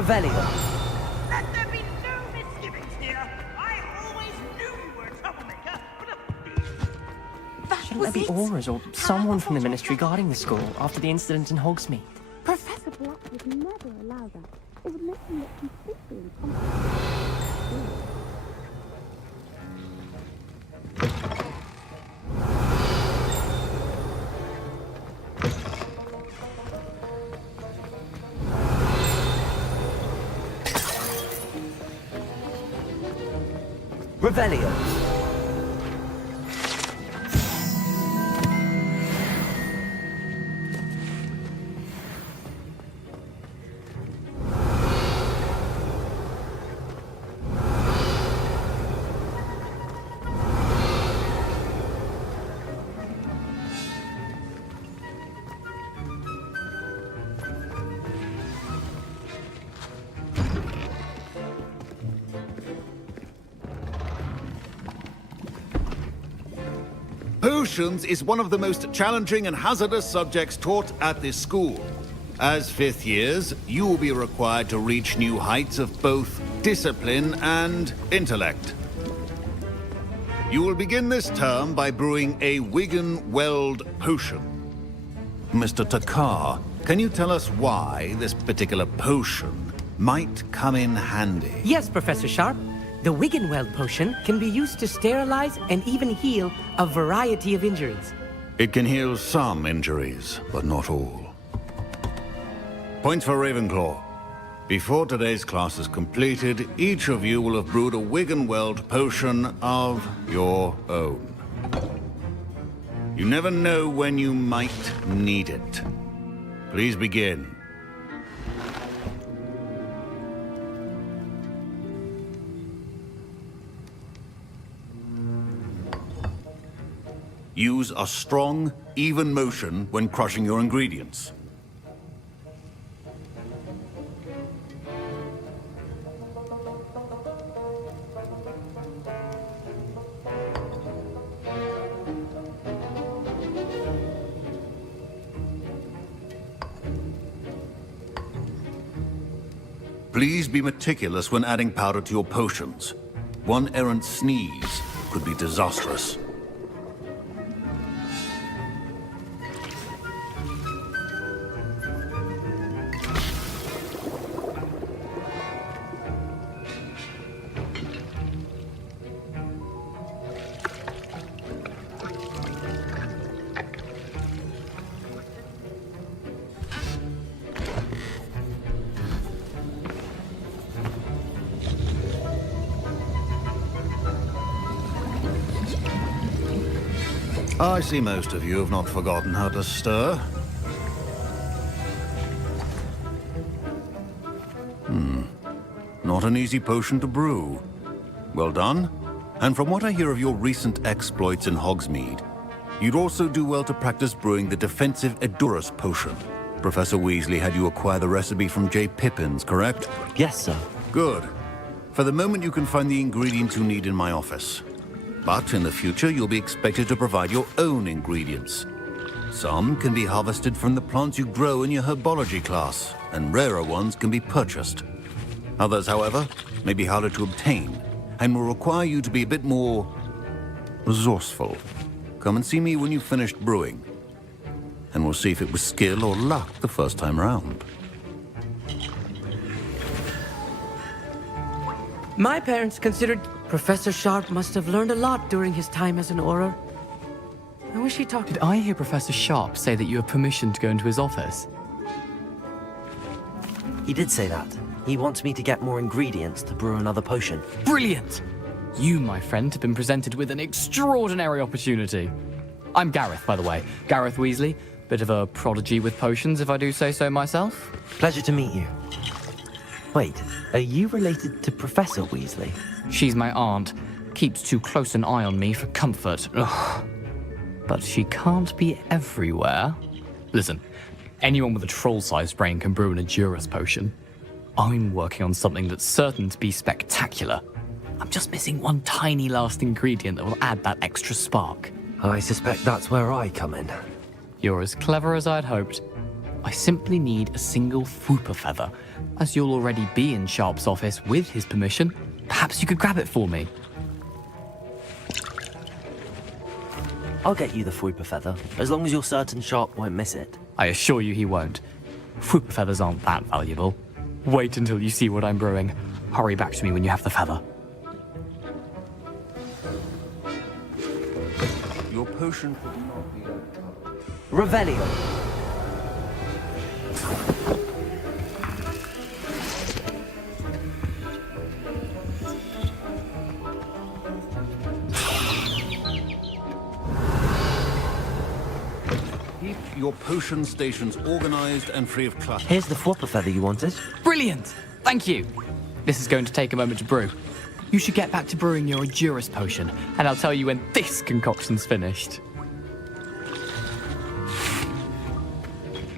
Revelio. Let there be no misgivings here. I always knew you were a troublemaker, but Shouldn't there be auras or someone from the Ministry guarding the school after the incident in Hogsmeade? Professor Black would never allow that. It would make him look completely incompetent. Revelio. Potions is one of the most challenging and hazardous subjects taught at this school. As fifth years, you will be required to reach new heights of both discipline and intellect. You will begin this term by brewing a Wigan-Weld potion. Mr. Takar, can you tell us why this particular potion might come in handy? Yes, Professor Sharp. The Wiggenweld potion can be used to sterilize and even heal a variety of injuries. It can heal some injuries, but not all. Points for Ravenclaw. Before today's class is completed, each of you will have brewed a Wiggenweld potion of your own. You never know when you might need it. Please begin. Use a strong, even motion when crushing your ingredients. Please be meticulous when adding powder to your potions. One errant sneeze could be disastrous. I see most of you have not forgotten how to stir. Not an easy potion to brew. Well done. And from what I hear of your recent exploits in Hogsmeade, you'd also do well to practice brewing the defensive Edurus potion. Professor Weasley had you acquire the recipe from J. Pippins, correct? Yes, sir. Good. For the moment, you can find the ingredients you need in my office. But in the future, you'll be expected to provide your own ingredients. Some can be harvested from the plants you grow in your herbology class, and rarer ones can be purchased. Others, however, may be harder to obtain, and will require you to be a bit more resourceful. Come and see me when you've finished brewing, and we'll see if it was skill or luck the first time round. My parents considered Professor Sharp must have learned a lot during his time as an Auror. I wish he talked. Did I hear Professor Sharp say that you have permission to go into his office? He did say that. He wants me to get more ingredients to brew another potion. Brilliant! You, my friend, have been presented with an extraordinary opportunity. I'm Gareth, by the way. Gareth Weasley. Bit of a prodigy with potions, if I do say so myself. Pleasure to meet you. Wait, are you related to Professor Weasley? She's my aunt. Keeps too close an eye on me for comfort. Ugh. But she can't be everywhere. Listen, anyone with a troll-sized brain can brew an Edurus potion. I'm working on something that's certain to be spectacular. I'm just missing one tiny last ingredient that will add that extra spark. I suspect that's where I come in. You're as clever as I'd hoped. I simply need a single Fwooper feather, As you'll already be in Sharp's office with his permission, perhaps you could grab it for me. I'll get you the Fwooper feather, as long as you're certain Sharp won't miss it. I assure you he won't. Fwooper feathers aren't that valuable. Wait until you see what I'm brewing. Hurry back to me when you have the feather. Your potion could not be... Revelio. Keep your potion stations organized and free of clutter. Here's the Fwooper feather you wanted. Brilliant! Thank you! This is going to take a moment to brew. You should get back to brewing your Juris potion, and I'll tell you when this concoction's finished.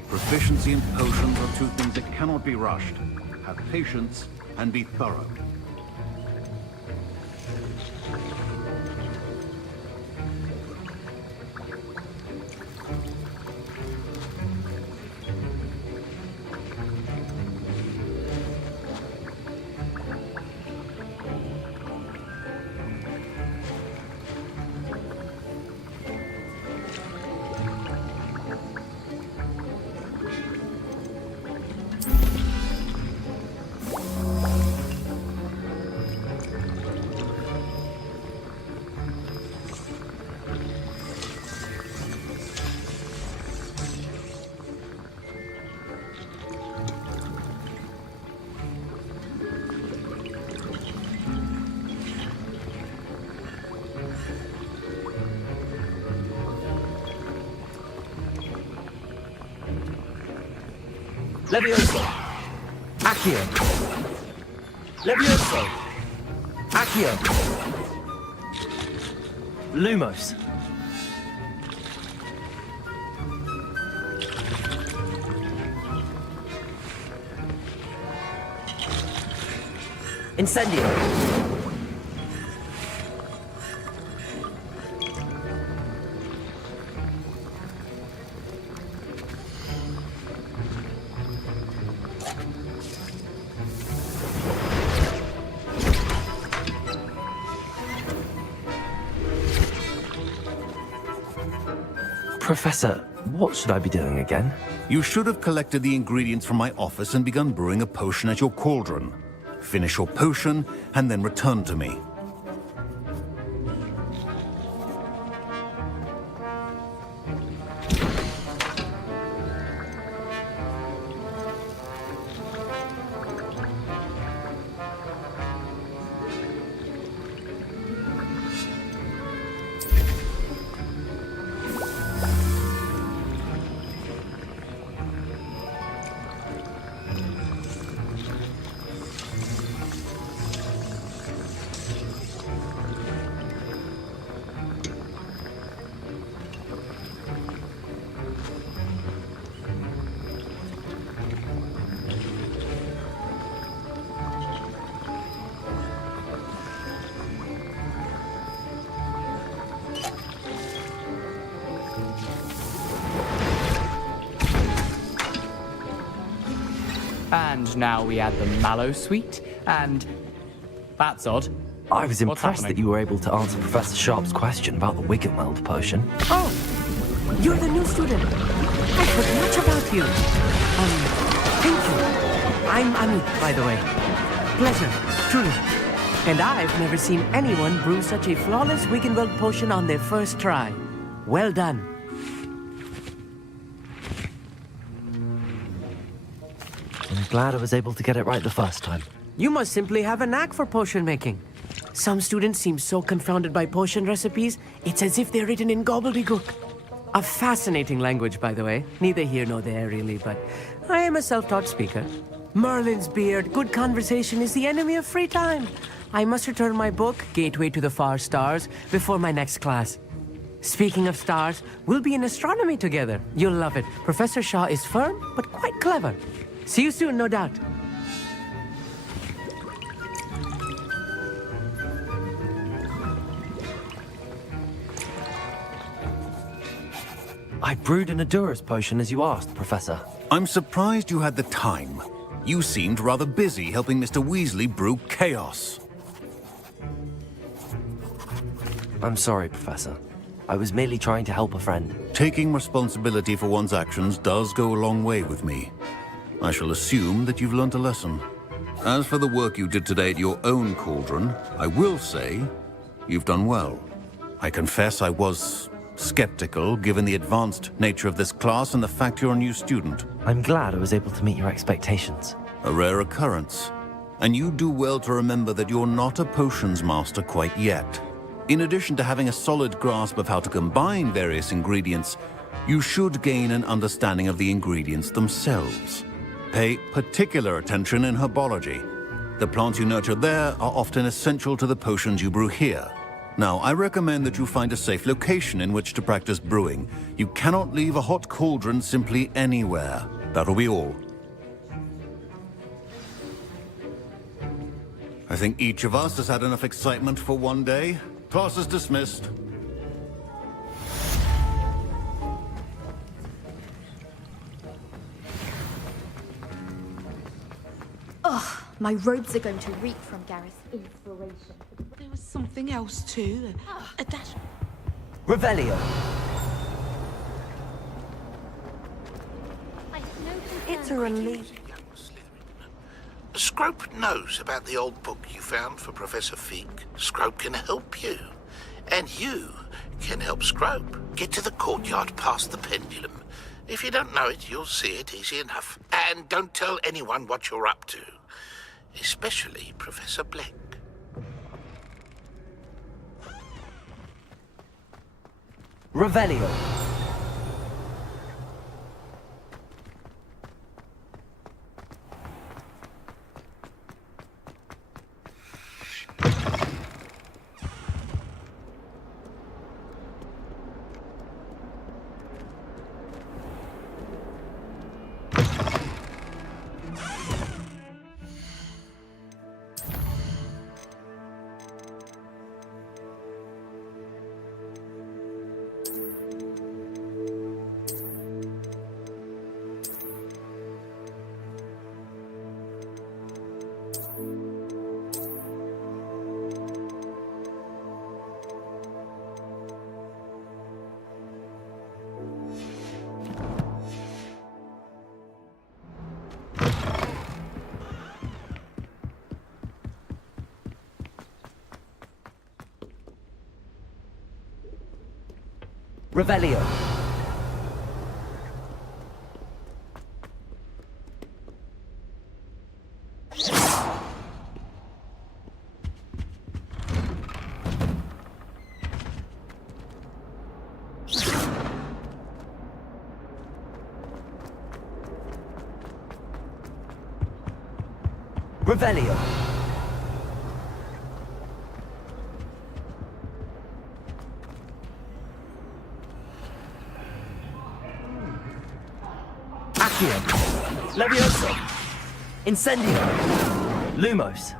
Proficiency in potions are two things that cannot be rushed. Have patience and be thorough. Levioso. Accio. Levioso. Accio. Lumos. Incendio. Professor, what should I be doing again? You should have collected the ingredients from my office and begun brewing a potion at your cauldron. Finish your potion and then return to me. And now we add the mallow sweet, and that's odd. I was impressed happening? that you were able to answer Professor Sharp's question about the Wiggenweld potion. Oh, you're the new student. I've heard much about you. Thank you. I'm Amit, by the way. Pleasure, truly. And I've never seen anyone brew such a flawless Wiggenweld potion on their first try. Well done. I'm glad I was able to get it right the first time. You must simply have a knack for potion making. Some students seem so confounded by potion recipes, it's as if they're written in gobbledygook. A fascinating language, by the way. Neither here nor there, really, but I am a self-taught speaker. Merlin's beard, good conversation is the enemy of free time. I must return my book, Gateway to the Far Stars, before my next class. Speaking of stars, we'll be in astronomy together. You'll love it. Professor Shaw is firm, but quite clever. See you soon, no doubt. I brewed an Aduras potion as you asked, Professor. I'm surprised you had the time. You seemed rather busy helping Mr. Weasley brew chaos. I'm sorry, Professor. I was merely trying to help a friend. Taking responsibility for one's actions does go a long way with me. I shall assume that you've learnt a lesson. As for the work you did today at your own cauldron, I will say you've done well. I confess I was skeptical, given the advanced nature of this class and the fact you're a new student. I'm glad I was able to meet your expectations. A rare occurrence. And you do well to remember that you're not a potions master quite yet. In addition to having a solid grasp of how to combine various ingredients, you should gain an understanding of the ingredients themselves. Pay particular attention in herbology. The plants you nurture there are often essential to the potions you brew here. Now, I recommend that you find a safe location in which to practice brewing. You cannot leave a hot cauldron simply anywhere. That'll be all. I think each of us has had enough excitement for one day. Class is dismissed. Ugh, my robes are going to reek from Gareth's inspiration. There was something else too. A dash. Revelio! It's a relief. Scrope knows about the old book you found for Professor Fig. Scrope can help you. And you can help Scrope. Get to the courtyard past the pendulum. If you don't know it, you'll see it easy enough. And don't tell anyone what you're up to. Especially Professor Black. Revelio! Revelio! Revelio! Accio! Levioso! Incendio! Lumos!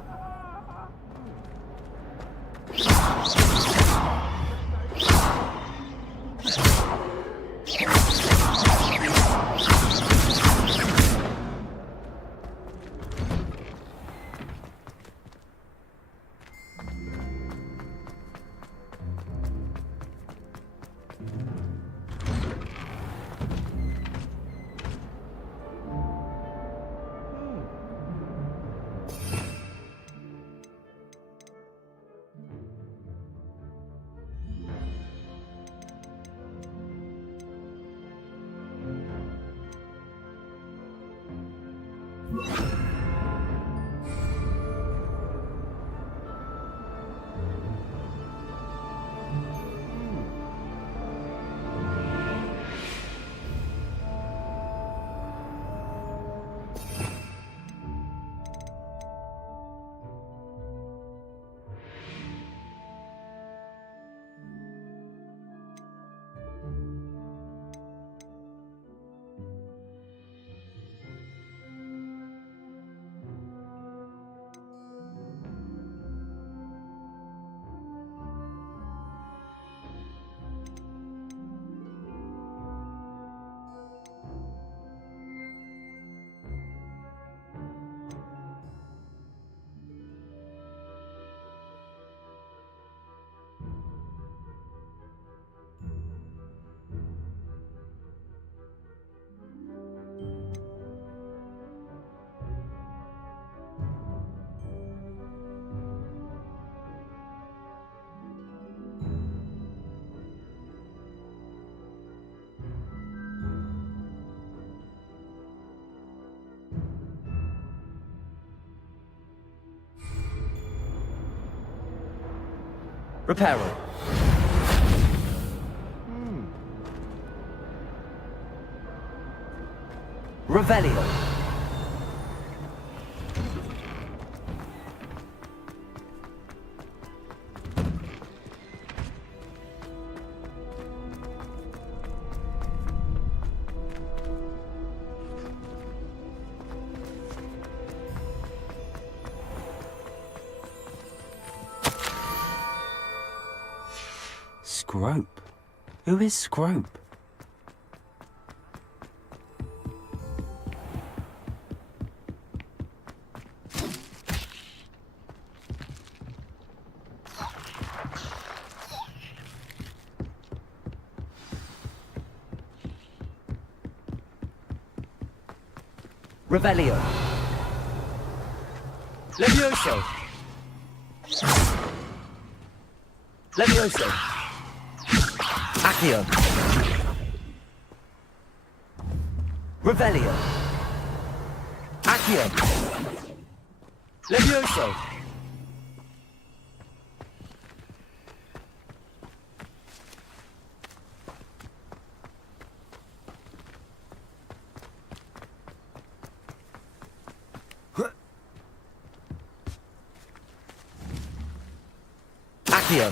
Reparo. Revelio. Scrope? Who is Scrope? Revelio. Levioso. Levioso. Accio. Revelio. Accio. Levioso. Accio.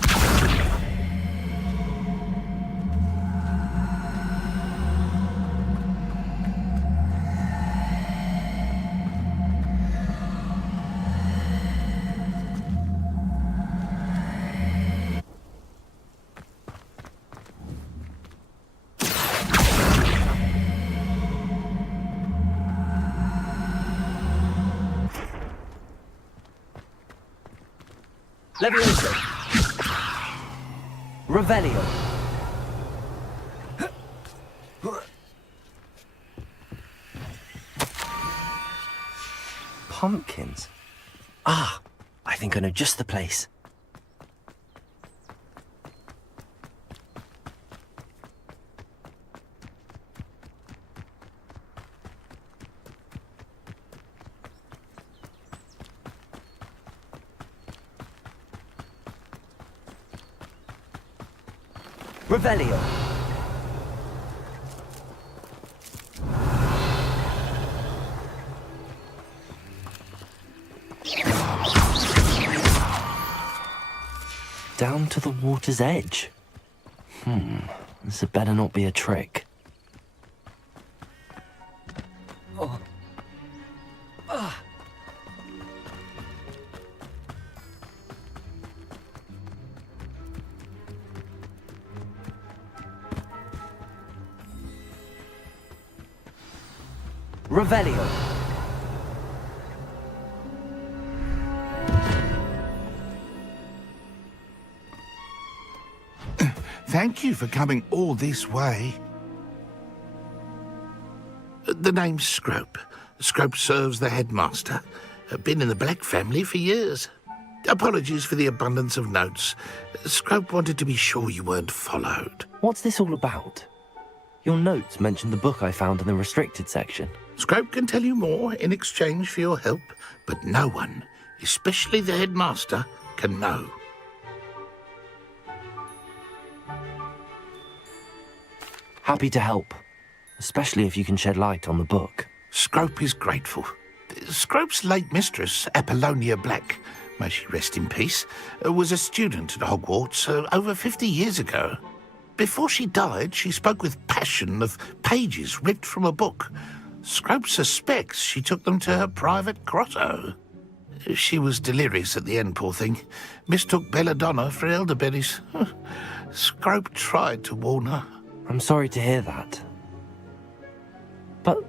Levioso. Revelio. Pumpkins? Ah, I think I know just the place. Revelio. Down to the water's edge. This had better not be a trick. Revelio. Thank you for coming all this way. The name's Scrope. Scrope serves the headmaster. Been in the Black family for years. Apologies for the abundance of notes. Scrope wanted to be sure you weren't followed. What's this all about? Your notes mentioned the book I found in the restricted section. Scrope can tell you more in exchange for your help, but no one, especially the headmaster, can know. Happy to help, especially if you can shed light on the book. Scrope is grateful. Scrope's late mistress, Apollonia Black, may she rest in peace, was a student at Hogwarts over 50 years ago. Before she died, she spoke with passion of pages ripped from a book. Scrope suspects she took them to her private grotto. She was delirious at the end, poor thing. Mistook belladonna for elderberries. Scrope tried to warn her. I'm sorry to hear that. But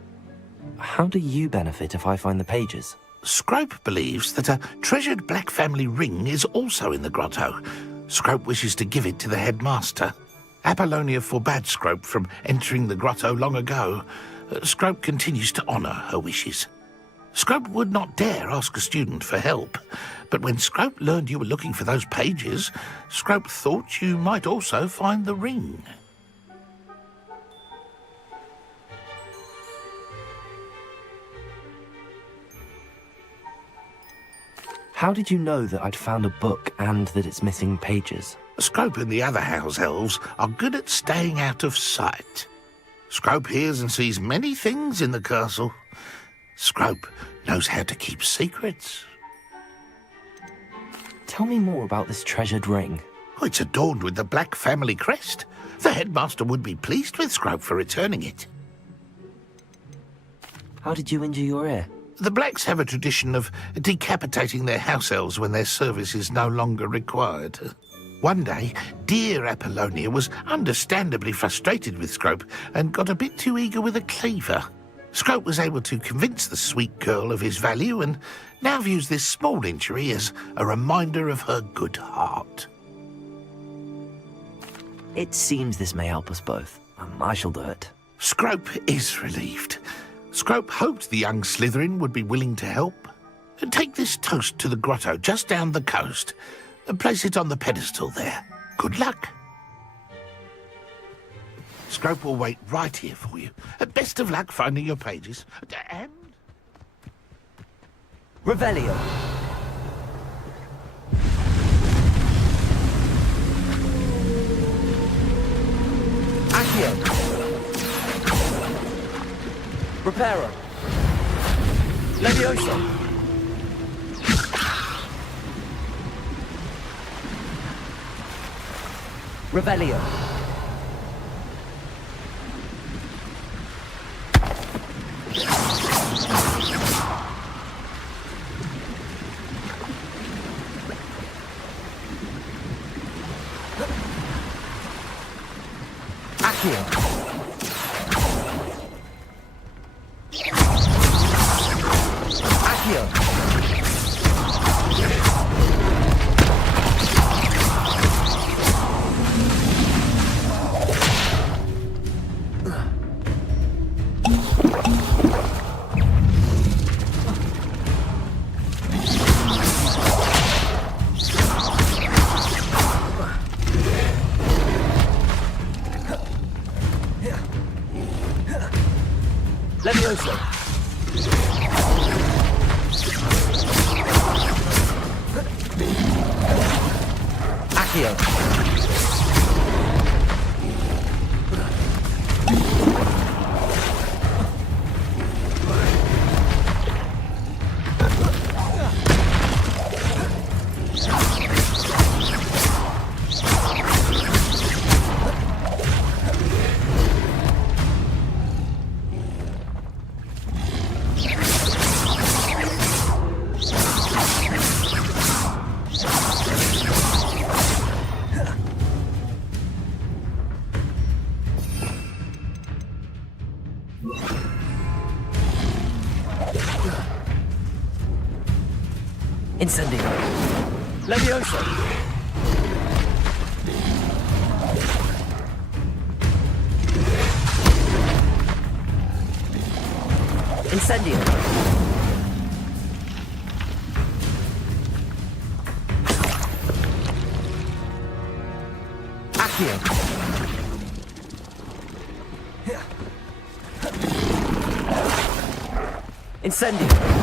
how do you benefit if I find the pages? Scrope believes that a treasured Black family ring is also in the grotto. Scrope wishes to give it to the headmaster. Apollonia forbade Scrope from entering the grotto long ago. Scrope continues to honour her wishes. Scrope would not dare ask a student for help, but when Scrope learned you were looking for those pages, Scrope thought you might also find the ring. How did you know that I'd found a book and that it's missing pages? Scrope and the other house elves are good at staying out of sight. Scrope hears and sees many things in the castle. Scrope knows how to keep secrets. Tell me more about this treasured ring. Oh, it's adorned with the black family crest. The headmaster would be pleased with Scrope for returning it. How did you injure your ear? The Blacks have a tradition of decapitating their house elves when their service is no longer required. One day, dear Apollonia was understandably frustrated with Scrope and got a bit too eager with a cleaver. Scrope was able to convince the sweet girl of his value and now views this small injury as a reminder of her good heart. It seems this may help us both. I shall do it. Scrope is relieved. Scrope hoped the young Slytherin would be willing to help. Take this toast to the grotto just down the coast and place it on the pedestal there. Good luck. Scrope will wait right here for you. Best of luck finding your pages. And... Revelio. Accio. Reparo. Levioso. Revelio. Accio. Levioso. Accio. Incendio. Levioso. Incendio. Accio. Incendio.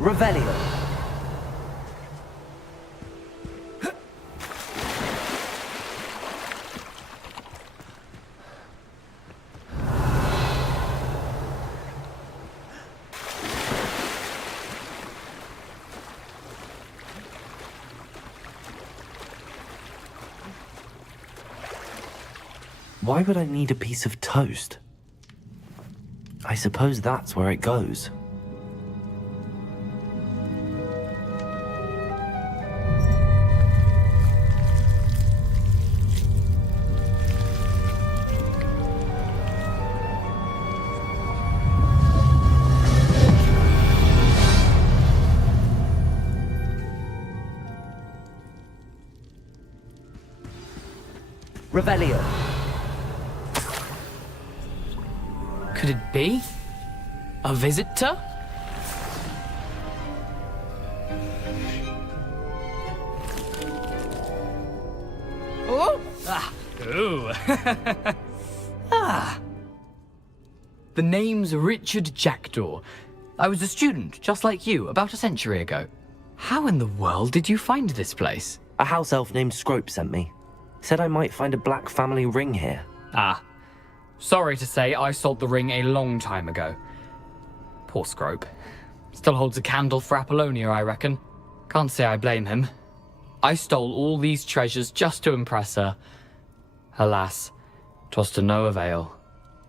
Revelio. Why would I need a piece of toast? I suppose that's where it goes. Revelio. Could it be? A visitor? Oh! Ah! Ooh! Ah! The name's Richard Jackdaw. I was a student, just like you, about a century ago. How in the world did you find this place? A house elf named Scrope sent me. Said I might find a black family ring here. Ah. Sorry to say, I sold the ring a long time ago. Poor Scrope. Still holds a candle for Apollonia, I reckon. Can't say I blame him. I stole all these treasures just to impress her. Alas, 'twas to no avail.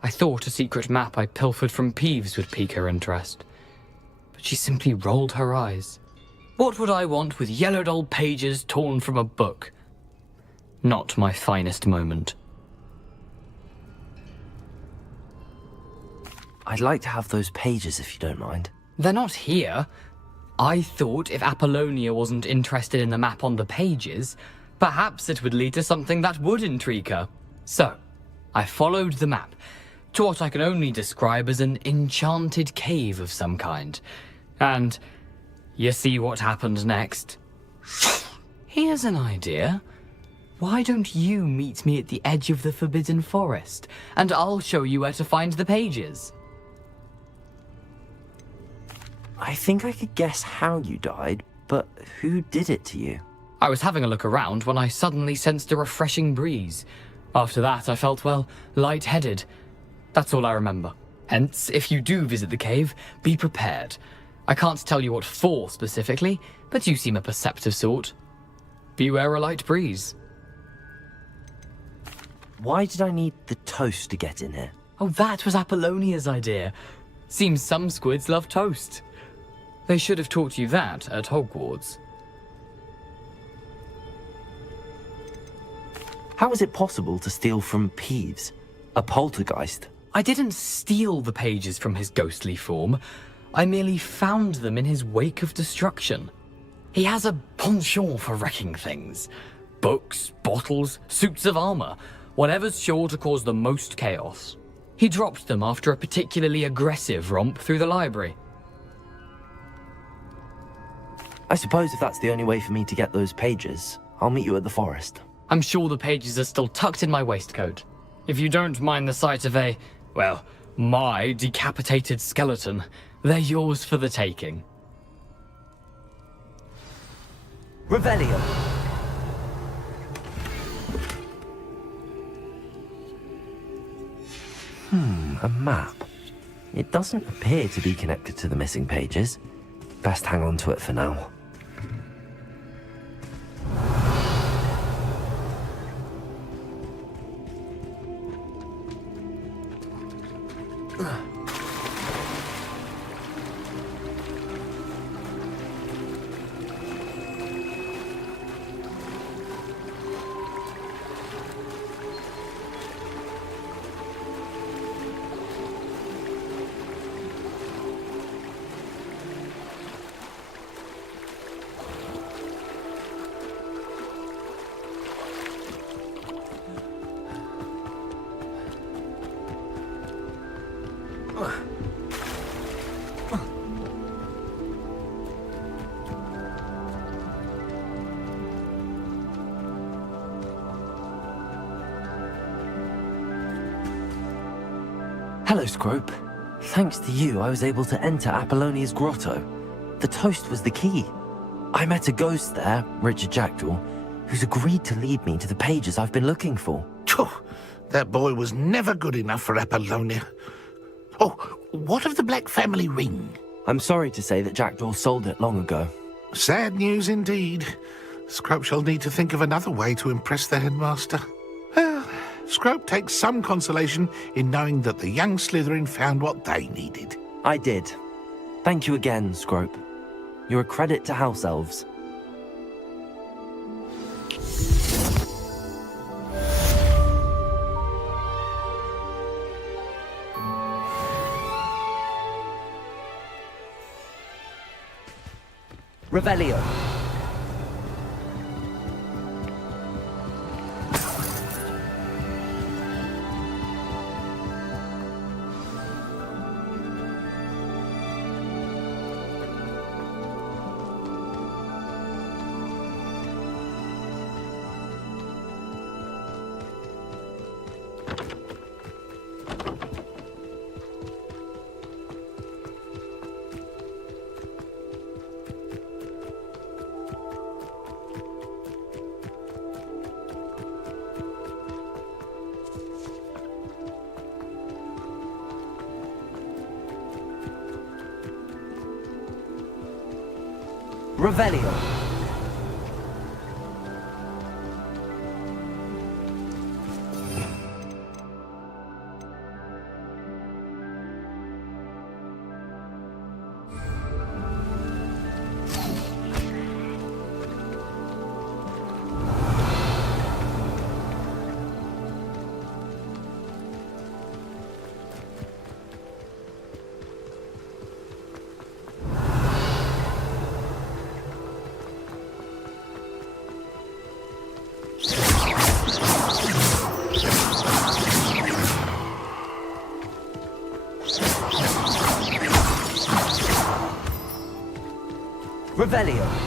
I thought a secret map I pilfered from Peeves would pique her interest. But she simply rolled her eyes. What would I want with yellowed old pages torn from a book? Not my finest moment. I'd like to have those pages if you don't mind. They're not here. I thought if Apollonia wasn't interested in the map on the pages, perhaps it would lead to something that would intrigue her. So, I followed the map to what I can only describe as an enchanted cave of some kind. And you see what happened next? Here's an idea. Why don't you meet me at the edge of the Forbidden Forest, and I'll show you where to find the pages? I think I could guess how you died, but who did it to you? I was having a look around when I suddenly sensed a refreshing breeze. After that, I felt, well, lightheaded. That's all I remember. Hence, if you do visit the cave, be prepared. I can't tell you what for specifically, but you seem a perceptive sort. Beware a light breeze. Why did I need the toast to get in here? Oh, that was Apollonia's idea. Seems some squids love toast. They should have taught you that at Hogwarts. How is it possible to steal from Peeves, a poltergeist? I didn't steal the pages from his ghostly form. I merely found them in his wake of destruction. He has a penchant for wrecking things. Books, bottles, suits of armor, whatever's sure to cause the most chaos. He dropped them after a particularly aggressive romp through the library. I suppose if that's the only way for me to get those pages, I'll meet you at the forest. I'm sure the pages are still tucked in my waistcoat. If you don't mind the sight of my decapitated skeleton, they're yours for the taking. Revelio. A map. It doesn't appear to be connected to the missing pages. Best hang on to it for now. Hello, Scrope. Thanks to you, I was able to enter Apollonia's grotto. The toast was the key. I met a ghost there, Richard Jackdaw, who's agreed to lead me to the pages I've been looking for. Phew, that boy was never good enough for Apollonia. Oh, what of the Black family ring? I'm sorry to say that Jackdaw sold it long ago. Sad news indeed. Scrope shall need to think of another way to impress the headmaster. Well, Scrope takes some consolation in knowing that the young Slytherin found what they needed. I did. Thank you again, Scrope. You're a credit to House Elves. Revelio. Revelio. Revelio.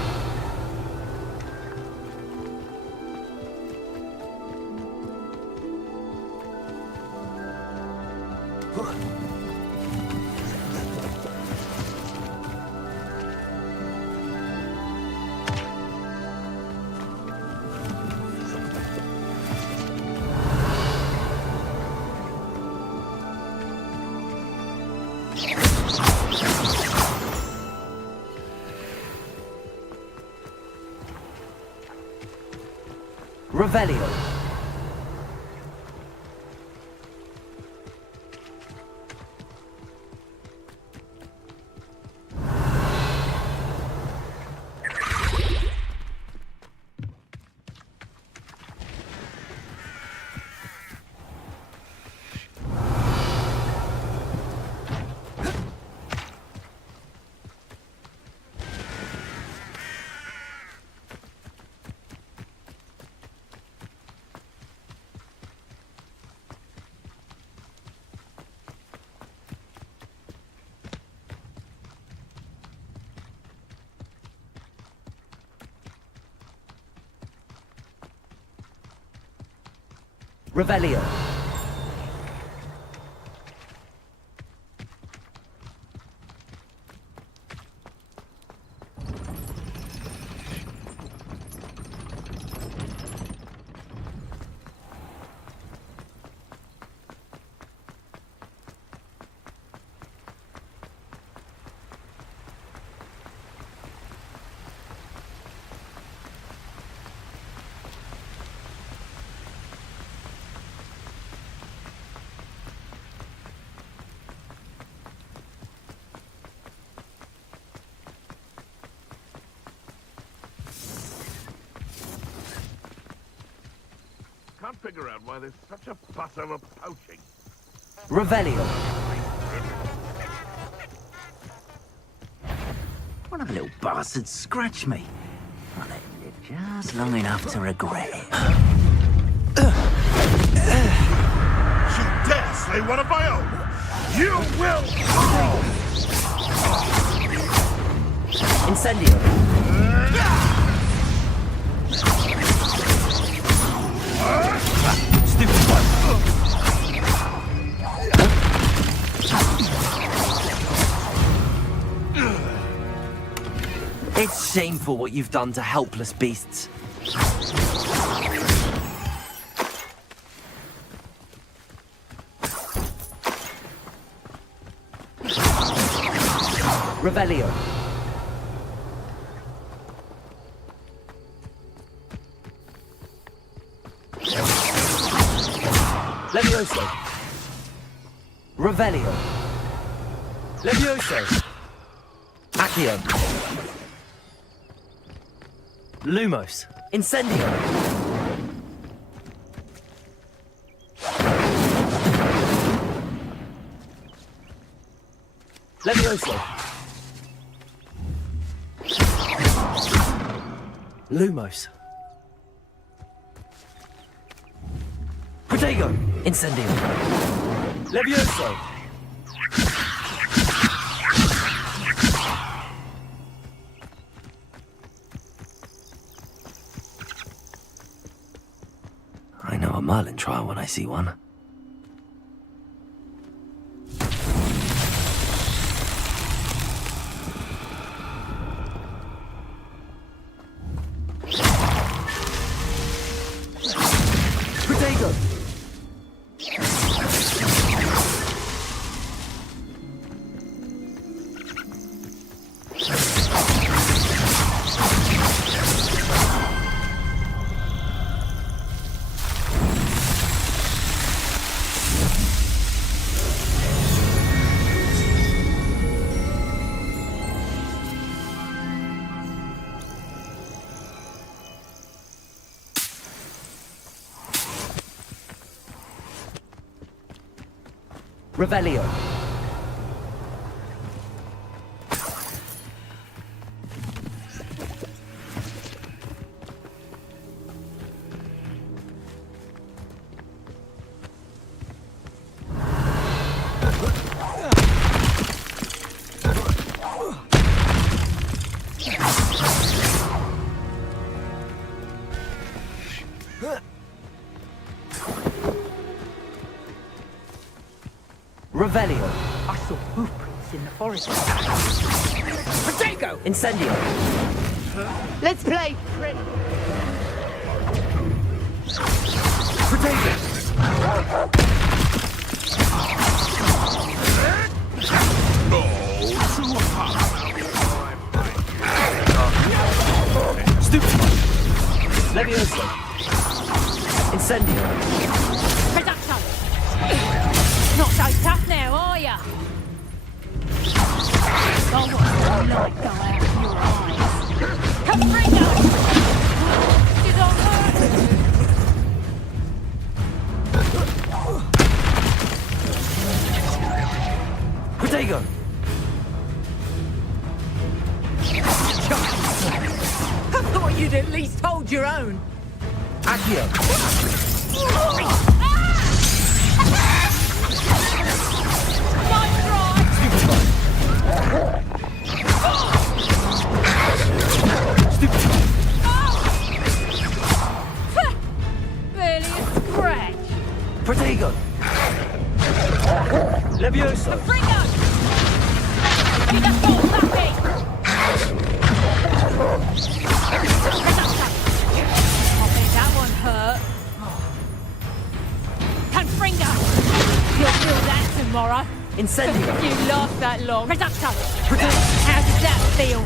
Revelio. Revelio. Can't figure out why there's such a fuss over poaching. Revelio. One of the little bastards scratched me. I'll let him live just long enough to regret it. You dare slay one of my own! You will! Incendio. Stupid one. It's shameful what you've done to helpless beasts. Revelio. Levioso. Revelio. Levioso. Accio. Lumos. Incendio. Levioso. Lumos. Protego. Incendio. Levioso. I know a Merlin trial when I see one. Protego. Revelio. Revelio. I saw footprints in the forest. Protego! Incendio. Let's play pretty. Protego. Stupid. Levioso. Incendio. Reducto. Not so tough now, are ya? Oh, what the light go out of your eyes. Caprino! Did I hurt you? Protego. I thought you'd at least hold your own. Accio. Nice try! Barely a scratch. Protego. Levioso. Caprino! You just got lucky! I think that one hurt. Confringo! You'll feel that tomorrow. Incendio. You last that long. Reducto! How does that feel?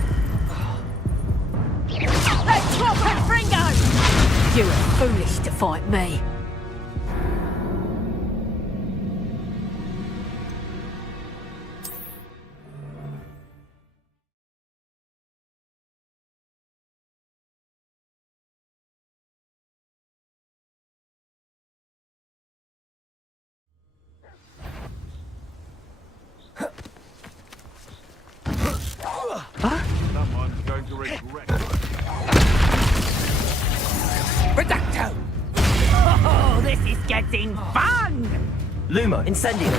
Let's swap Confringo! You were foolish to fight me. Someone's going to regret it. Reducto! Oh, this is getting fun! Lumo. Incendio.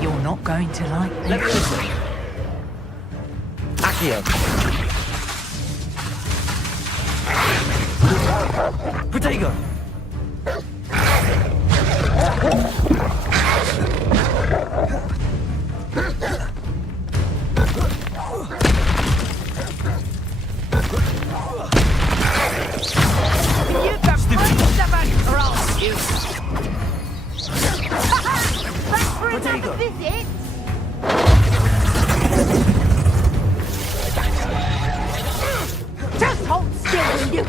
You're not going to like this. Levioso. Accio. Protego. you. Back for another visit. Just hold still, will you?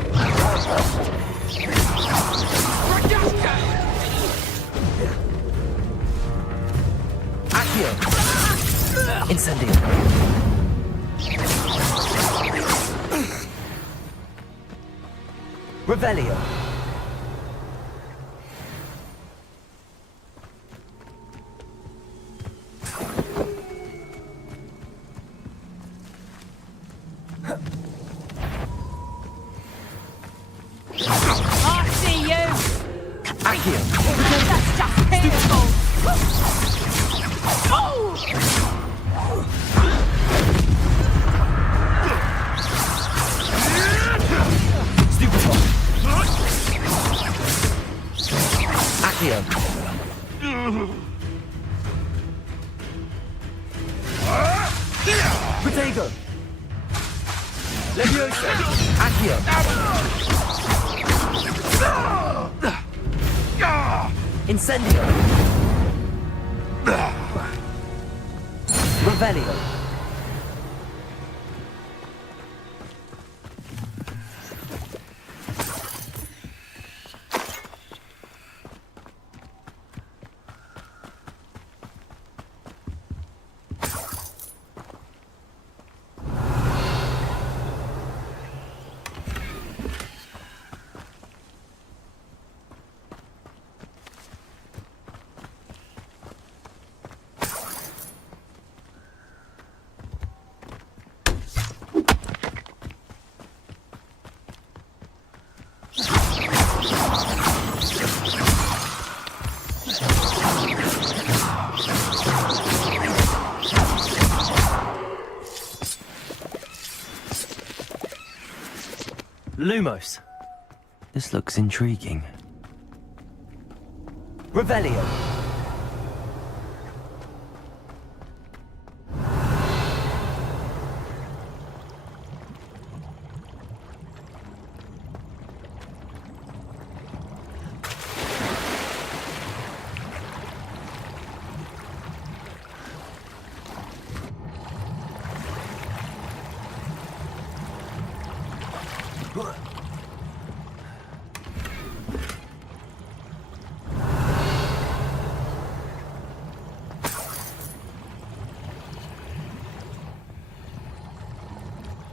Accio! Incendio! Revelio! I see you. Accio! That's just painful. Oh! Stupefy! Accio! Protego! Leviosa! Accio! Incendio! Revelio! Lumos. This looks intriguing. Revelio.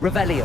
Revelio.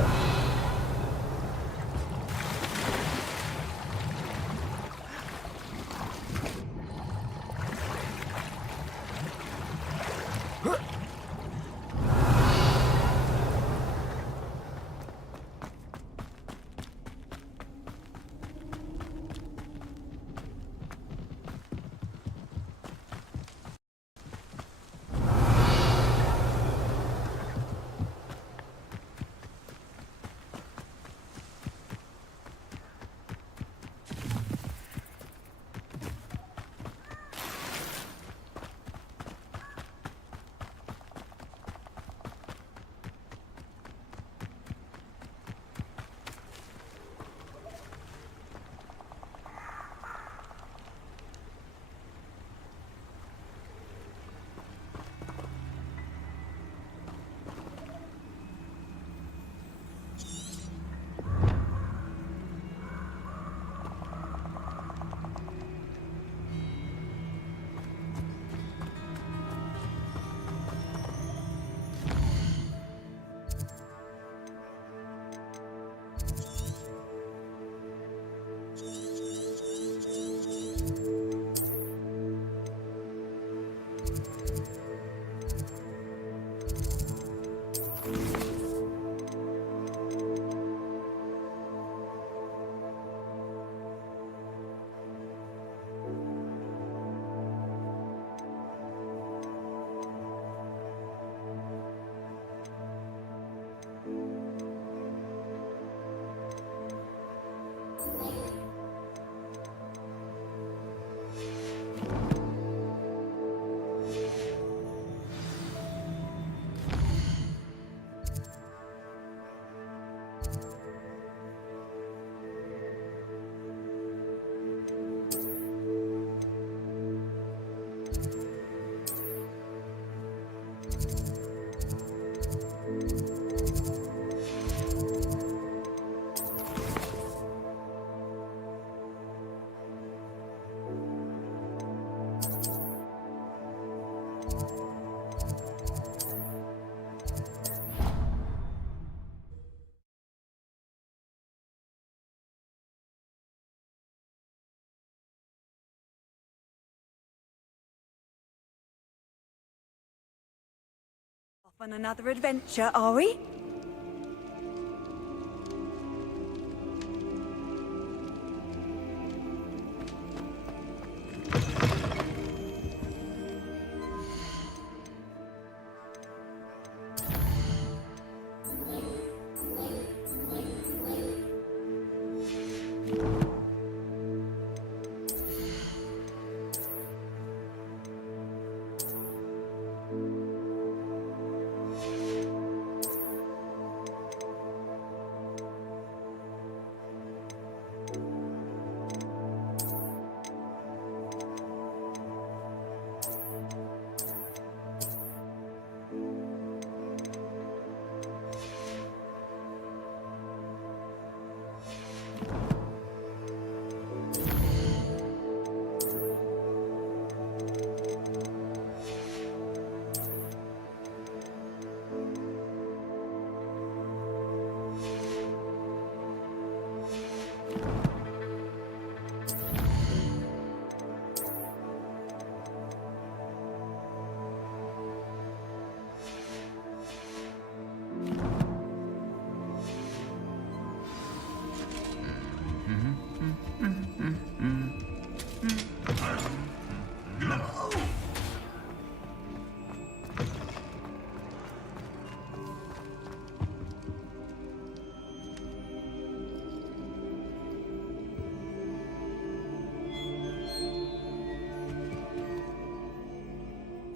On another adventure, are we?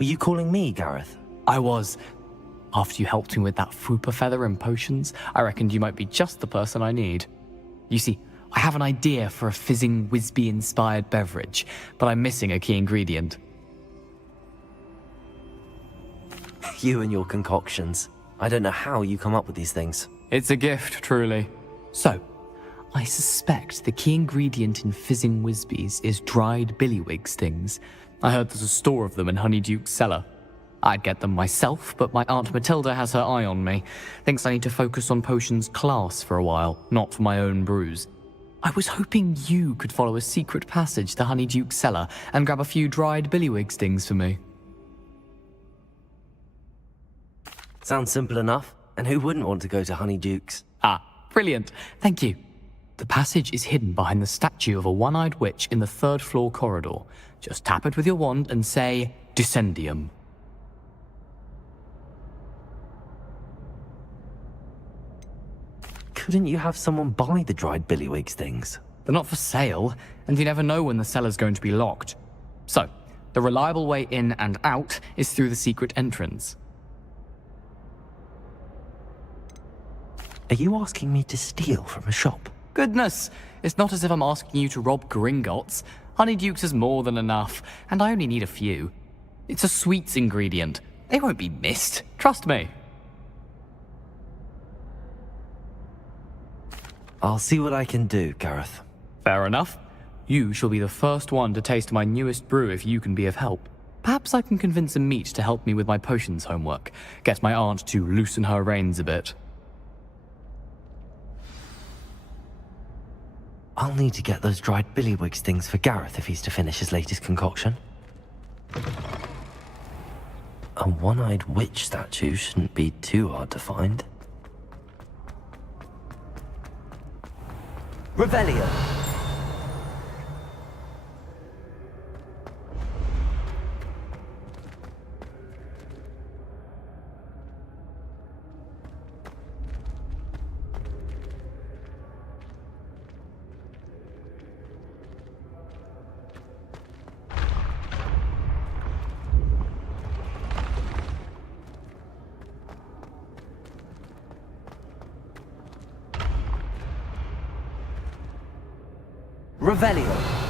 Were you calling me, Gareth? I was. After you helped me with that Fupa feather and potions, I reckoned you might be just the person I need. You see, I have an idea for a fizzing Wisby-inspired beverage, but I'm missing a key ingredient. You and your concoctions. I don't know how you come up with these things. It's a gift, truly. So, I suspect the key ingredient in fizzing Wisbies is dried billywig stings. I heard there's a store of them in Honeyduke's cellar. I'd get them myself, but my Aunt Matilda has her eye on me. Thinks I need to focus on potions class for a while, not for my own brews. I was hoping you could follow a secret passage to Honeyduke's cellar and grab a few dried billywig stings for me. Sounds simple enough. And who wouldn't want to go to Honeyduke's? Ah, brilliant. Thank you. The passage is hidden behind the statue of a one-eyed witch in the third-floor corridor. Just tap it with your wand and say, Descendium. Couldn't you have someone buy the dried billywig stings? They're not for sale, and you never know when the cellar's going to be locked. So, the reliable way in and out is through the secret entrance. Are you asking me to steal from a shop? Goodness, it's not as if I'm asking you to rob Gringotts. Honeyduke's is more than enough, and I only need a few. It's a sweets ingredient. They won't be missed, trust me. I'll see what I can do, Gareth. Fair enough. You shall be the first one to taste my newest brew if you can be of help. Perhaps I can convince a meat to help me with my potions homework. Get my aunt to loosen her reins a bit. I'll need to get those dried billywig stings for Gareth if he's to finish his latest concoction. A one-eyed witch statue shouldn't be too hard to find. Revelio! Revelio.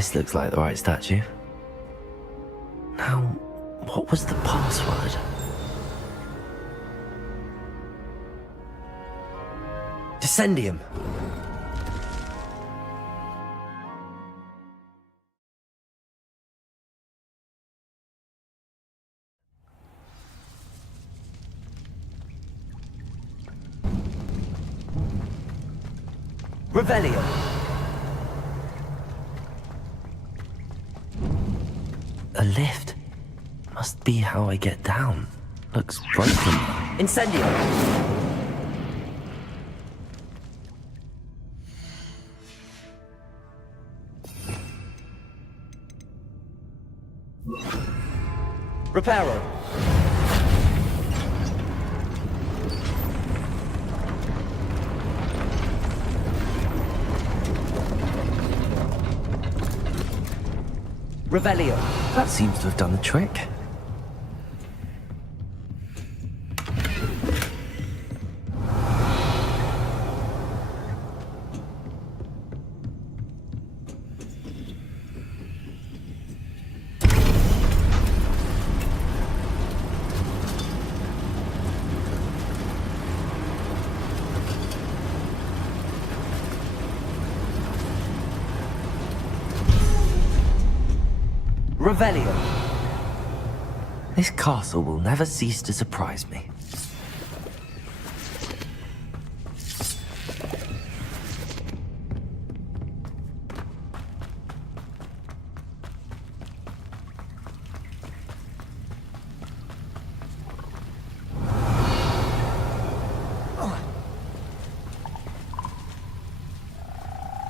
This looks like the right statue. Now, what was the password? Descendium! Revelio! A lift. Must be how I get down. Looks broken. Incendio! Reparo! Revelio. That seems to have done the trick. Revelio. This castle will never cease to surprise me.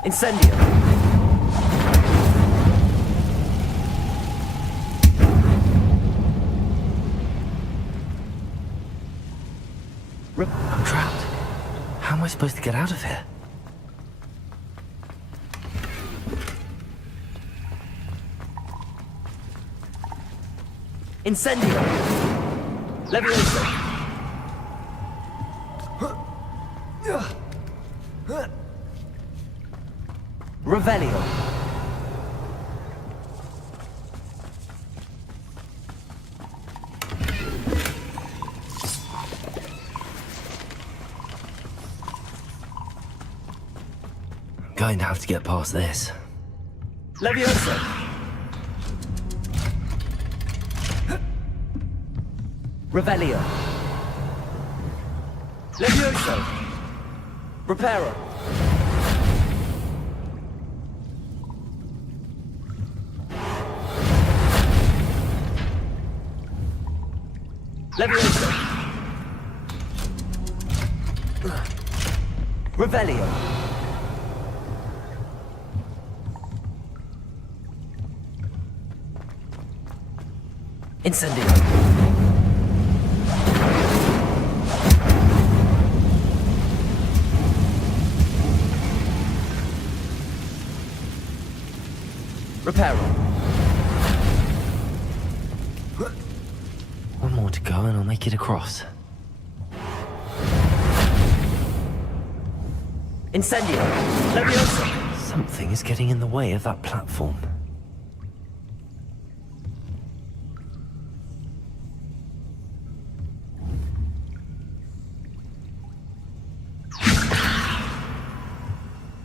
Incendio. I'm trapped. How am I supposed to get out of here? Incendio! Levioso! Revelio! Going to have to get past this. Levioso! Revelio! Levioso! Reparo! Levioso! Revelio! Incendio. Reparo. One more to go and I'll make it across. Incendio. Leviosa. Something is getting in the way of that platform.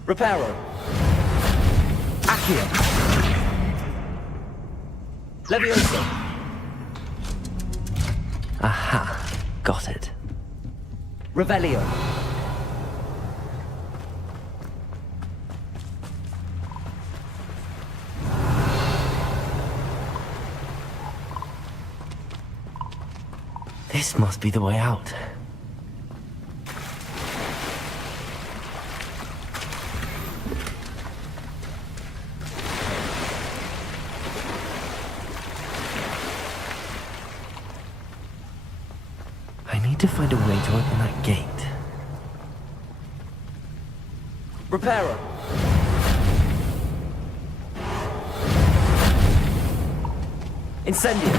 Reparo. Accio. Levioso. Aha. Got it. Revelio. This must be the way out. I need to find a way to open that gate. Reparo. Incendio.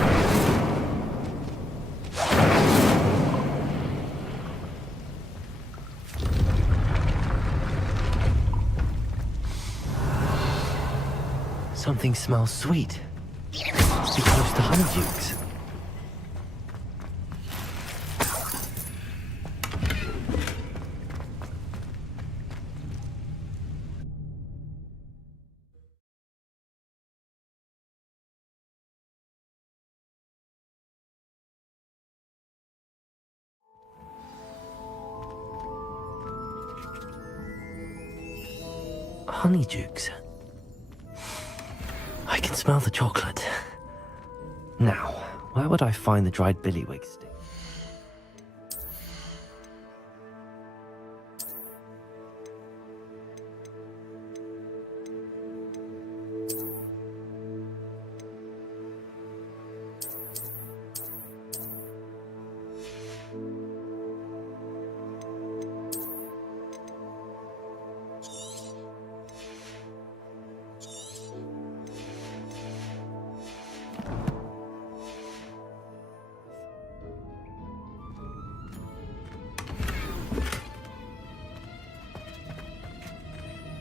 Something smells sweet. Must be close to Honeydukes. Honeydukes. I can smell the chocolate. Now, where would I find the dried billywig stick?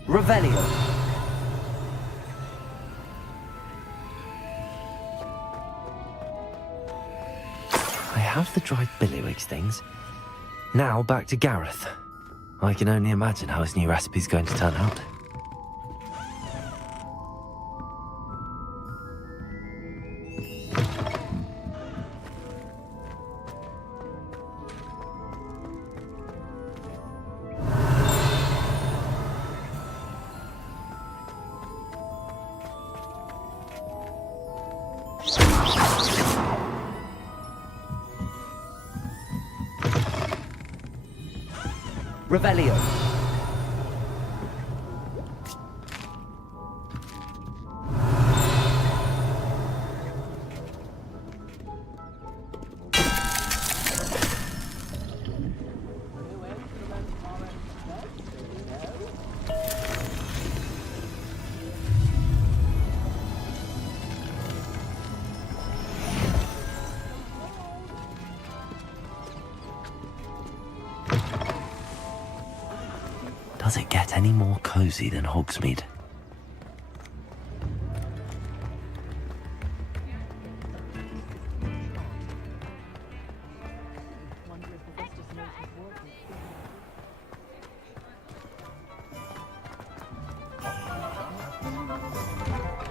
Revelio. I have the dried billywig things. Now back to Gareth. I can only imagine how his new recipe's going to turn out. Revelio. Does it get any more cozy than Hogsmeade?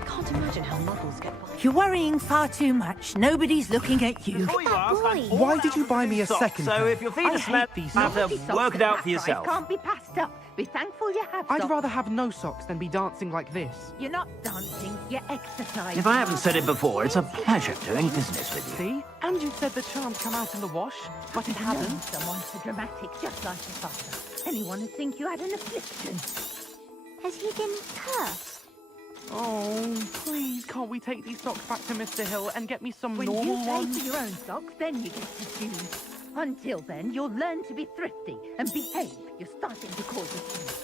Can't imagine how muggles get by. You're worrying far too much. Nobody's looking at you. Before you ask, boy. I'm Why did you buy me a socks, second So pair? if your feet I are smell, hate these you have Naughty to socks work it at out that for yourself. price can't be passed up. Be thankful you have I'd socks. rather have no socks than be dancing like this. You're not dancing, you're exercising. If I haven't said it before, it's a pleasure doing business with you. See? And you said the charms come out in the wash, but it Known hasn't. someone so dramatic, just like your father. Anyone would think you had an affliction. Has he been cursed? Oh, please, can't we take these socks back to Mr. Hill and get me some When normal you pay ones? for your own socks, then you get to choose. Until then, you'll learn to be thrifty and behave. You're starting to cause a scene.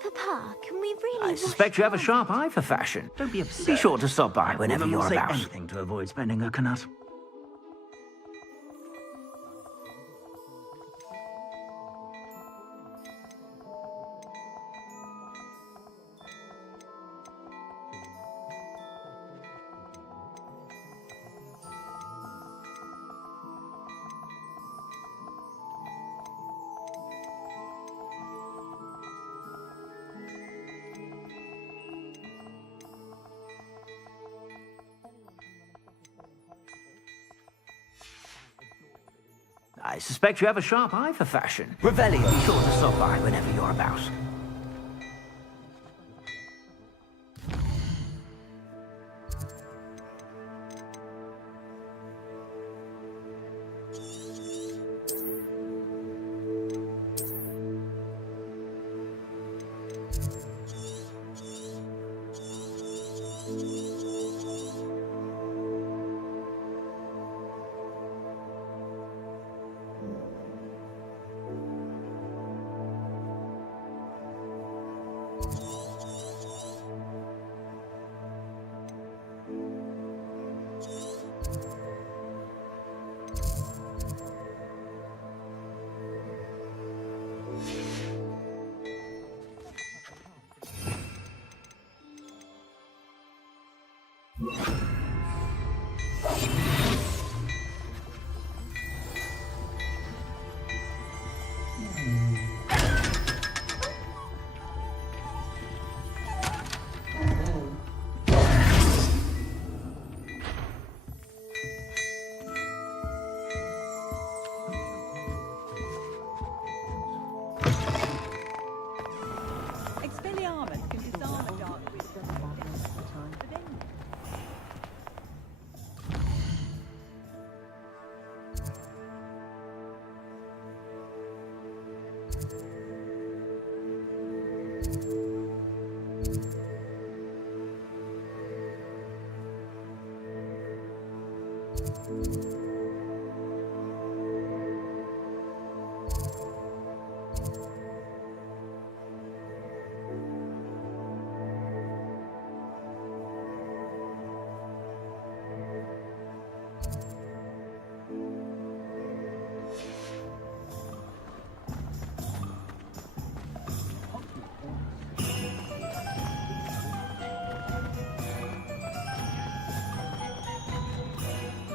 Papa, can we really I wash suspect you have a cars? sharp eye for fashion. Don't be absurd. Be sure to stop by whenever Women will you're say about. anything to avoid spending a canut. I suspect you have a sharp eye for fashion. Revelio. Be sure to stop by whenever you're about.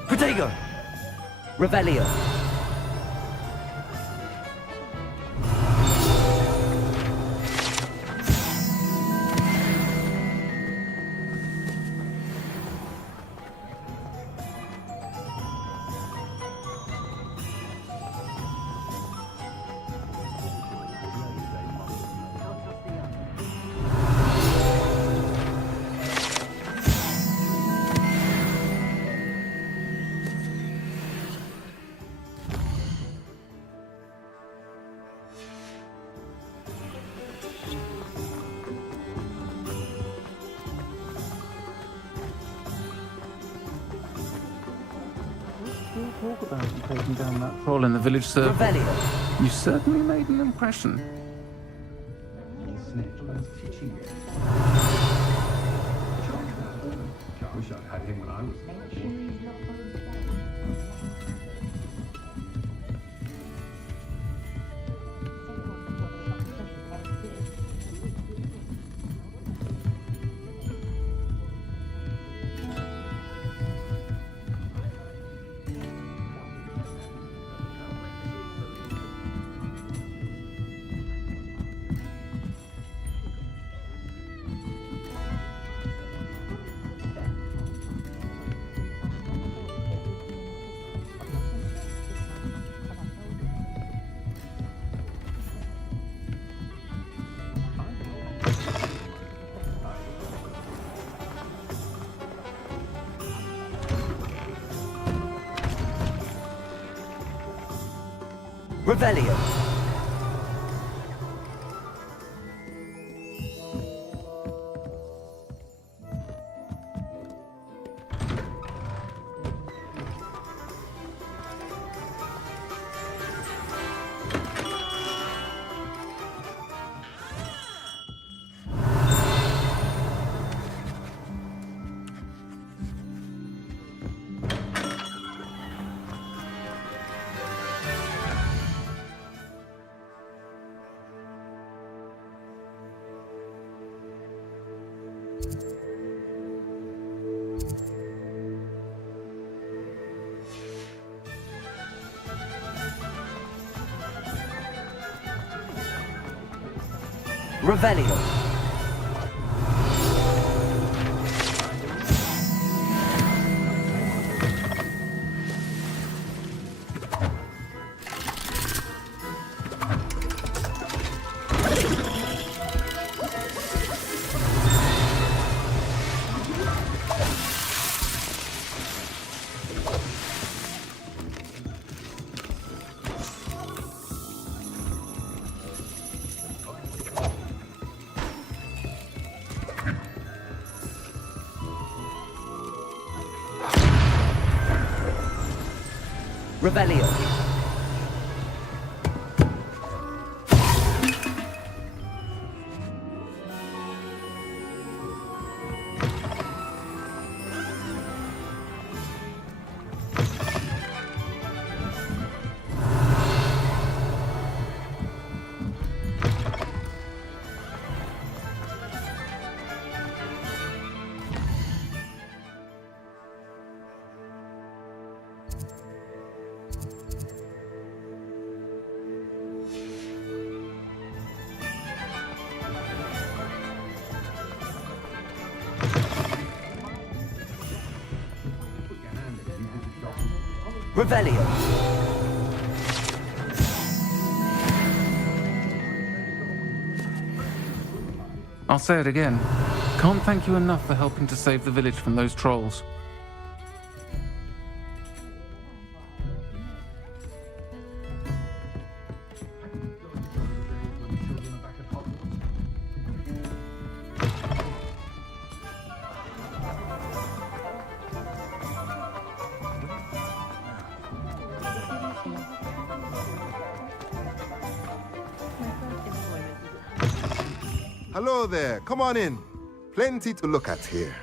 Protego! Revelio! Talk about you taking down that troll in the village circle. Revelio! You certainly made an impression. I wish I'd had him when I was Revelio! Revelio! Revelio! Revelio! I'll say it again. Can't thank you enough for helping to save the village from those trolls. Hello there. Come on in. Plenty to look at here.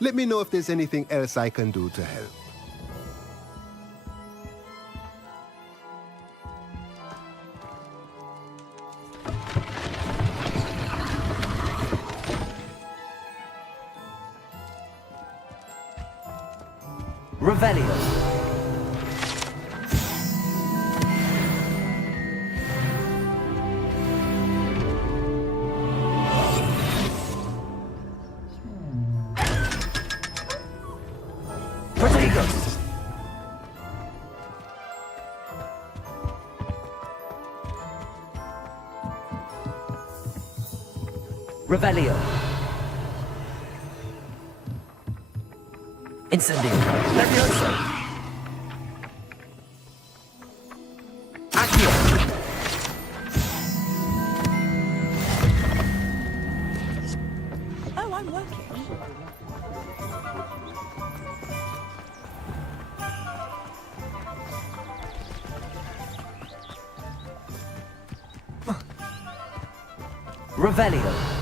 Let me know if there's anything else I can do to help. Revelio. Revelio. Incendio. Levioso. Accio. Oh, I'm working. Revelio.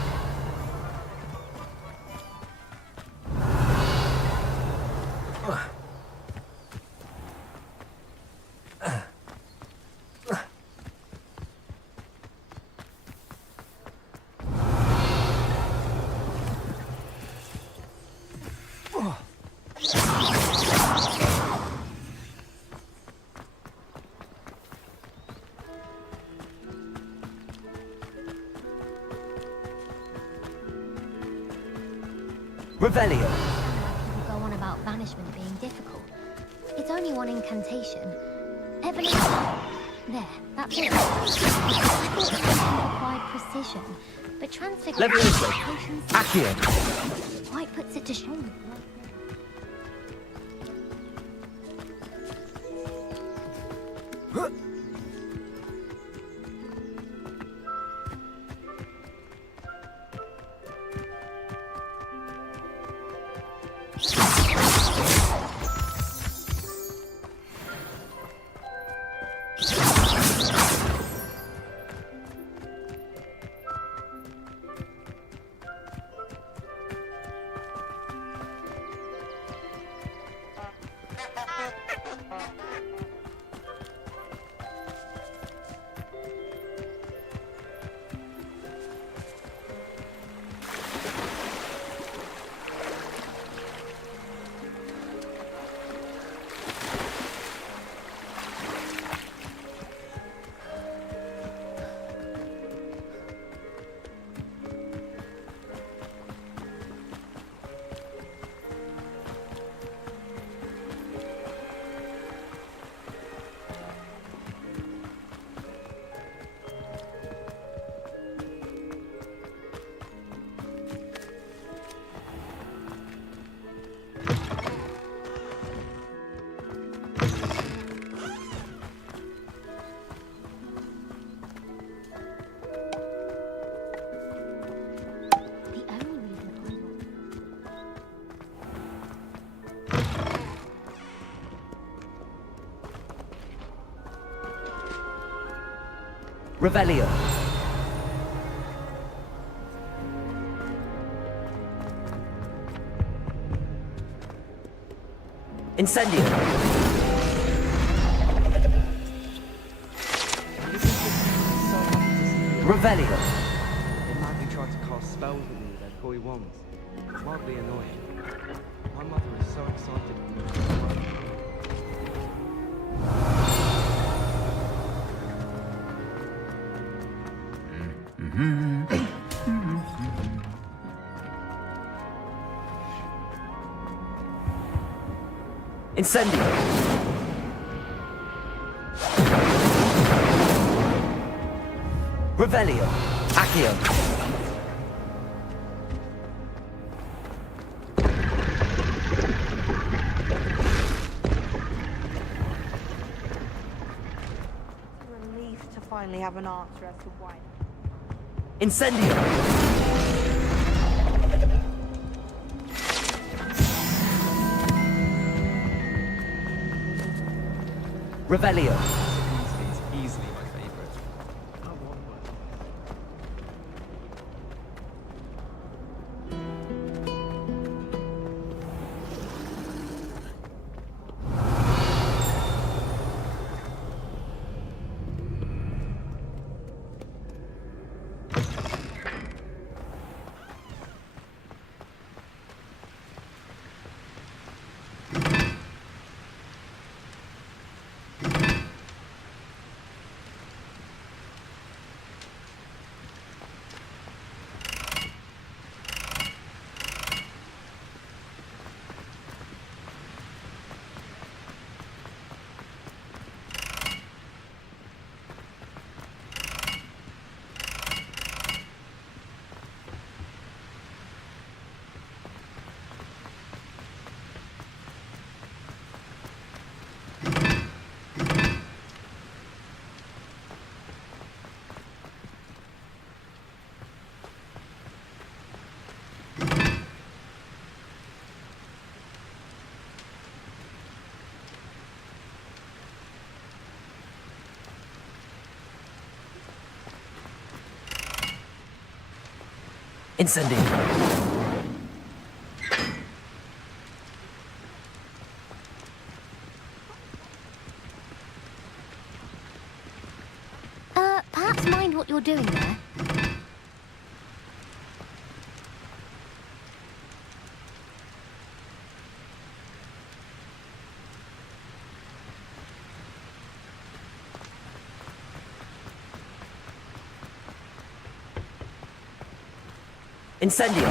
Revelio. People go on about banishment being difficult. It's only one incantation. Evolution. There, that's it. I thought it required precision, but Levioso. transfiguration Accio. quite puts it to shame. Revelio. Incendio! Revelio! They madly try to cast spells with me with their toy wands. It's mildly annoying. My mother is so excited for me to work. Incendio! Revelio! Accio! Relief to finally have an answer as to why. Incendio! Revelio! Is easily my favorite. Incendio! Perhaps mind what you're doing there? Incendio!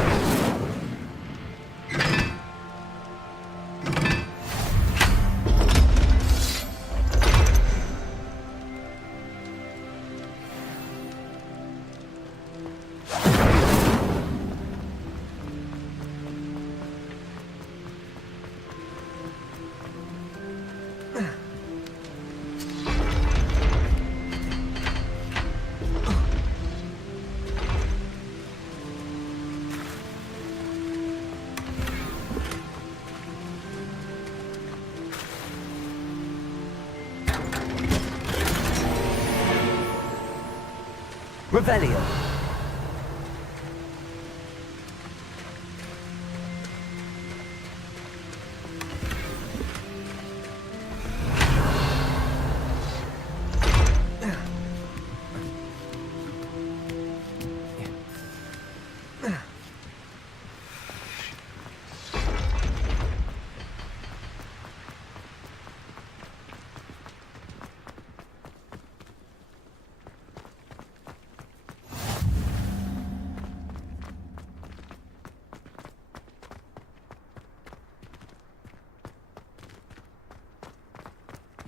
Revelio!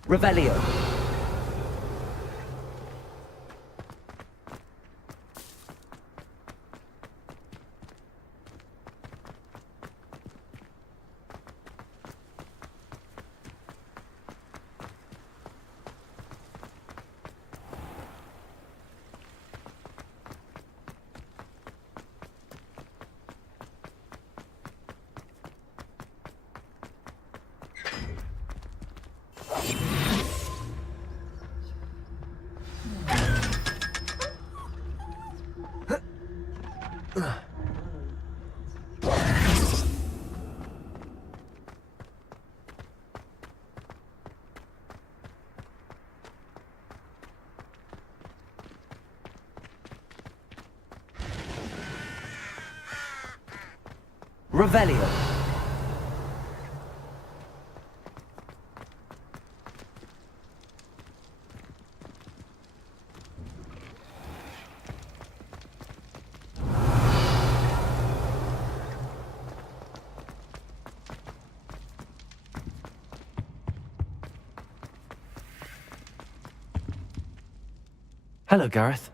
Revelio! Revelio. Hello, Gareth.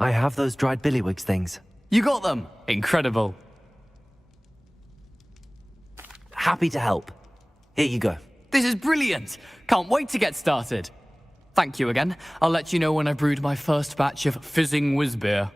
I have those dried billywigs things. You got them! Incredible. Happy to help. Here you go. This is brilliant! Can't wait to get started. Thank you again. I'll let you know when I brewed my first batch of fizzing whiz beer.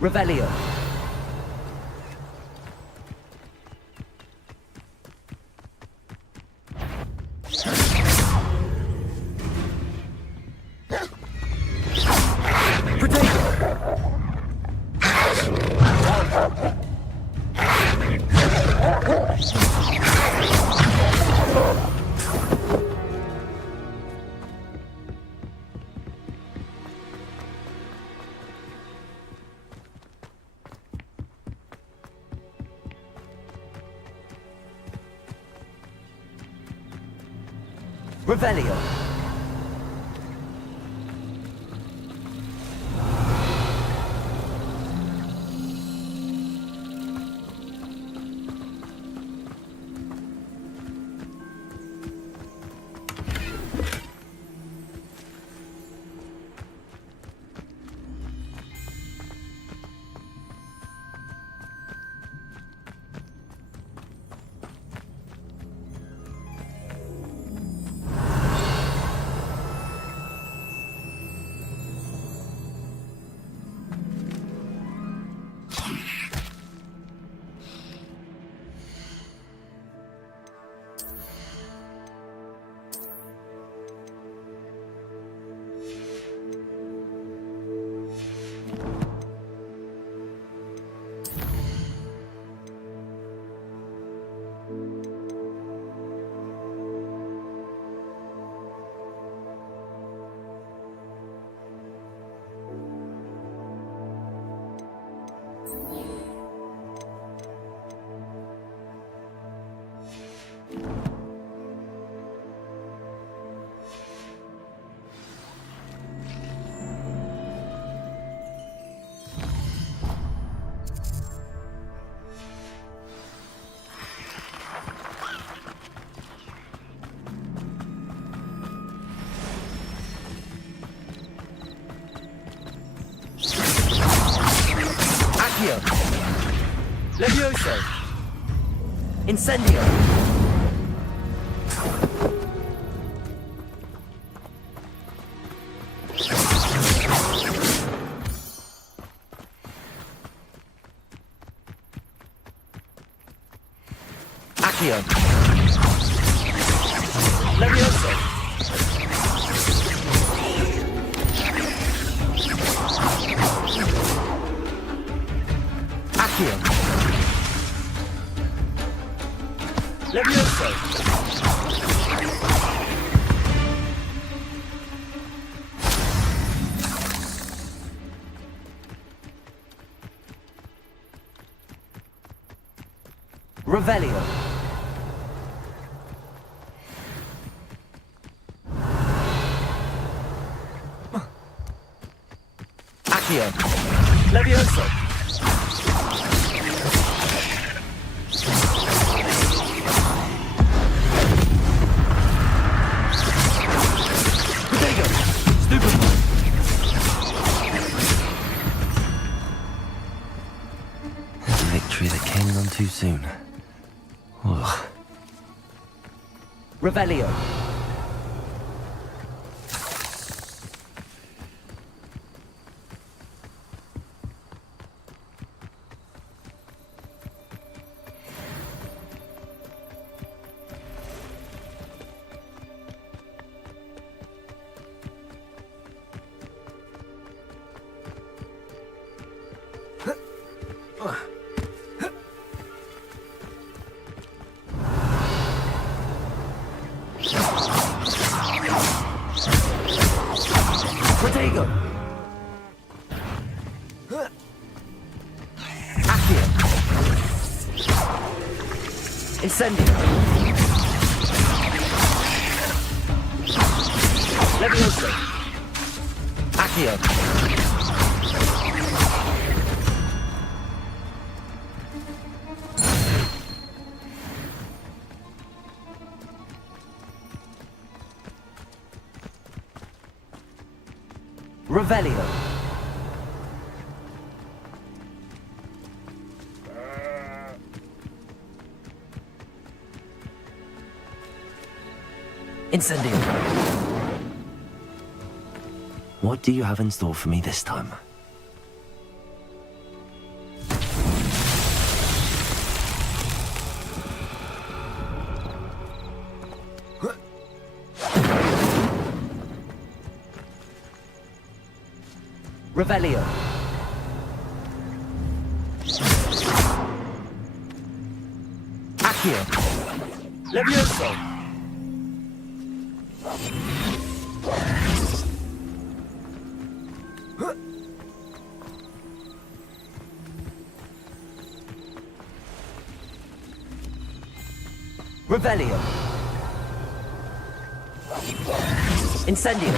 Revelio. Revelio. Accio. Levioso. Incendio. Accio. Levioso. Accio. Levioso. Revelio. Accio. Levioso. Protego. Stupefy. A victory that came none too soon. Ugh. Revelio. Protego. Accio. Incendio. Levioso. Accio. Revelio. Incendio. What do you have in store for me this time? Revelio. Accio. Levioso. Revelio. Incendio.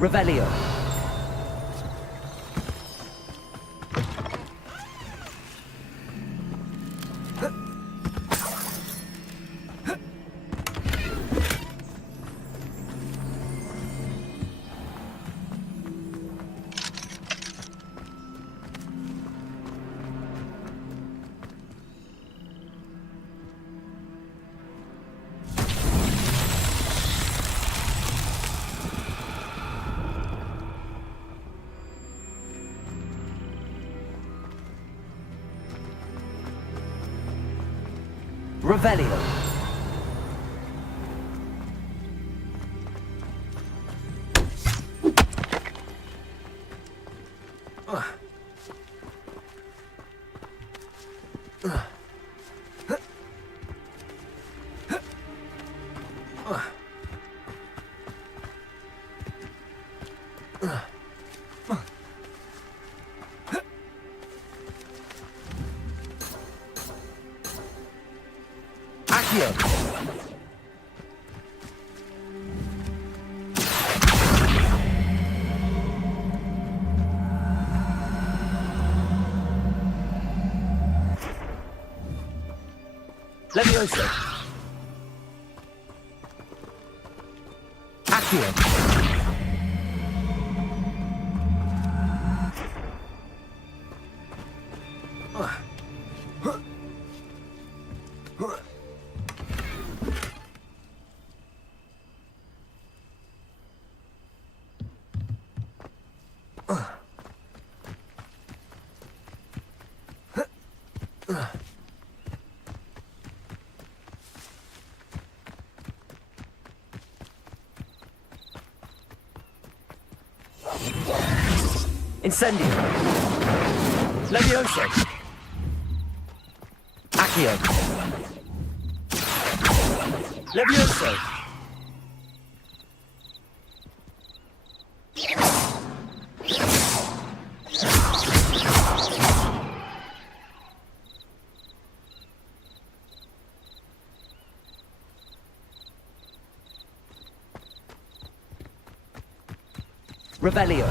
Revelio. Revelio. Accio. Levioso. Accio. Incendio. Levioso. Accio. Levioso. Revelio.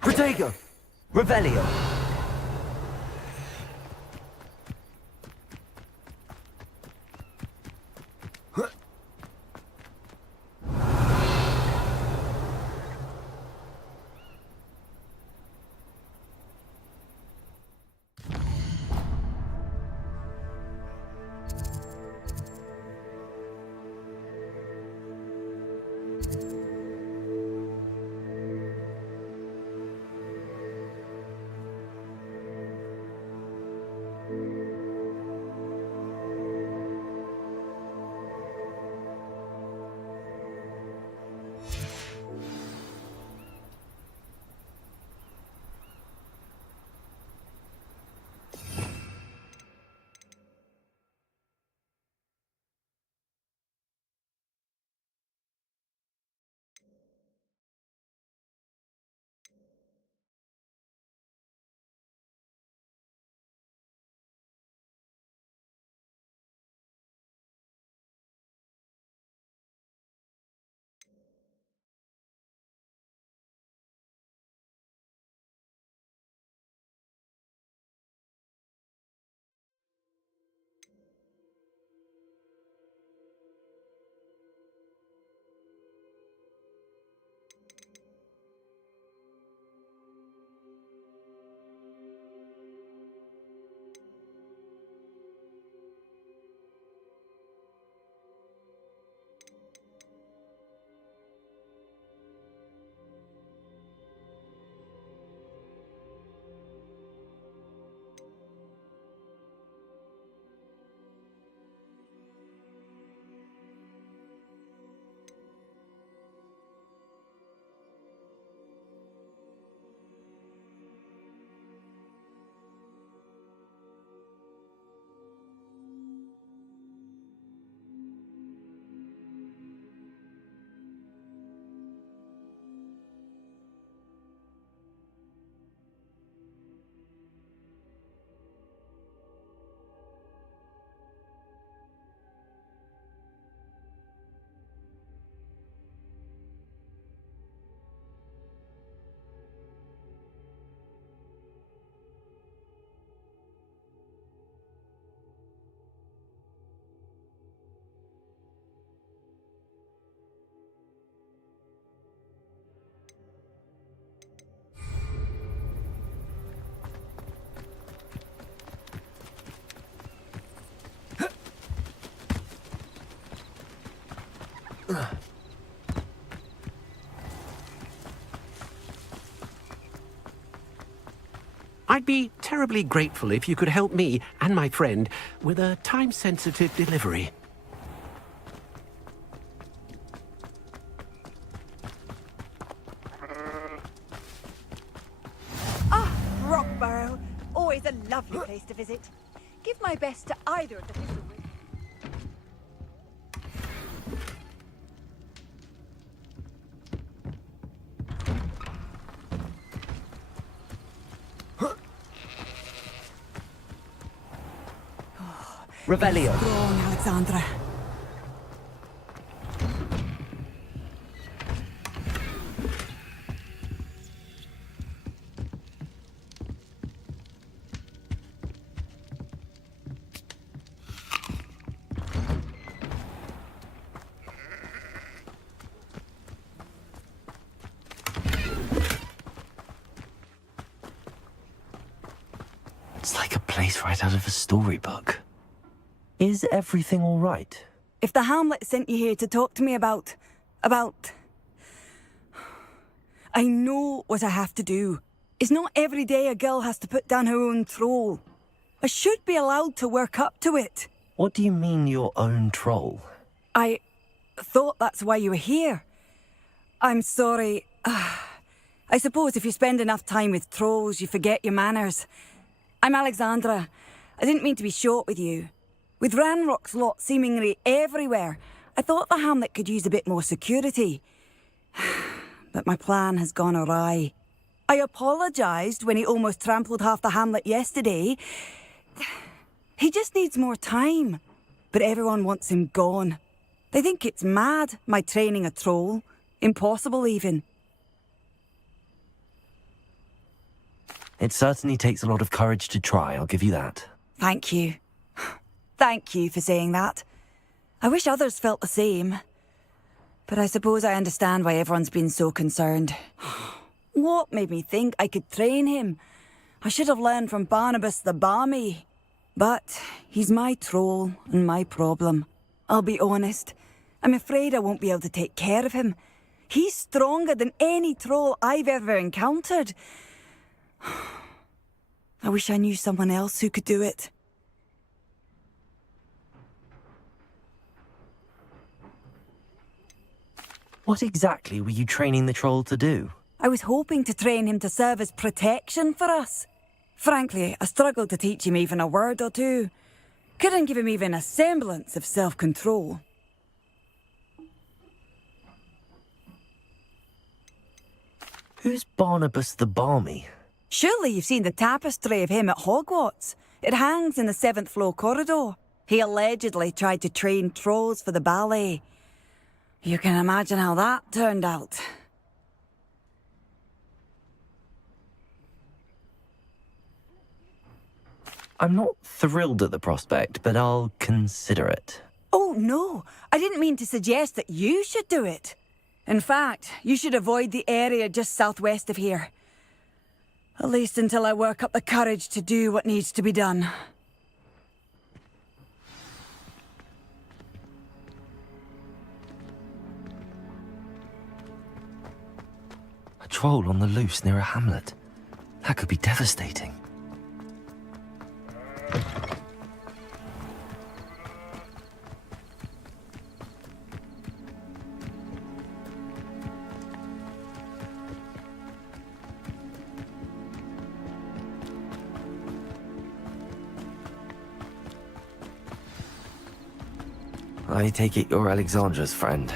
Protego. Revelio. I'd be terribly grateful if you could help me and my friend with a time-sensitive delivery. Rockborough. Always a lovely place to visit. Give my best to either of the people. Revelio. Strong, Alexandra. It's like a place right out of a storybook. Is everything all right? If the Hamlet sent you here to talk to me about... I know what I have to do. It's not every day a girl has to put down her own troll. I should be allowed to work up to it. What do you mean, your own troll? I thought that's why you were here. I'm sorry. I suppose if you spend enough time with trolls, you forget your manners. I'm Alexandra. I didn't mean to be short with you. With Ranrock's lot seemingly everywhere, I thought the Hamlet could use a bit more security. But my plan has gone awry. I apologised when he almost trampled half the Hamlet yesterday. He just needs more time. But everyone wants him gone. They think it's mad, my training a troll. Impossible, even. It certainly takes a lot of courage to try, I'll give you that. Thank you. Thank you for saying that. I wish others felt the same. But I suppose I understand why everyone's been so concerned. What made me think I could train him? I should have learned from Barnabas the Barmy. But he's my troll and my problem. I'll be honest. I'm afraid I won't be able to take care of him. He's stronger than any troll I've ever encountered. I wish I knew someone else who could do it. What exactly were you training the troll to do? I was hoping to train him to serve as protection for us. Frankly, I struggled to teach him even a word or two. Couldn't give him even a semblance of self-control. Who's Barnabas the Barmy? Surely you've seen the tapestry of him at Hogwarts. It hangs in the 7th floor corridor. He allegedly tried to train trolls for the ballet. You can imagine how that turned out. I'm not thrilled at the prospect, but I'll consider it. Oh, no. I didn't mean to suggest that you should do it. In fact, you should avoid the area just southwest of here. At least until I work up the courage to do what needs to be done. A troll on the loose near a hamlet. That could be devastating. I take it you're Alexandra's friend.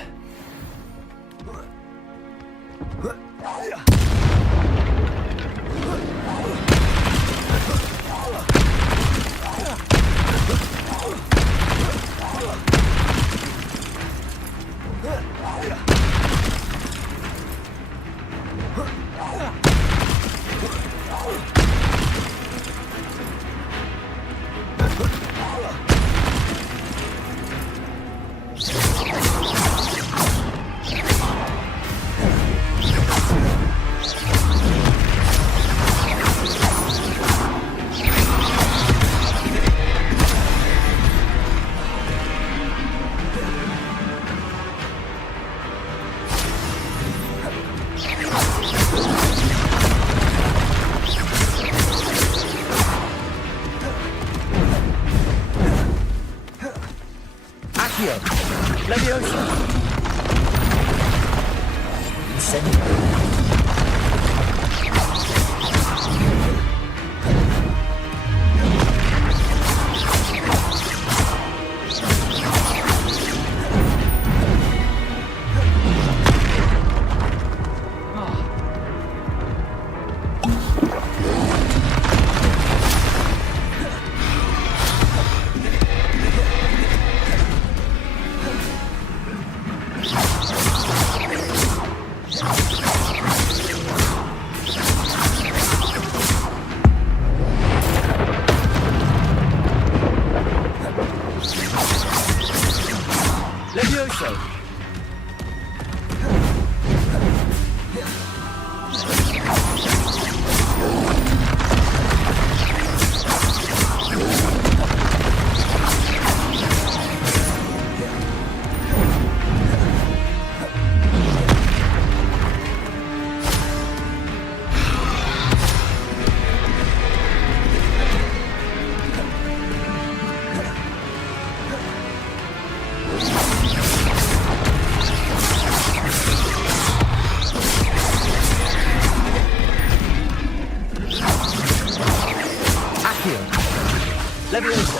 Levioso!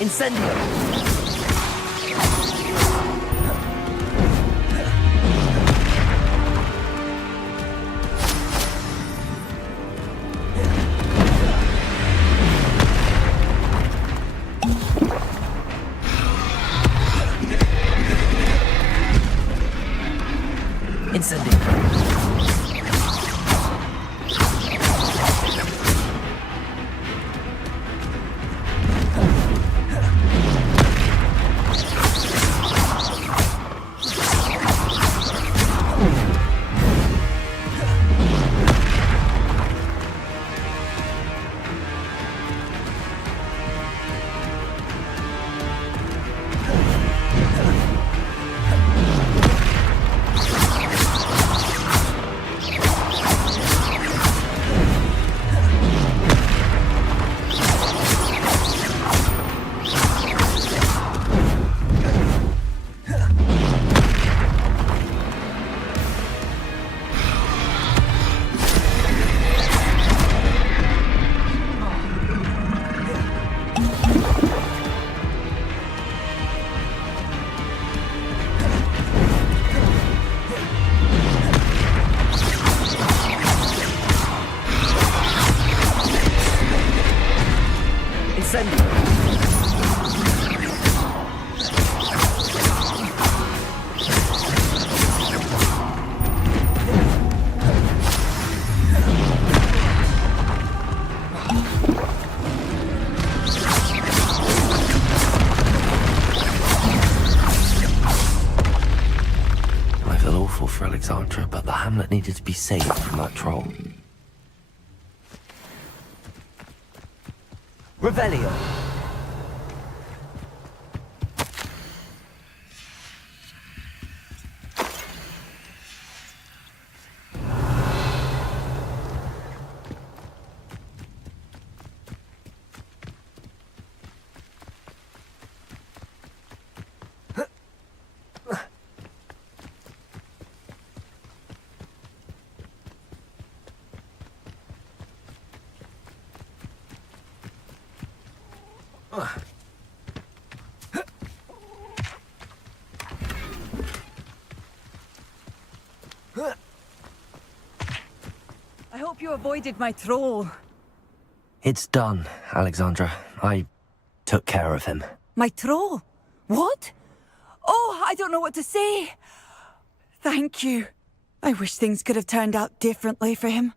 Incendio! Incendio! For Alexandra, but the hamlet needed to be saved from that troll. Revelio! I hope you avoided my troll. It's done, Alexandra. I took care of him. My troll? What? Oh, I don't know what to say. Thank you. I wish things could have turned out differently for him.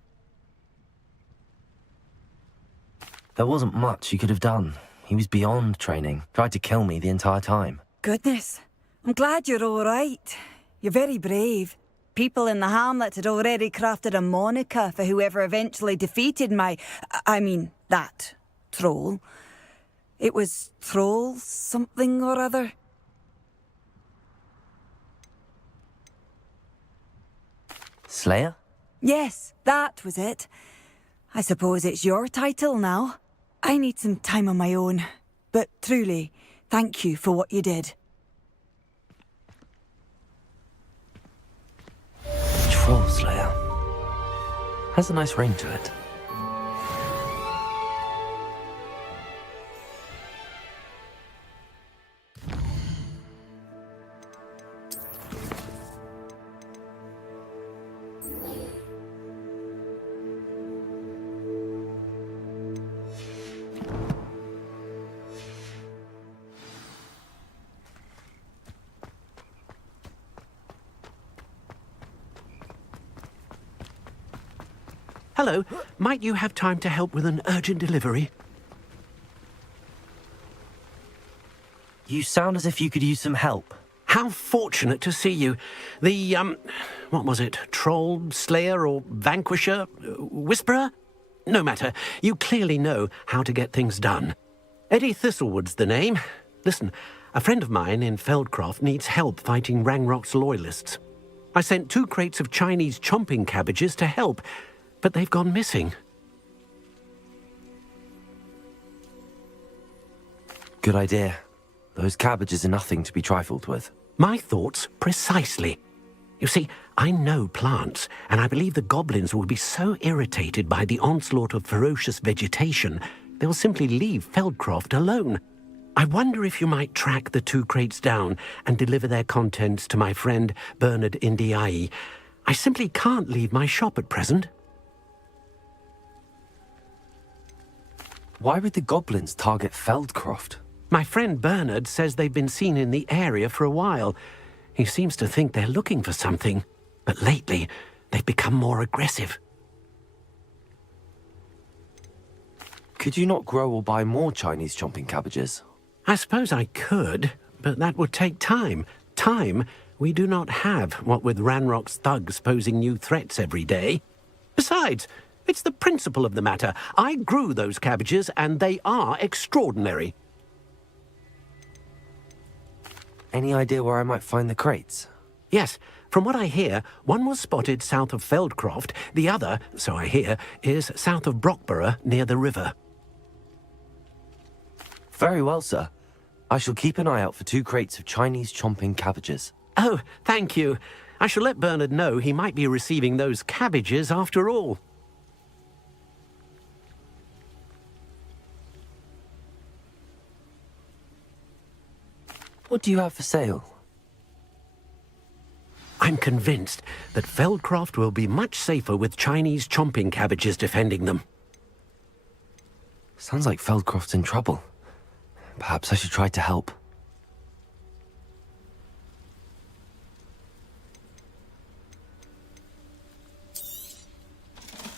There wasn't much you could have done. He was beyond training. Tried to kill me the entire time. Goodness. I'm glad you're all right. You're very brave. People in the hamlet had already crafted a moniker for whoever eventually defeated that troll. It was Troll something or other. Slayer? Yes, that was it. I suppose it's your title now. I need some time on my own. But truly, thank you for what you did. Troll Slayer. Has a nice ring to it. Hello, might you have time to help with an urgent delivery? You sound as if you could use some help. How fortunate to see you. The, what was it? Troll, Slayer, or Vanquisher? Whisperer? No matter. You clearly know how to get things done. Eddie Thistlewood's the name. Listen, a friend of mine in Feldcroft needs help fighting Rangrock's loyalists. I sent 2 crates of Chinese chomping cabbages to help, but they've gone missing. Good idea. Those cabbages are nothing to be trifled with. My thoughts precisely. You see, I know plants, and I believe the goblins will be so irritated by the onslaught of ferocious vegetation, they'll simply leave Feldcroft alone. I wonder if you might track the 2 crates down and deliver their contents to my friend Bernard Indiai. I simply can't leave my shop at present. Why would the goblins target Feldcroft? My friend Bernard says they've been seen in the area for a while. He seems to think they're looking for something, but lately they've become more aggressive. Could you not grow or buy more Chinese chomping cabbages? I suppose I could, but that would take time. Time we do not have, what with Ranrock's thugs posing new threats every day. Besides, it's the principle of the matter. I grew those cabbages, and they are extraordinary. Any idea where I might find the crates? Yes. From what I hear, one was spotted south of Feldcroft. The other, so I hear, is south of Brockborough, near the river. Very well, sir. I shall keep an eye out for 2 crates of Chinese chomping cabbages. Oh, thank you. I shall let Bernard know he might be receiving those cabbages after all. What do you have for sale? I'm convinced that Feldcroft will be much safer with Chinese chomping cabbages defending them. Sounds like Feldcroft's in trouble. Perhaps I should try to help.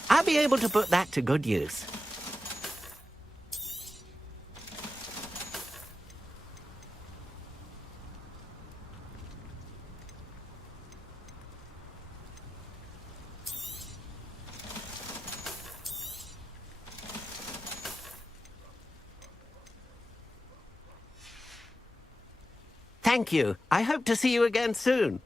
I'll be able to put that to good use. Thank you. I hope to see you again soon.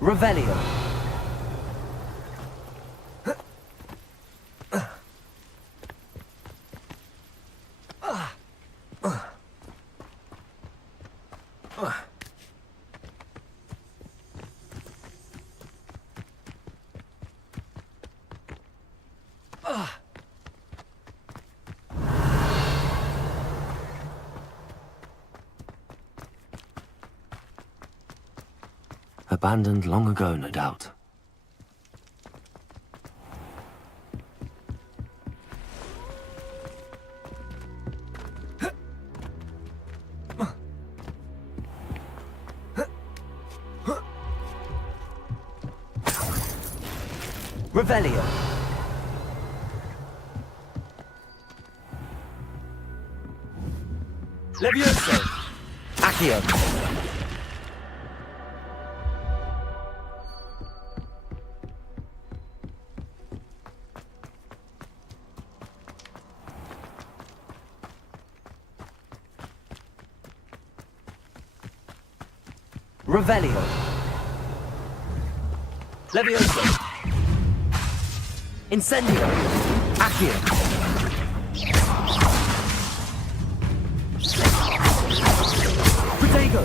Revelio. Abandoned long ago, no doubt. Revelio. Levioso. Accio. Revelio. Levioso. Incendio. Accio. Protego.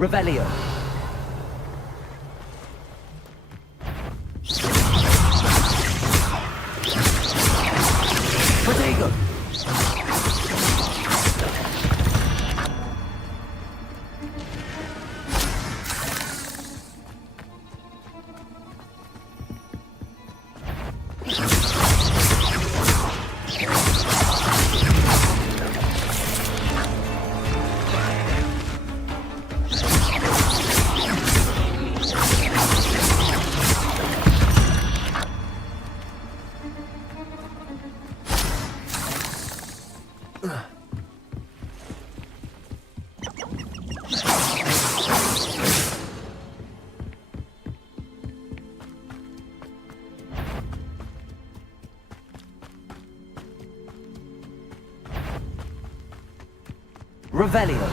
Revelio. Protego. Revelio.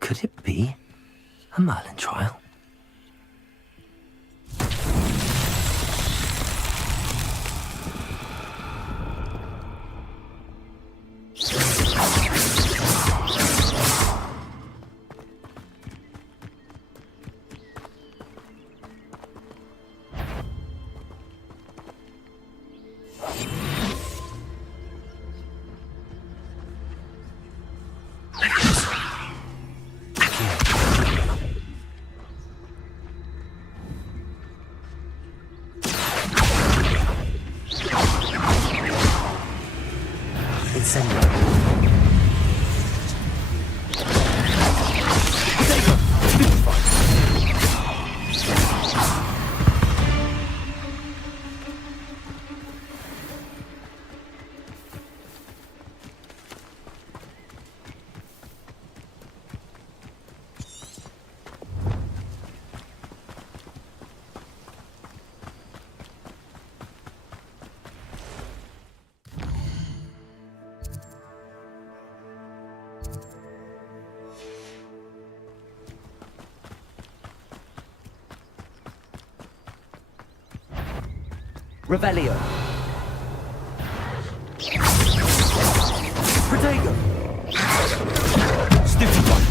Could it be a Merlin trial? Revelio. Protego. Stupid one.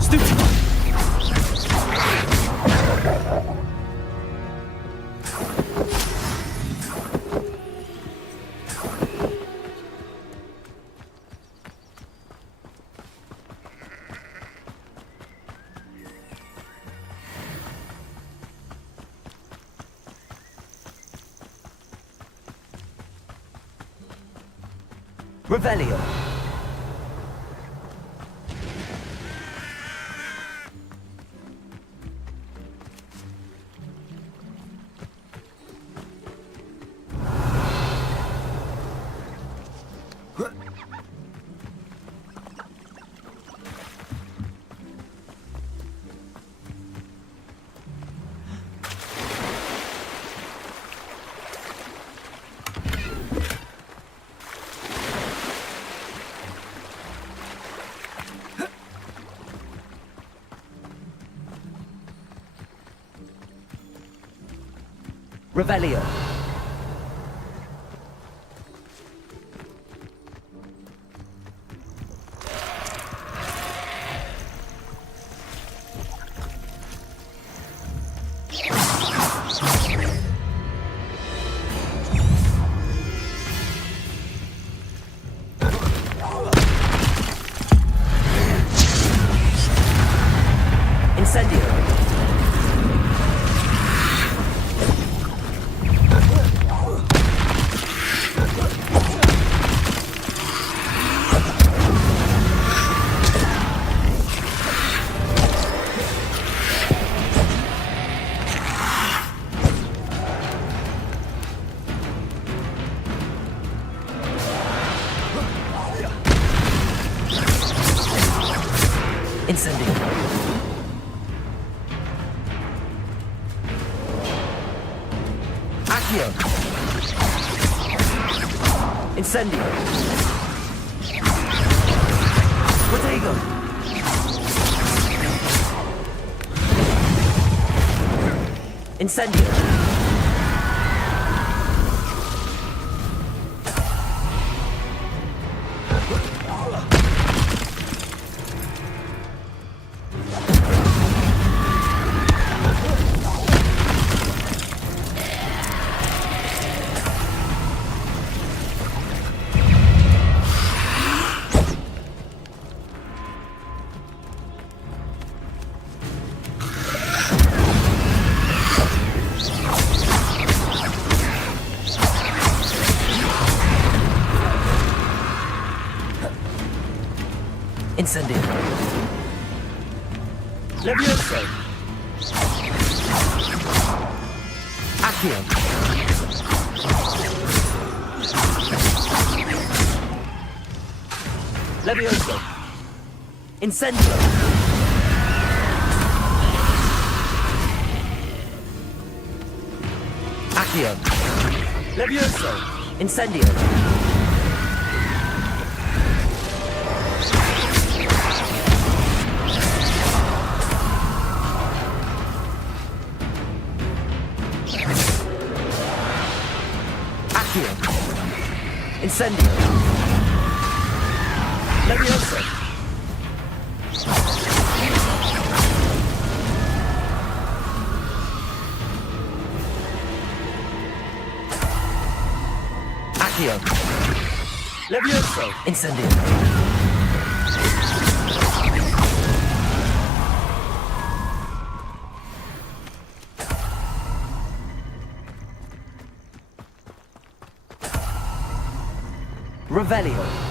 Stupid one. Revelio. Revelio. Incendio. Incendio. Accio. Incendio. Protego. Incendio. Incendio. Levioso. Accio. Levioso. Incendio. Accio. Levioso. Incendio. Accio. Incendio. Levioso. Accio. Levioso. Incendio. Revelio.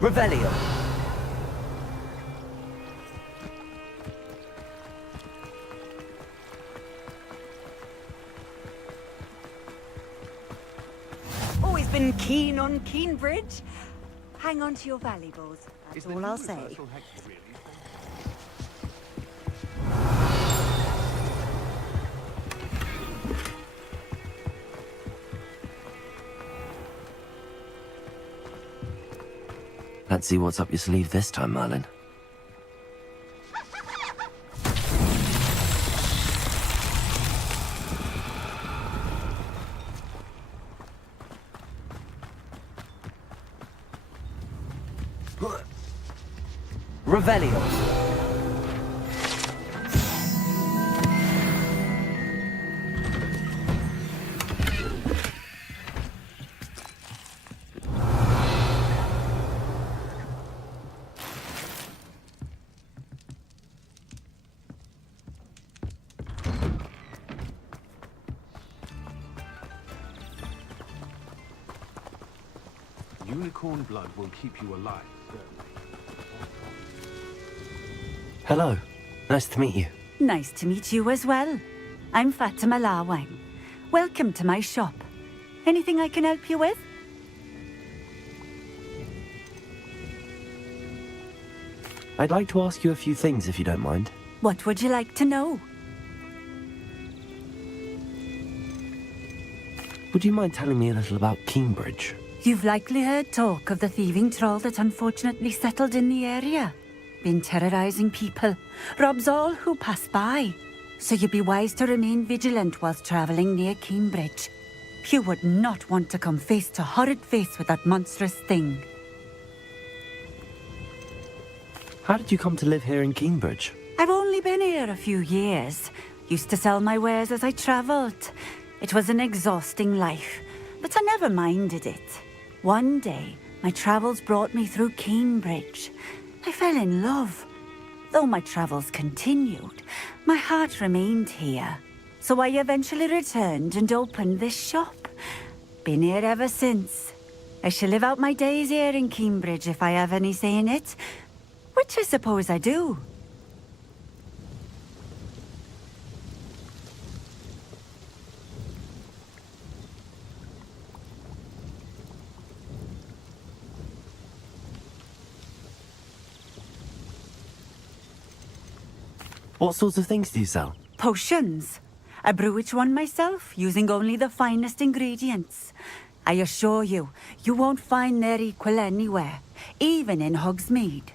Revelio. Always been keen on Keenbridge. Hang on to your valuables. That's all I'll say. Let's see what's up your sleeve this time, Merlin. Revelio. Unicorn blood will keep you alive. Hello. Nice to meet you. Nice to meet you as well. I'm Fatima Lawang. Welcome to my shop. Anything I can help you with? I'd like to ask you a few things, if you don't mind. What would you like to know? Would you mind telling me a little about Keenbridge? You've likely heard talk of the thieving troll that unfortunately settled in the area. Been terrorizing people, robs all who pass by. So you'd be wise to remain vigilant whilst traveling near Keenbridge. You would not want to come face to horrid face with that monstrous thing. How did you come to live here in Keenbridge? I've only been here a few years. Used to sell my wares as I travelled. It was an exhausting life, but I never minded it. One day, my travels brought me through Keenbridge. I fell in love. Though my travels continued, my heart remained here. So I eventually returned and opened this shop. Been here ever since. I shall live out my days here in Keenbridge if I have any say in it, which I suppose I do. What sorts of things do you sell? Potions. I brew each one myself, using only the finest ingredients. I assure you, you won't find their equal anywhere, even in Hogsmeade.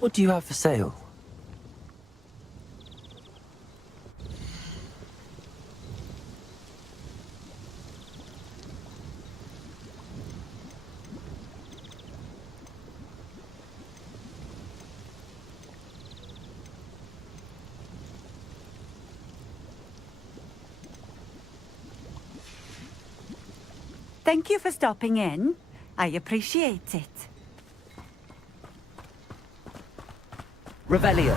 What do you have for sale? Thank you for stopping in. I appreciate it. Revelio.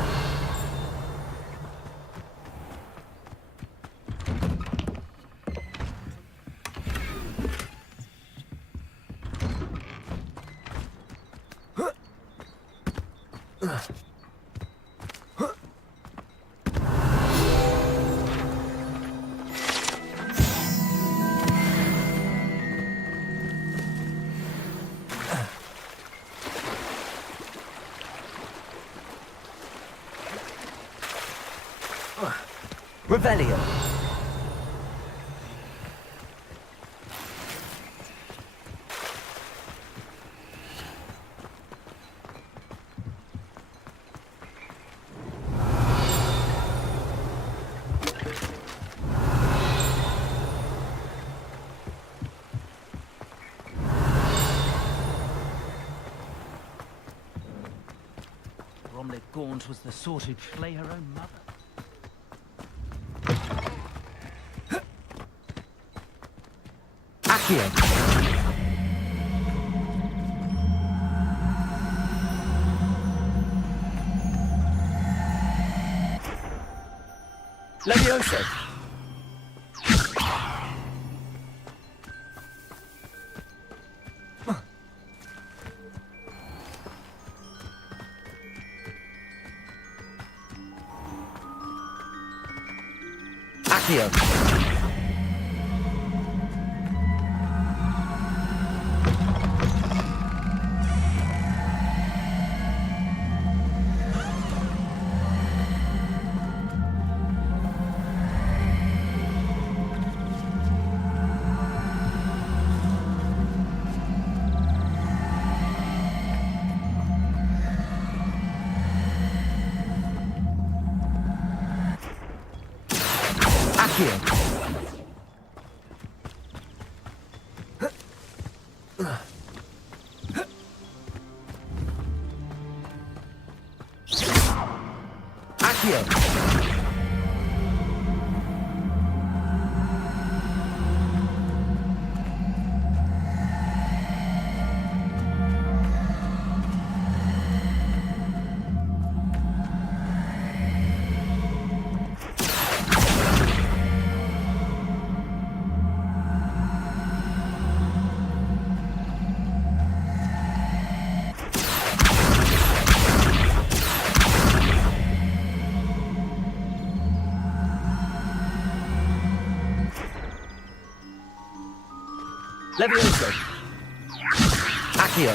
Revelio. Bromley Gaunt was the sort who'd slay her own mother. Accio. Levioso. Accio. Accio. Accio. Levioso. Accio.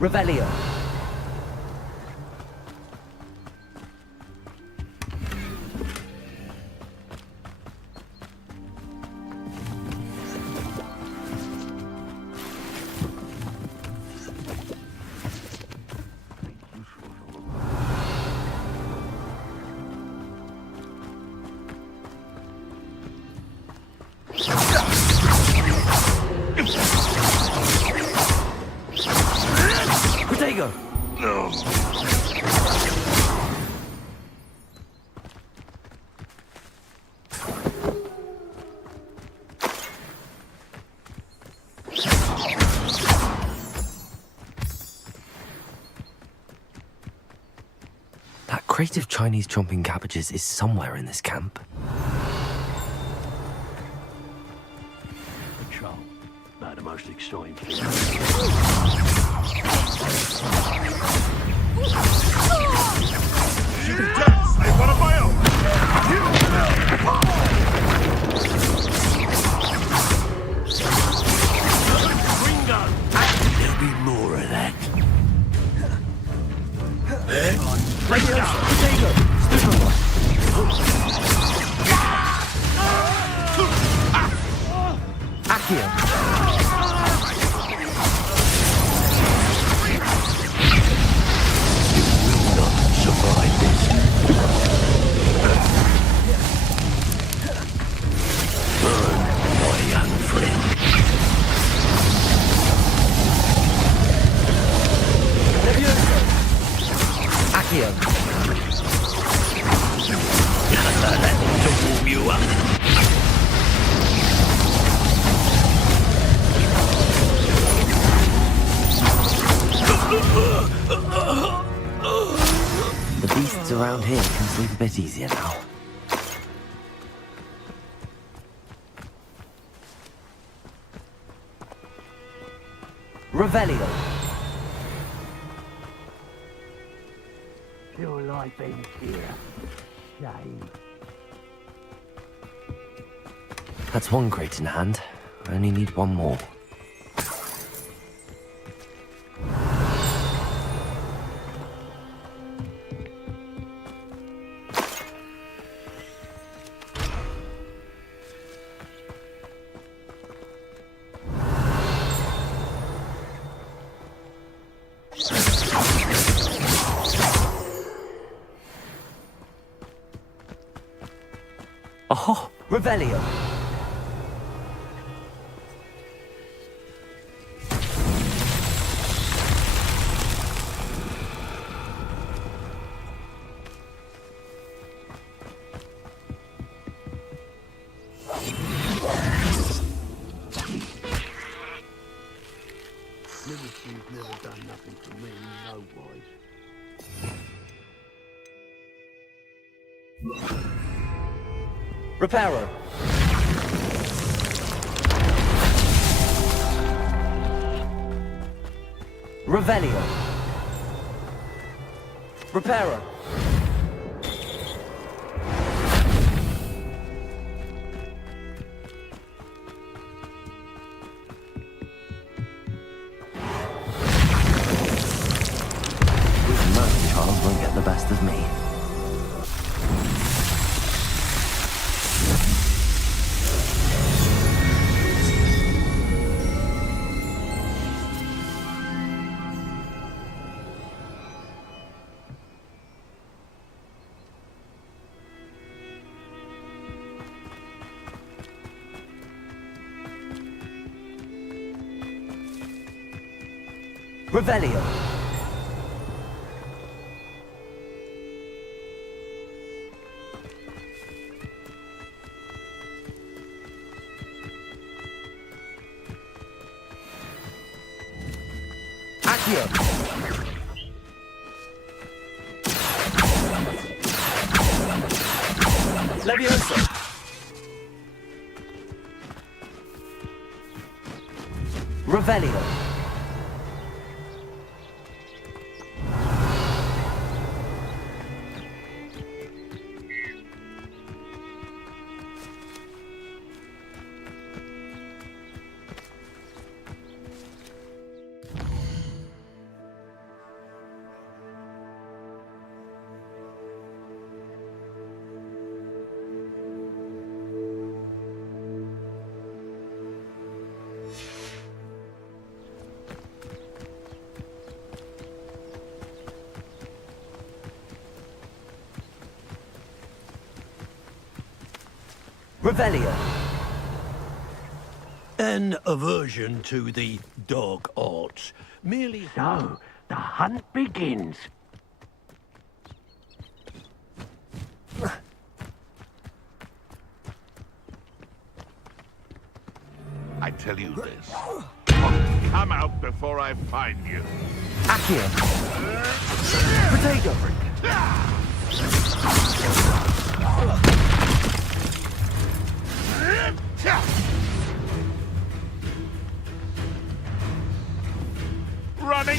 Revelio. go. That crate of Chinese chomping cabbages is somewhere in this camp. Patrol. About the most exciting thing. You dare slay one of my own! You will fall! Ringo! There'll be more of that. The beasts around here can sleep a bit easier now. Revelio. Your life ends here. Shame. That's one crate in hand. I only need one more. Oh, Revelio. Military's never done nothing for me, no wise. Reparo. Revelio. Reparo. Most Charles won't get the best of me. Revelio. Accio. Levioso. Revelio. Revelio. An aversion to the dark arts. Merely So, The hunt begins. I tell you this. Come out before I find you. Accio! Potato! Running!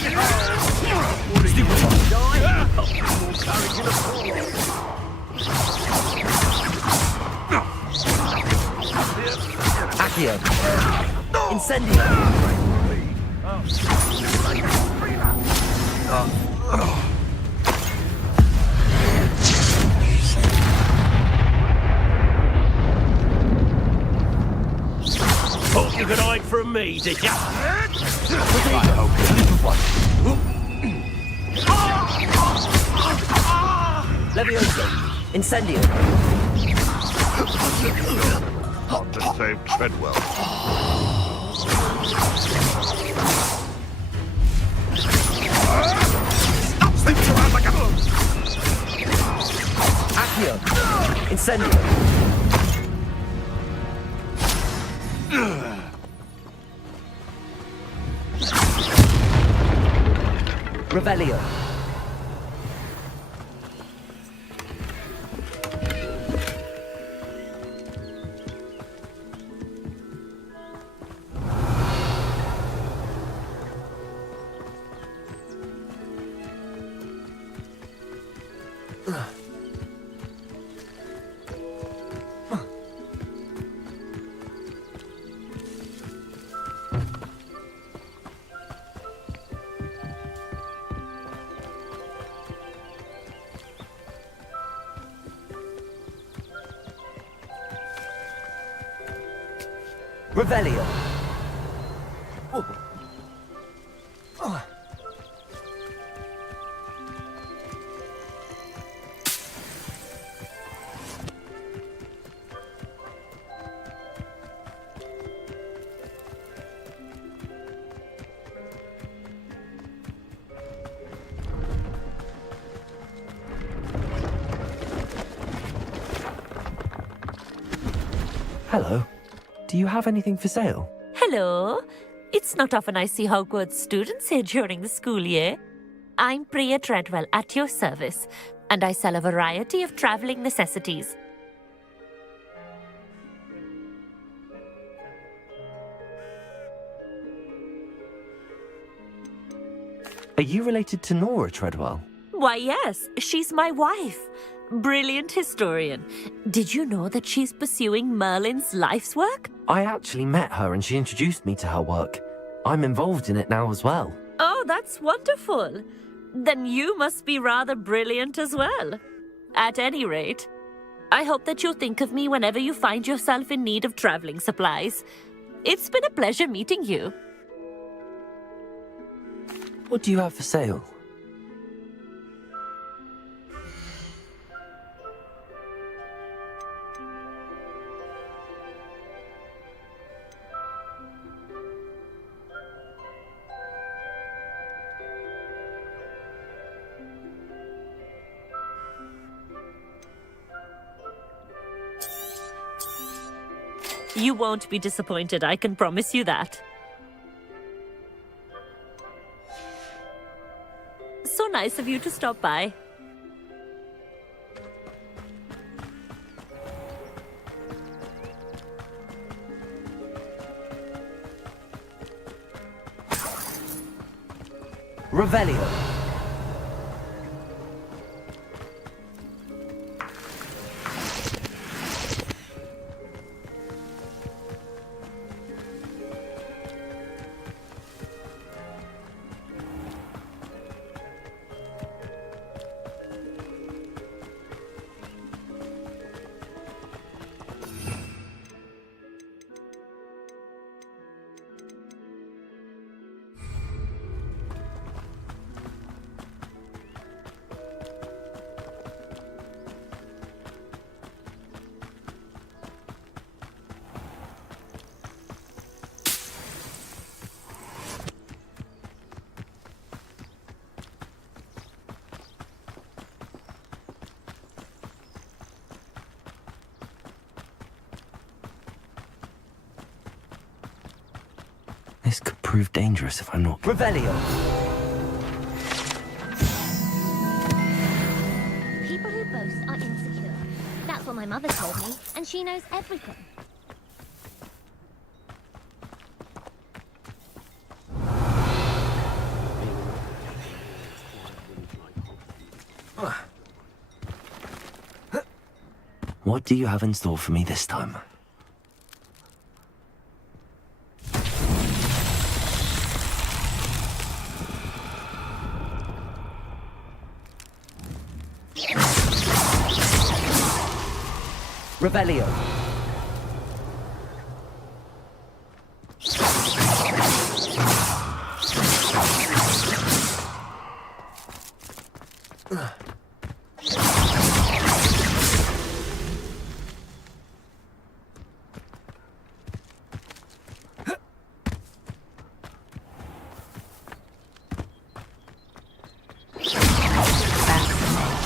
Accio! Incendio! Thought you could hide from me, did ya? Levioso! Incendio! On to save Treadwell. Stop slipping around like a... Accio! Incendio! Revelio! Revelio! Hello. Do you have anything for sale? Hello. It's not often I see Hogwarts students here during the school year. I'm Priya Treadwell at your service, and I sell a variety of traveling necessities. Are you related to Nora Treadwell? Why, yes, she's my wife. Brilliant historian. Did you know that she's pursuing Merlin's life's work? I actually met her and she introduced me to her work. I'm involved in it now as well. Oh, that's wonderful. Then you must be rather brilliant as well. At any rate, I hope that you'll think of me whenever you find yourself in need of traveling supplies. It's been a pleasure meeting you. What do you have for sale? You won't be disappointed, I can promise you that. So nice of you to stop by. Revelio. prove dangerous if I'm not. Revelio! People who boast are insecure. That's what my mother told me, and she knows everything. What do you have in store for me this time? Revelio!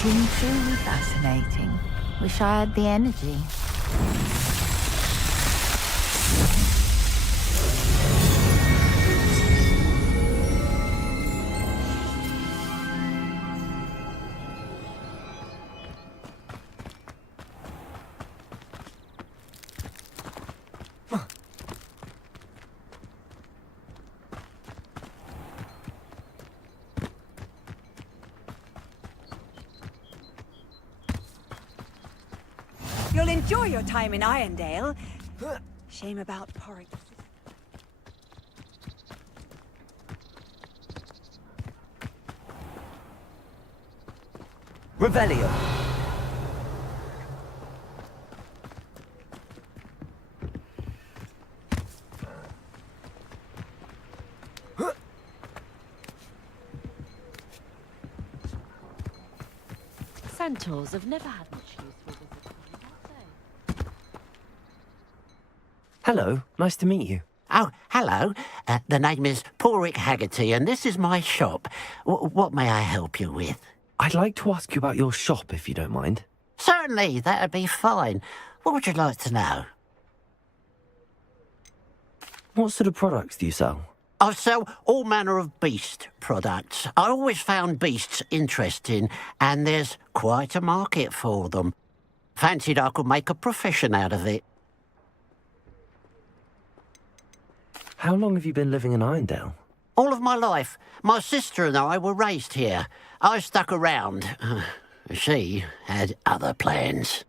Fascinating, truly fascinating. Wish I had the energy. You'll enjoy your time in Irondale. Shame about Porrick. Revelio! Centaurs have never had much use for visitors. Hello, nice to meet you. Oh, hello. The name is Porrick Haggerty, and this is my shop. What may I help you with? I'd like to ask you about your shop, if you don't mind. Certainly, that'd be fine. What would you like to know? What sort of products do you sell? I sell all manner of beast products. I always found beasts interesting, and there's quite a market for them. Fancied I could make a profession out of it. How long have you been living in Irondale? All of my life. My sister and I were raised here. I stuck around. She had other plans.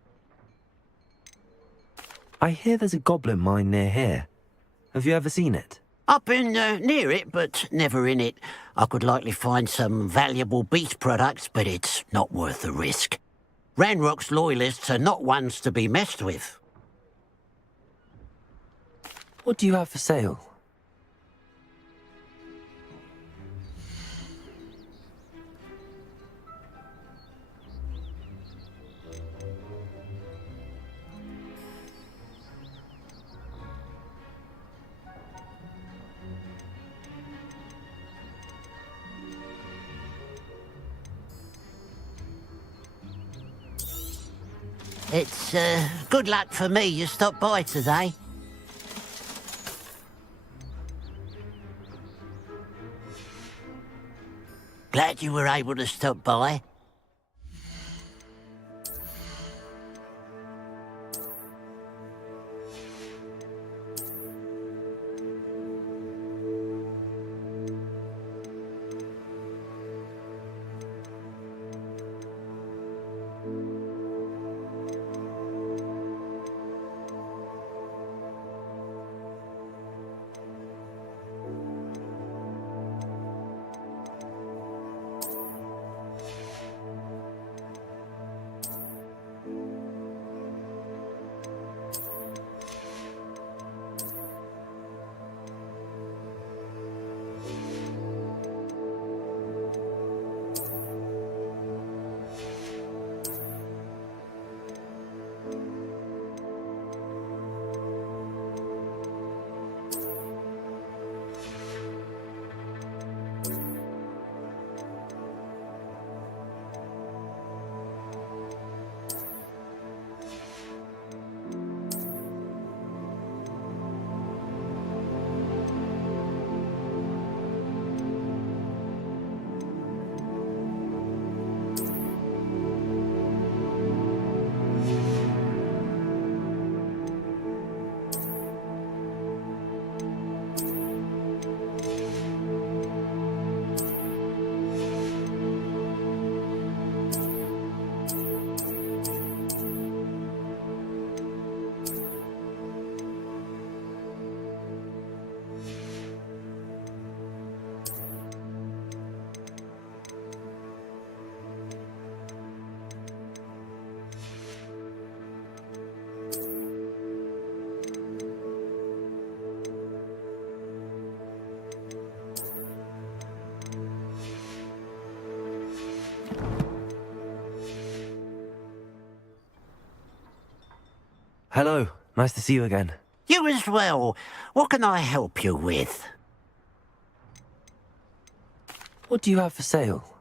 I hear there's a goblin mine near here. Have you ever seen it? I've been near it, but never in it. I could likely find some valuable beast products, but it's not worth the risk. Ranrock's loyalists are not ones to be messed with. What do you have for sale? It's good luck for me you stopped by today. Glad you were able to stop by. Hello. Nice to see you again. You as well. What can I help you with? What do you have for sale?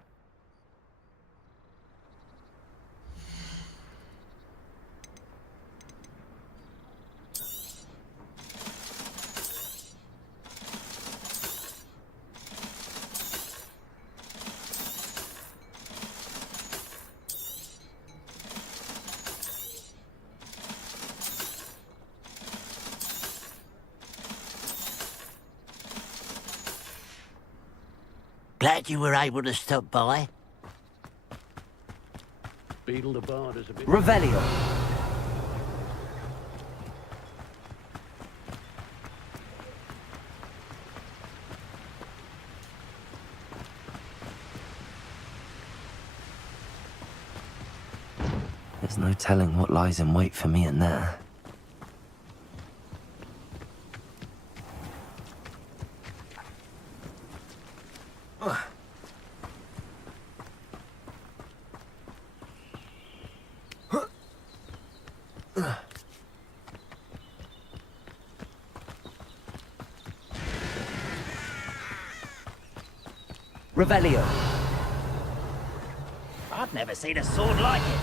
Glad you were able to stop by. Beetle the Bard is a bit... Revelio. There's no telling what lies in wait for me in there. Revelio. I've never seen a sword like it.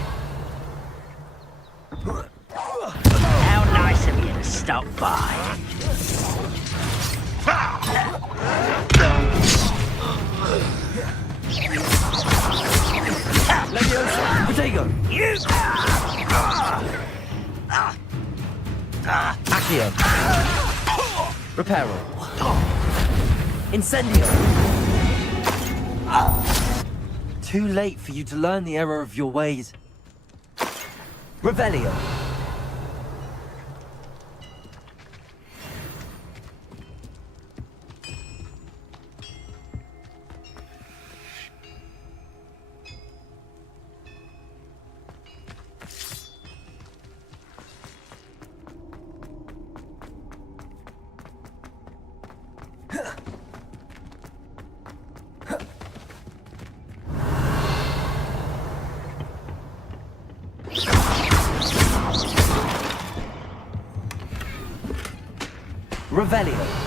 How nice of you to stop by. Leviosa. Potato. You! Accio. Reparo. Incendio. Too late for you to learn the error of your ways. Revelio. Revelio.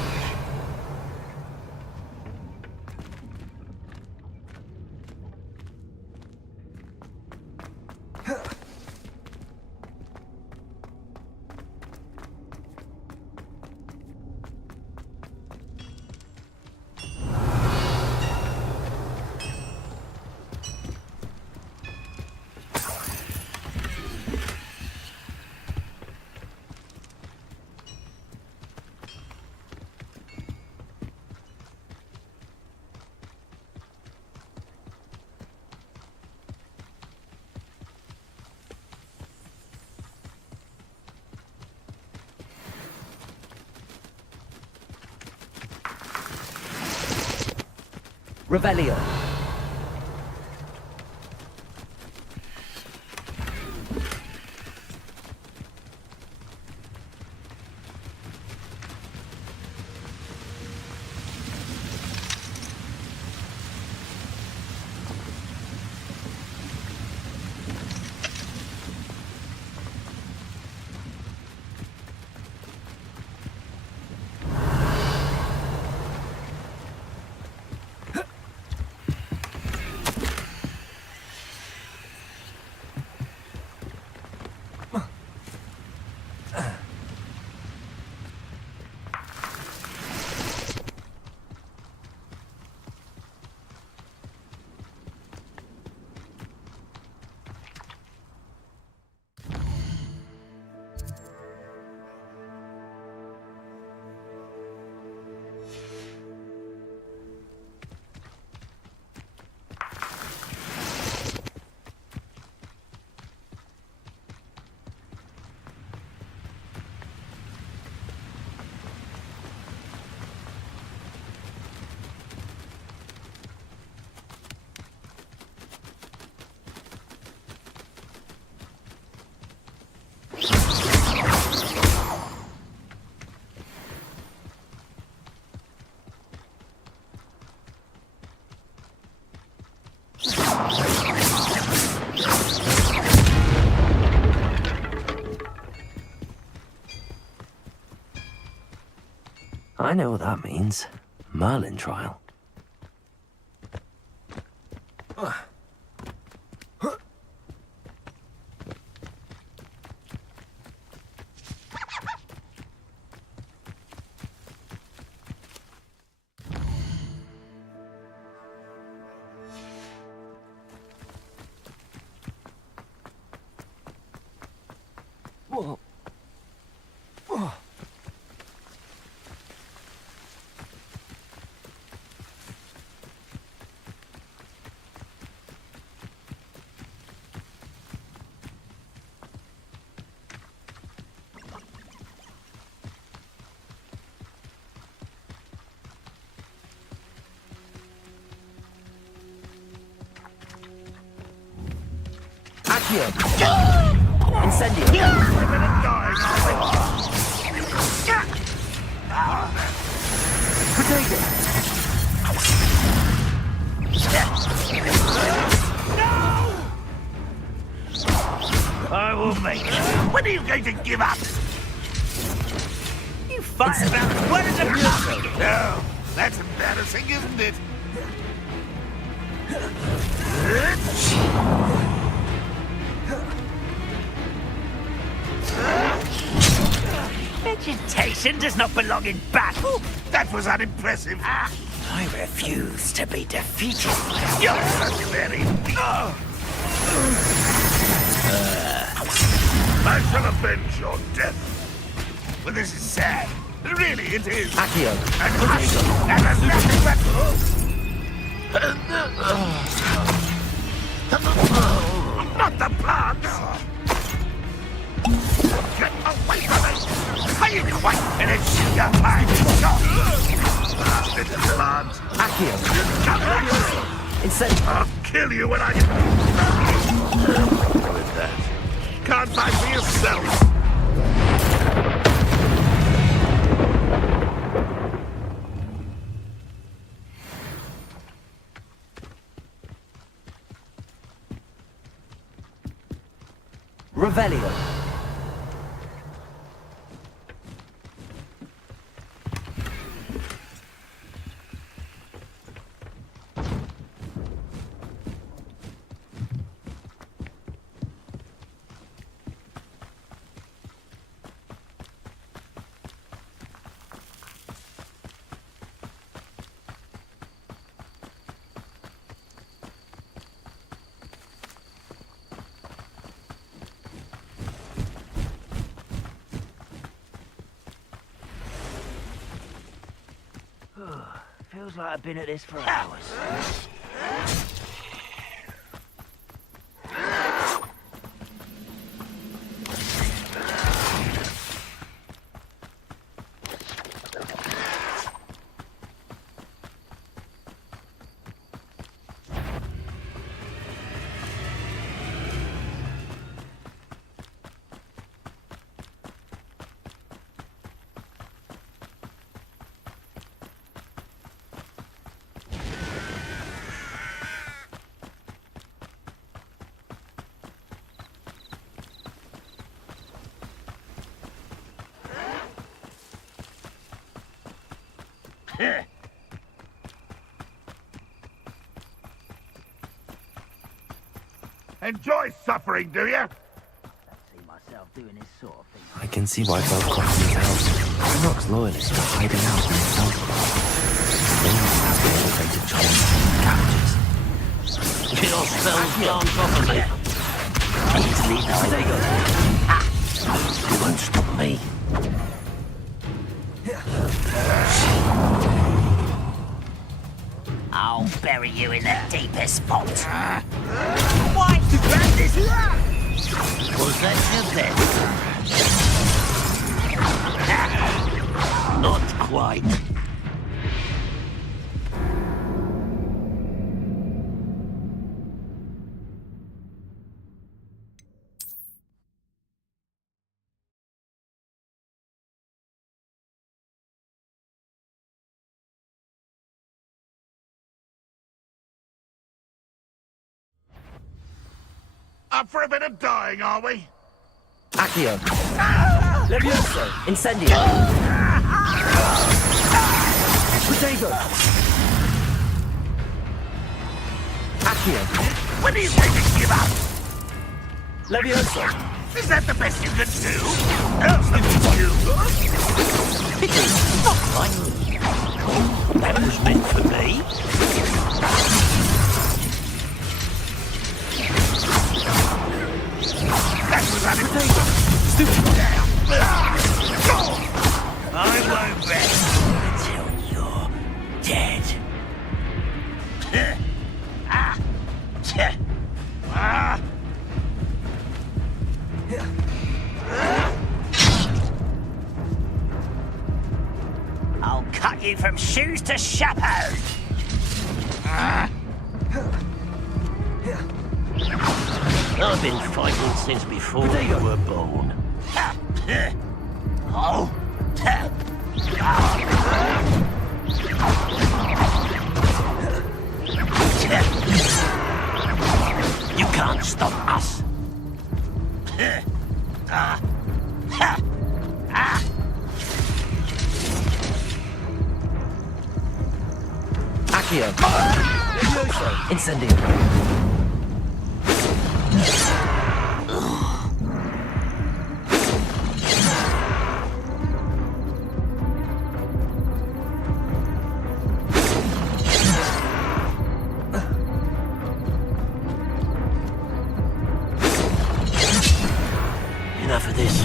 Revelio. I know what that means. Merlin trial. Whoa. Whoa. Accio! Incendio! Potato! I will make it. When are you going to give up? You fired out as well as a bluff. No, that's embarrassing, isn't it? Vegetation does not belong in battle. That was unimpressive. I refuse to be defeated. You're so very weak. I shall avenge your death. Well, this is sad. Really, it is. Accio. And that has nothing but... Not the plants! Get away from me! Are you quite finished? Your time is short! Little plant! Accio. Incendio! I'll kill you when I... With that. Can't fight for yourself! Revelio. Feels like I've been at this for hours. Enjoy suffering, do you? I see myself doing this sort of thing. I can see why both Crofton's help. Enoch's loyalists are hiding out in the Southwest. They must have the elevated challenge captures. Your spells gone properly. Easily done. You won't stop me. I'll bury you in the deepest spot. Why to grab this? Was that your best? Not quite. Up for a bit of dying, are we? Accio. Levioso. Incendio. Protego! Accio! When are you going to give up? Levioso! Is that the best you can do? You? Not like that was meant for me. That was unintended. Stupid down. I won't rest until you're dead. I'll cut you from shoes to chapeau. I've been fighting since before you were born. Oh. You can't stop us. Accio! Levioso! Incendio! Enough of this.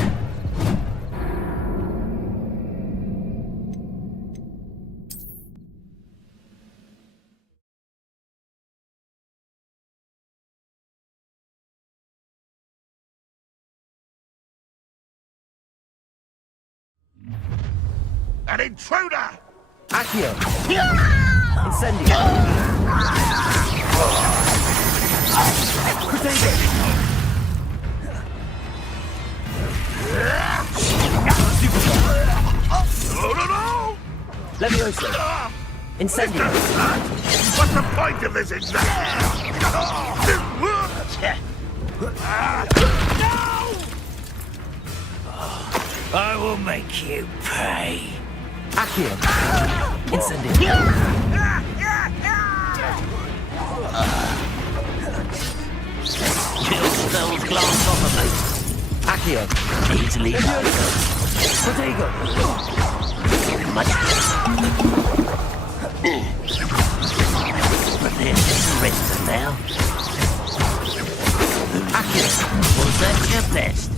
An intruder! Accio! Incendio! Protego! No! Levioso! Incendio! What's the point of this exactly? I will make you pay. Accio! Incendio! Kill spells glance off of me. Accio! Easily done. Protego! Much. Prepare to surrender now. Accio! Was that your best?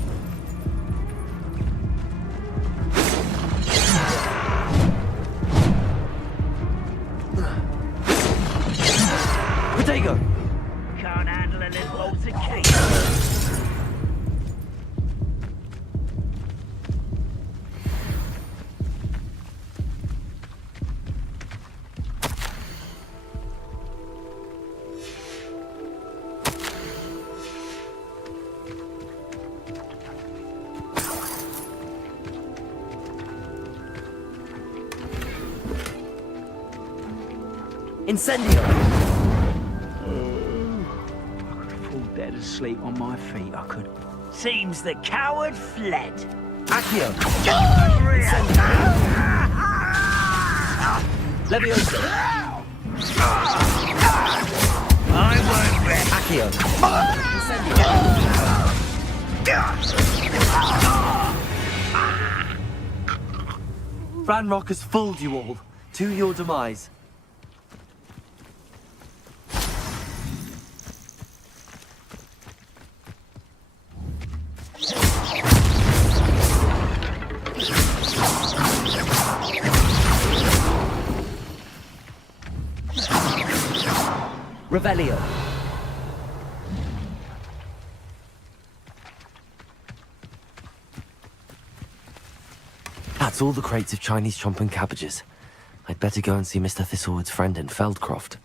Protego! Can't handle a little altercation. Incendio! Dead asleep on my feet, I could. Seems the coward fled. Accio! Levioso! I won't rest. Accio! Incendio! Ranrock has fooled you all. To your demise. Revelio. That's all the crates of Chinese chomp and cabbages. I'd better go and see Mr. Thistlewood's friend in Feldcroft.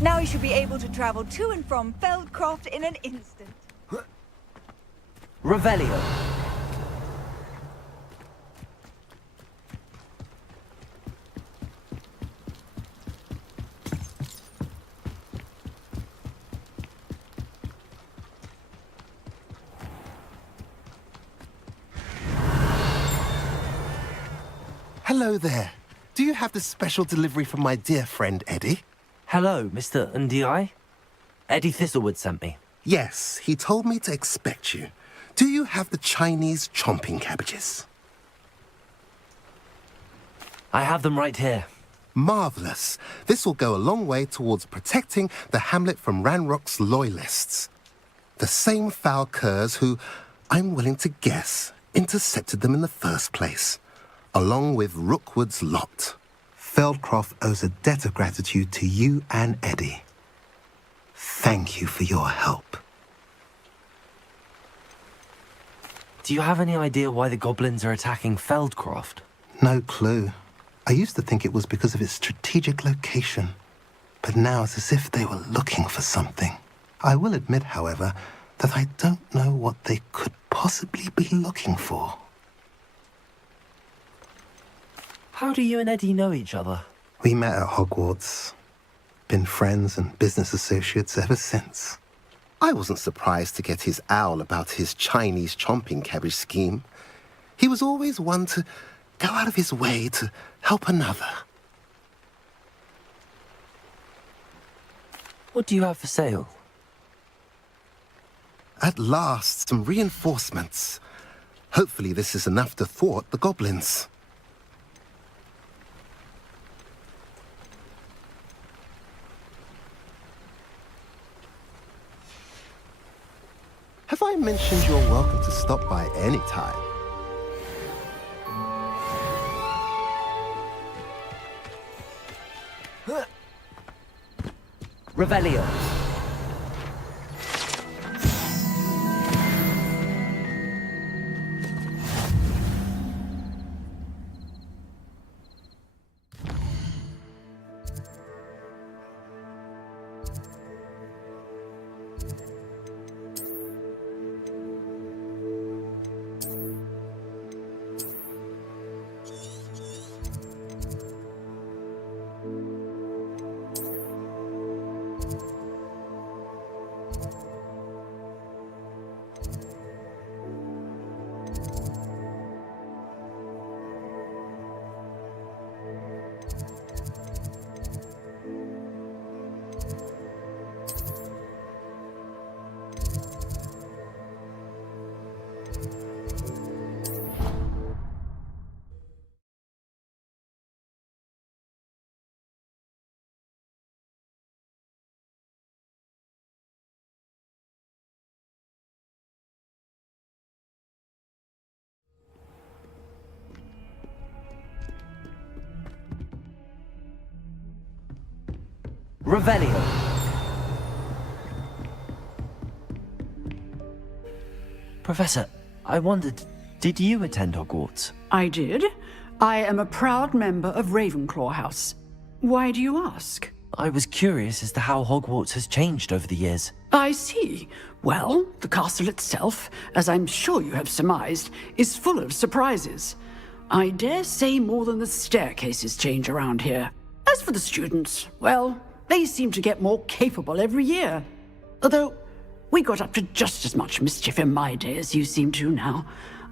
Now you should be able to travel to and from Feldcroft in an instant. Revelio. Hello there. Do you have the special delivery from my dear friend Eddie? Hello, Mr. Ndi. Eddie Thistlewood sent me. Yes, he told me to expect you. Do you have the Chinese chomping cabbages? I have them right here. Marvellous. This will go a long way towards protecting the hamlet from Ranrock's loyalists. The same foul curs who, I'm willing to guess, intercepted them in the first place, along with Rookwood's lot. Feldcroft owes a debt of gratitude to you and Eddie. Thank you for your help. Do you have any idea why the goblins are attacking Feldcroft? No clue. I used to think it was because of its strategic location, but now it's as if they were looking for something. I will admit, however, that I don't know what they could possibly be looking for. How do you and Eddie know each other? We met at Hogwarts. Been friends and business associates ever since. I wasn't surprised to get his owl about his Chinese chomping cabbage scheme. He was always one to go out of his way to help another. What do you have for sale? At last, some reinforcements. Hopefully this is enough to thwart the goblins. Have I mentioned you're welcome to stop by any time? Revelio. Revelio. Professor, I wondered, did you attend Hogwarts? I did. I am a proud member of Ravenclaw House. Why do you ask? I was curious as to how Hogwarts has changed over the years. I see. Well, the castle itself, as I'm sure you have surmised, is full of surprises. I dare say more than the staircases change around here. As for the students, well, they seem to get more capable every year. Although, we got up to just as much mischief in my day as you seem to now.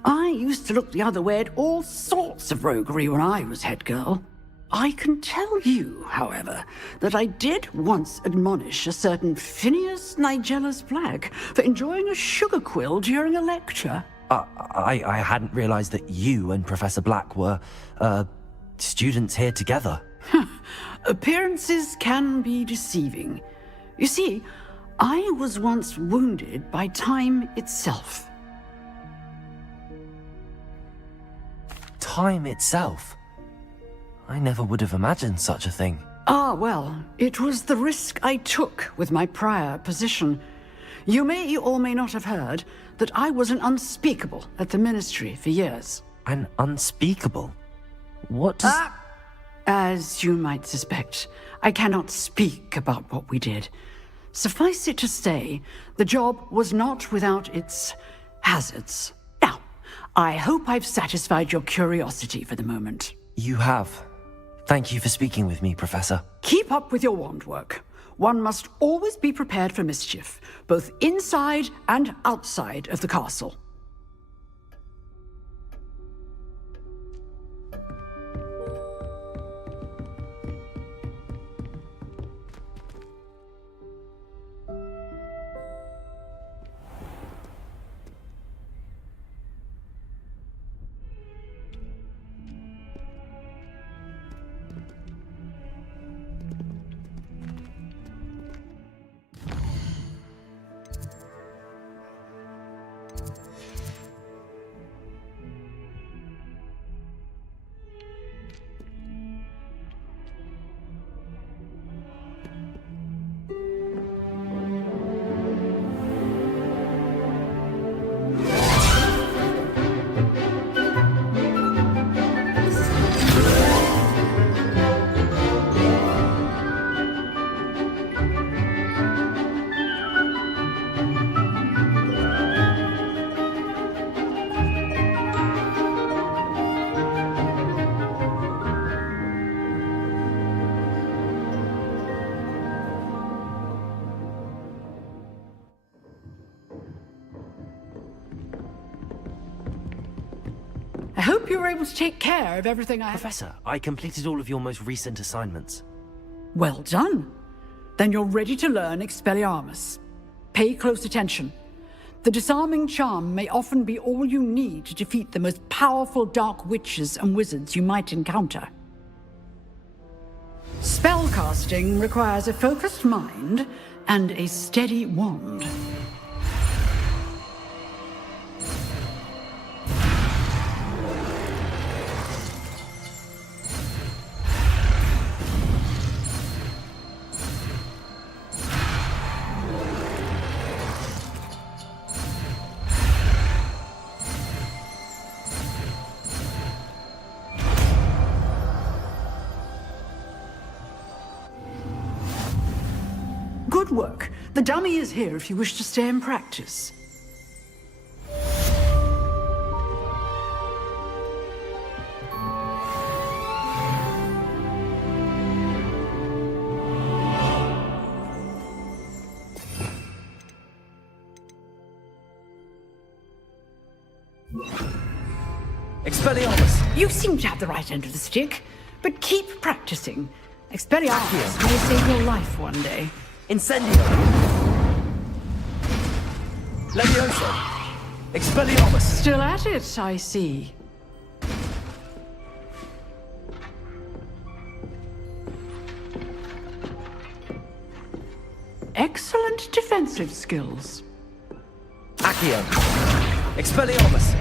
I used to look the other way at all sorts of roguery when I was head girl. I can tell you, however, that I did once admonish a certain Phineas Nigellus Black for enjoying a sugar quill during a lecture. I hadn't realized that you and Professor Black were, students here together. Appearances can be deceiving. You see, I was once wounded by time itself. Time itself? I never would have imagined such a thing. Ah, well, it was the risk I took with my prior position. You may or may not have heard that I was an unspeakable at the Ministry for years. An unspeakable? What does... As you might suspect, I cannot speak about what we did. Suffice it to say, the job was not without its hazards. Now, I hope I've satisfied your curiosity for the moment. You have. Thank you for speaking with me, Professor. Keep up with your wand work. One must always be prepared for mischief, both inside and outside of the castle. I hope you were able to take care of everything I... Professor, I completed all of your most recent assignments. Well done. Then you're ready to learn Expelliarmus. Pay close attention. The disarming charm may often be all you need to defeat the most powerful dark witches and wizards you might encounter. Spellcasting requires a focused mind and a steady wand. Good work. The dummy is here if you wish to stay and practice. Expelliarmus! You seem to have the right end of the stick, but keep practicing. Expelliarmus may save your life one day. Incendio! Levioso! Expelliarmus! Still at it, I see. Excellent defensive skills. Accio! Expelliarmus!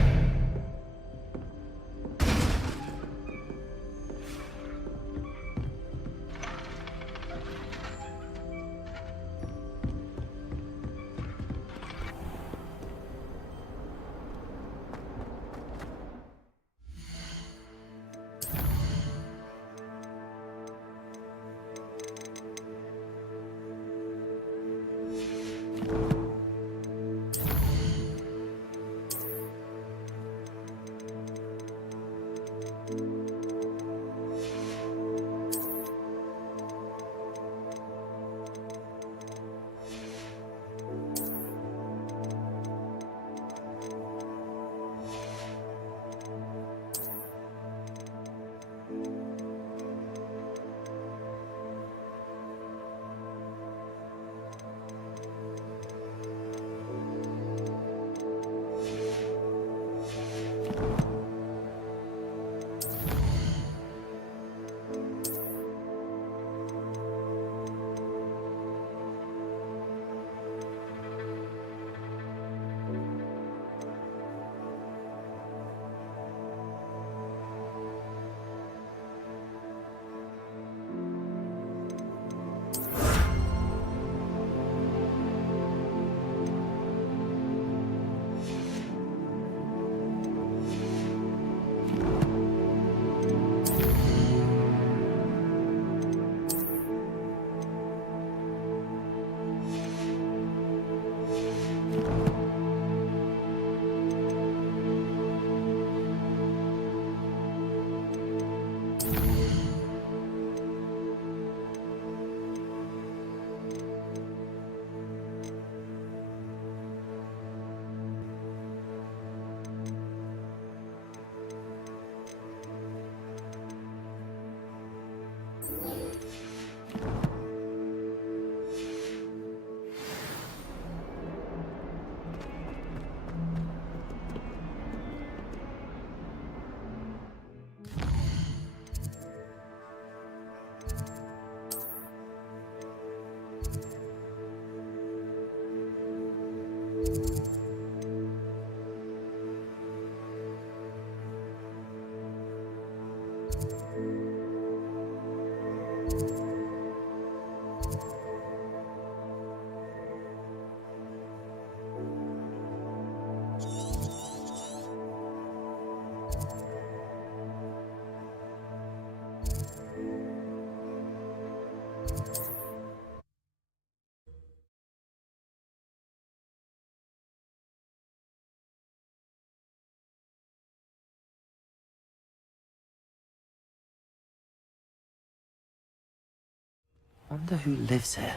Wonder who lives here.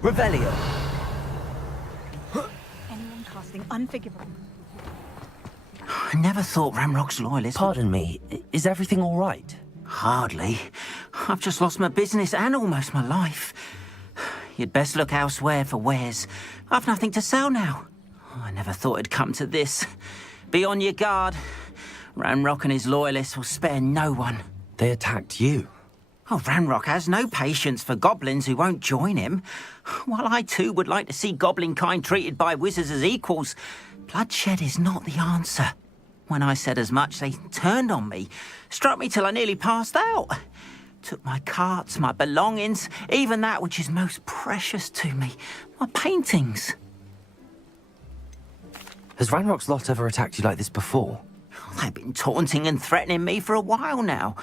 Revelio. Anyone casting unforgivable. I never thought Ramrock's loyalists... Pardon me, is everything all right? Hardly. I've just lost my business and almost my life. You'd best look elsewhere for wares. I've nothing to sell now. I never thought it'd come to this. Be on your guard. Ranrock and his loyalists will spare no one. They attacked you. Oh, Ranrock has no patience for goblins who won't join him. While I too would like to see goblin kind treated by wizards as equals, bloodshed is not the answer. When I said as much, they turned on me, struck me till I nearly passed out. Took my carts, my belongings, even that which is most precious to me, my paintings. Has Ranrock's lot ever attacked you like this before? They've been taunting and threatening me for a while now.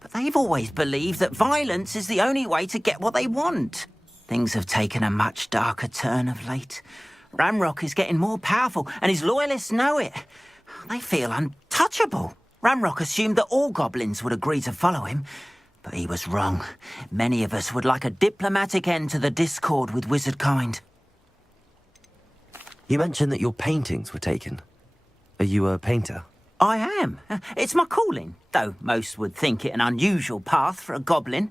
But they've always believed that violence is the only way to get what they want. Things have taken a much darker turn of late. Ranrock is getting more powerful, and his loyalists know it. They feel untouchable. Ranrock assumed that all goblins would agree to follow him, but he was wrong. Many of us would like a diplomatic end to the discord with wizard kind. You mentioned that your paintings were taken. Are you a painter? I am. It's my calling, though most would think it an unusual path for a goblin.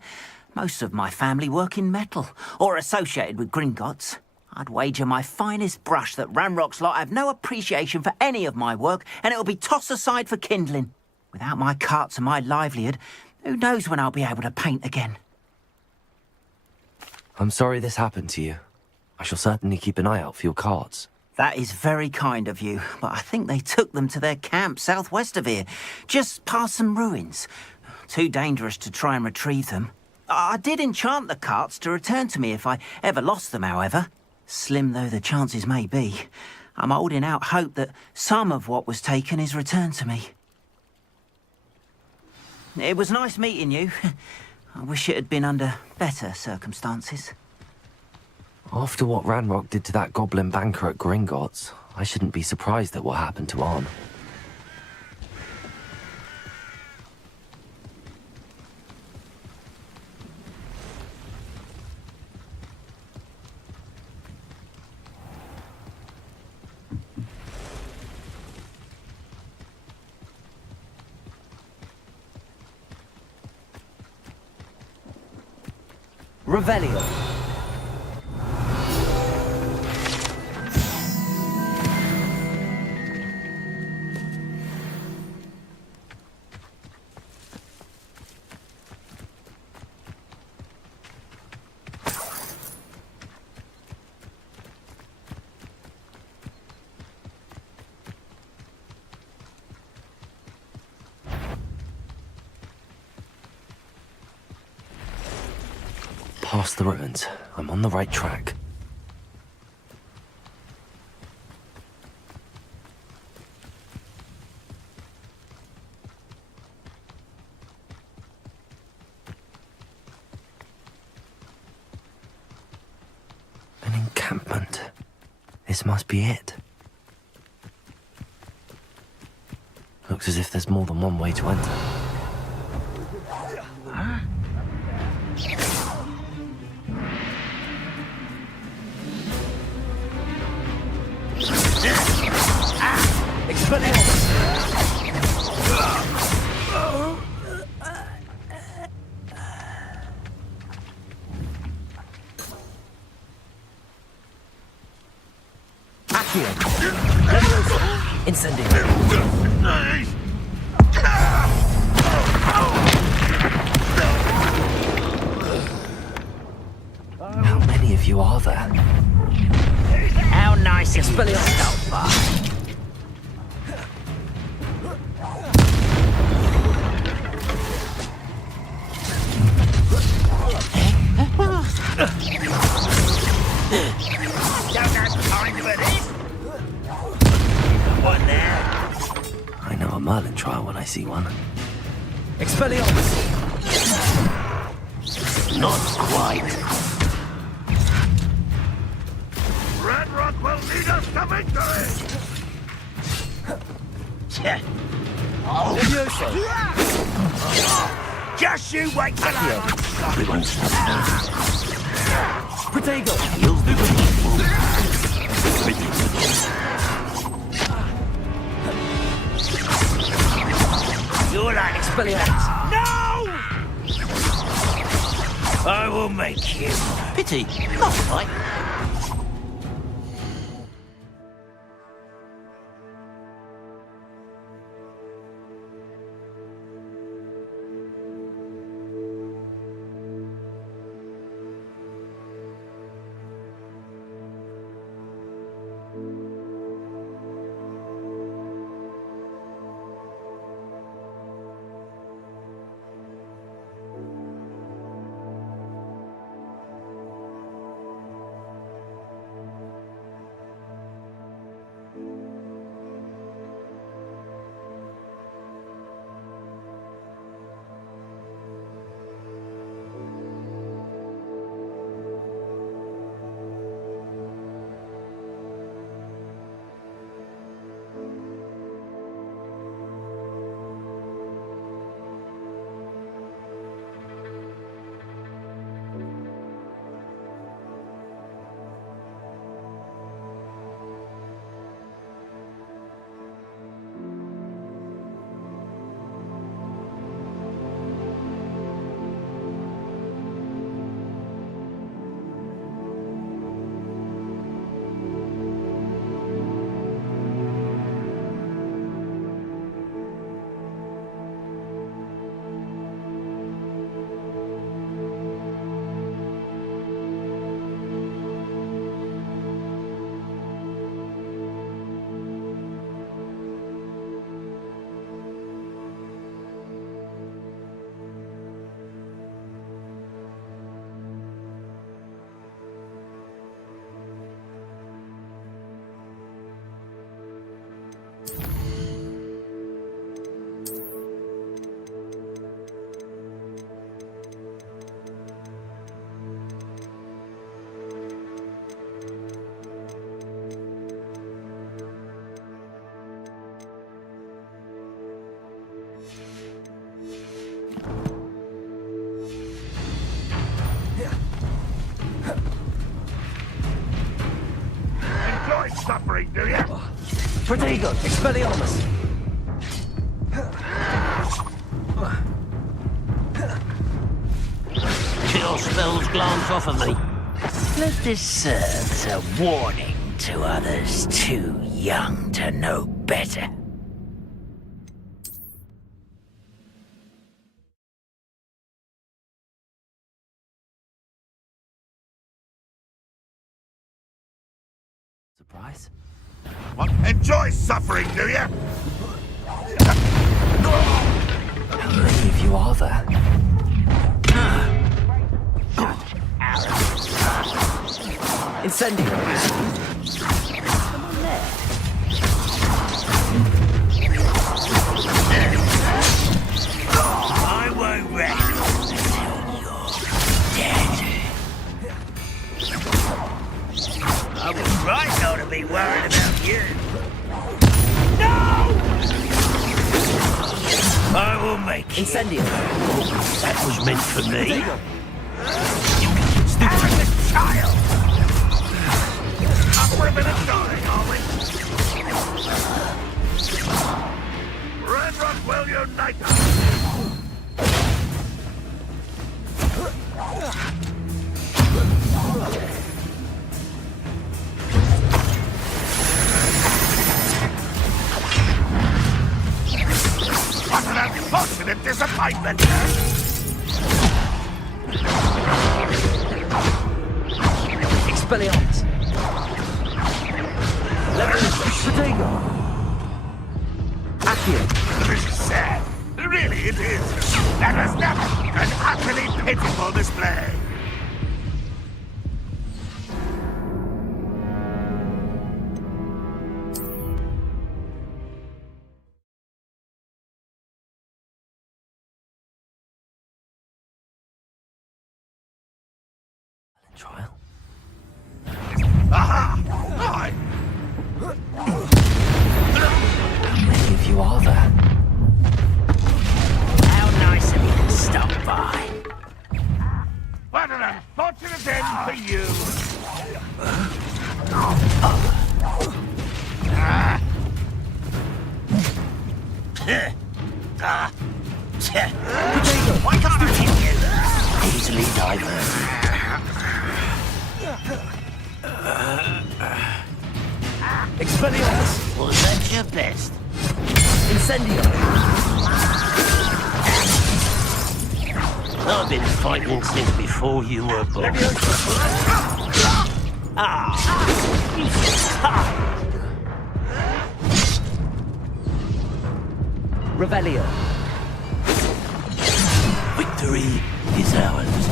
Most of my family work in metal, or associated with Gringotts. I'd wager my finest brush that Ranrock's lot have no appreciation for any of my work, and it'll be tossed aside for kindling. Without my carts and my livelihood, who knows when I'll be able to paint again. I'm sorry this happened to you. I shall certainly keep an eye out for your carts. That is very kind of you, but I think they took them to their camp southwest of here, just past some ruins. Too dangerous to try and retrieve them. I did enchant the carts to return to me if I ever lost them, however. Slim though the chances may be, I'm holding out hope that some of what was taken is returned to me. It was nice meeting you. I wish it had been under better circumstances. After what Ranrock did to that goblin banker at Gringotts, I shouldn't be surprised at what happened to Arn. Revelio. Past the ruins. I'm on the right track. An encampment. This must be it. Looks as if there's more than one way to enter. Incendiary. believe you are there. How nice is Expelliarmus! Don't have time for this. One there. I know a Merlin trial when I see one. Expelliarmus. Not quite. Ranrock will lead us to victory! Just you wait till Everyone's Protego. You're like Expelliarmus. No! I will make you. Pity, not quite. Suffering, do you? Protego, Expelliarmus. Chill spells glance off of me. Let this serve as a warning to others too young to know better. Surprise? What? Enjoy suffering, do you? I believe you are there. Incendio. I won't rest until you're dead. I was right not to be worried about you. No! I will make Incendio. That was meant for me. Arrogant child! Up for a bit of dying, are we? Ranrock will unite us! What an unfortunate disappointment! Expelliarmus! Vertigo! Accio! This is sad. Really, it is. That was nothing. An utterly pitiful display. Trial. Aha! Hi! How many of you are there? How nice of you to stop by. What an unfortunate end for you! Why can't I hit you? Easily diverted. Expelliarmus! Was that your best? Incendio! I've been fighting since before you were born. Revelio! Victory is ours.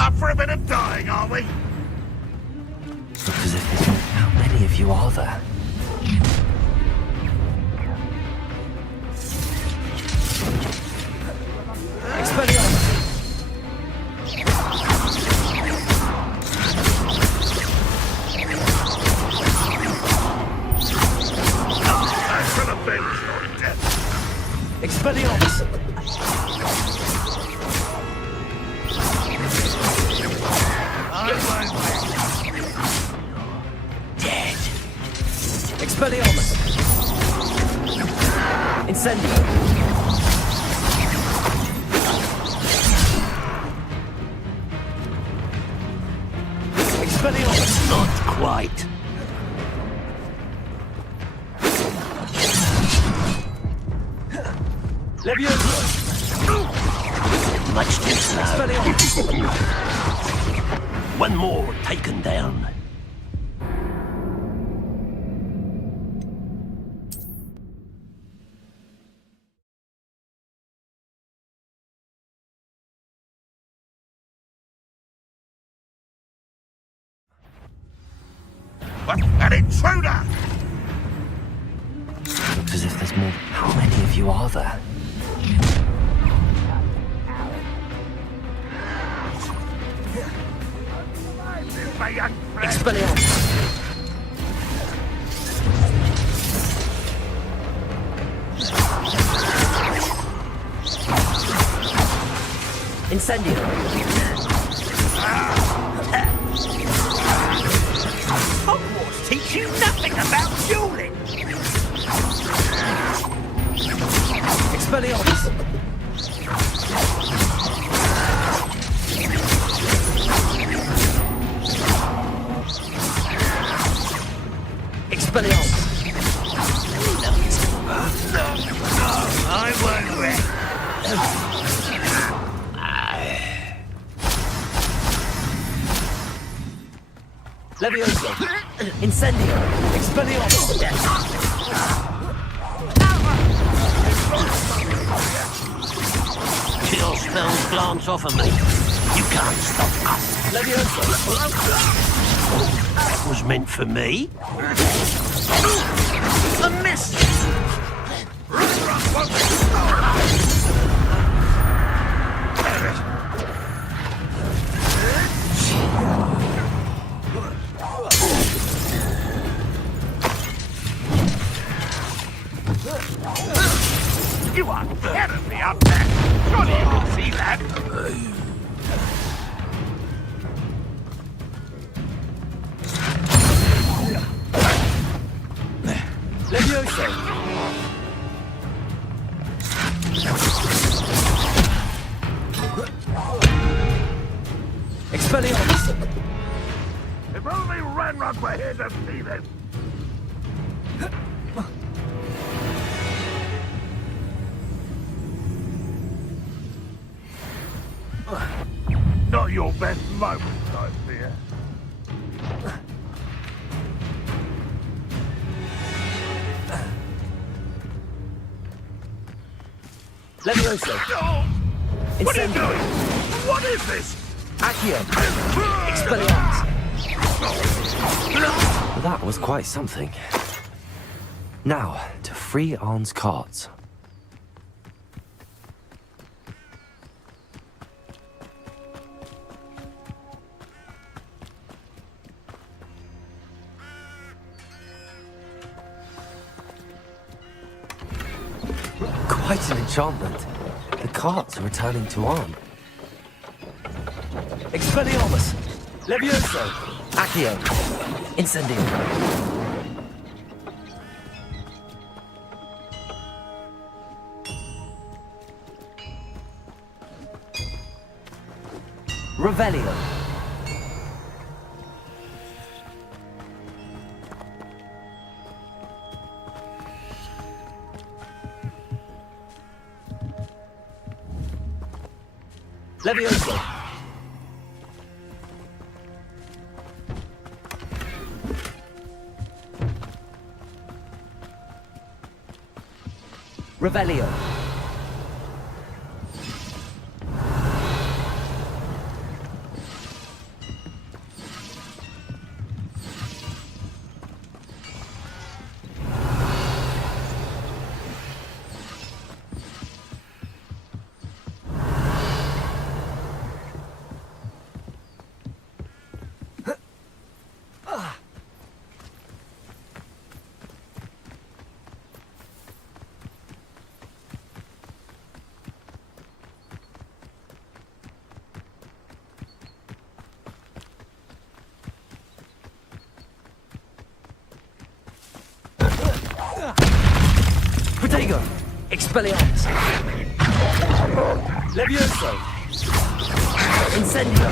Up for a bit of dying, are we? Looks as if there's more. How many of you are there? Expelliarmus! I shall avenge your death. Expelliarmus! Dead. Expelliarmus! Incendio! Expelliarmus! Not quite. Levioso! Much too slow. Expelliarmus! One more taken down. What an intruder! Looks as if there's more. How many of you are there? My young friend. Expelliarmus! Incendio! Hogwarts teach you nothing about dueling. Expelliarmus! Expelliarmus! I won't win. Levioso! Incendio! Expelliarmus! Chill spells glance off of me. You can't stop us. Levioso! That was meant for me. A miss. You are terribly up there. Surely you can see that. Levioso! Expelliarmus! glad we're here to see this. Not your best moment, I fear. Levioso! What are you Incendio! doing? What is this? Accio! Expelliarmus! That was quite something. Now, to free Arn's cards. Quite an enchantment. The cards are returning to Arn. Expelliarmus! Levioso! Accio! Incendio! Revelio! Levioso! Revelio! Protego! Expelliarmus! Levioso! Incendio!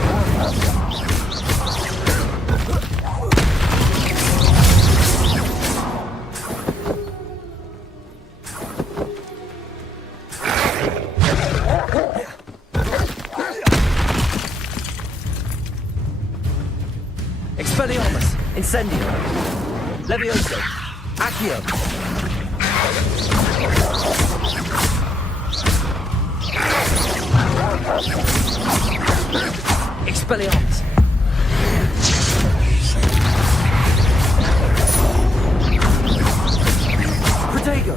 Expelliarmus! Incendio! Levioso! Accio! Expelliarmus! Protego!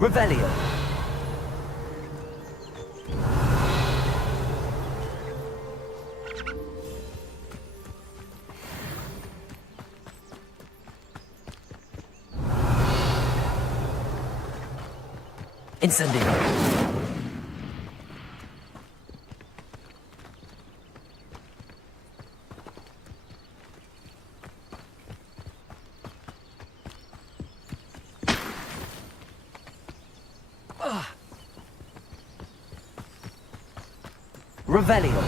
Revelio! Incendio! Revelio!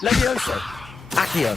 Levioso! Accio!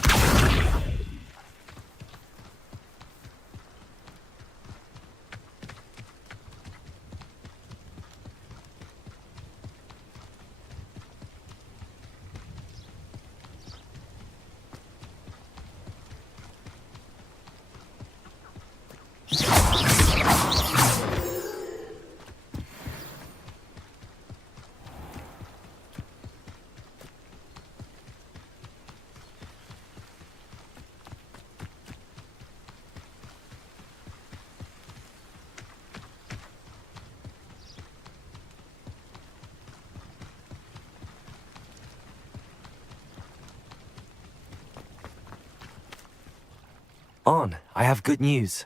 On, I have good news.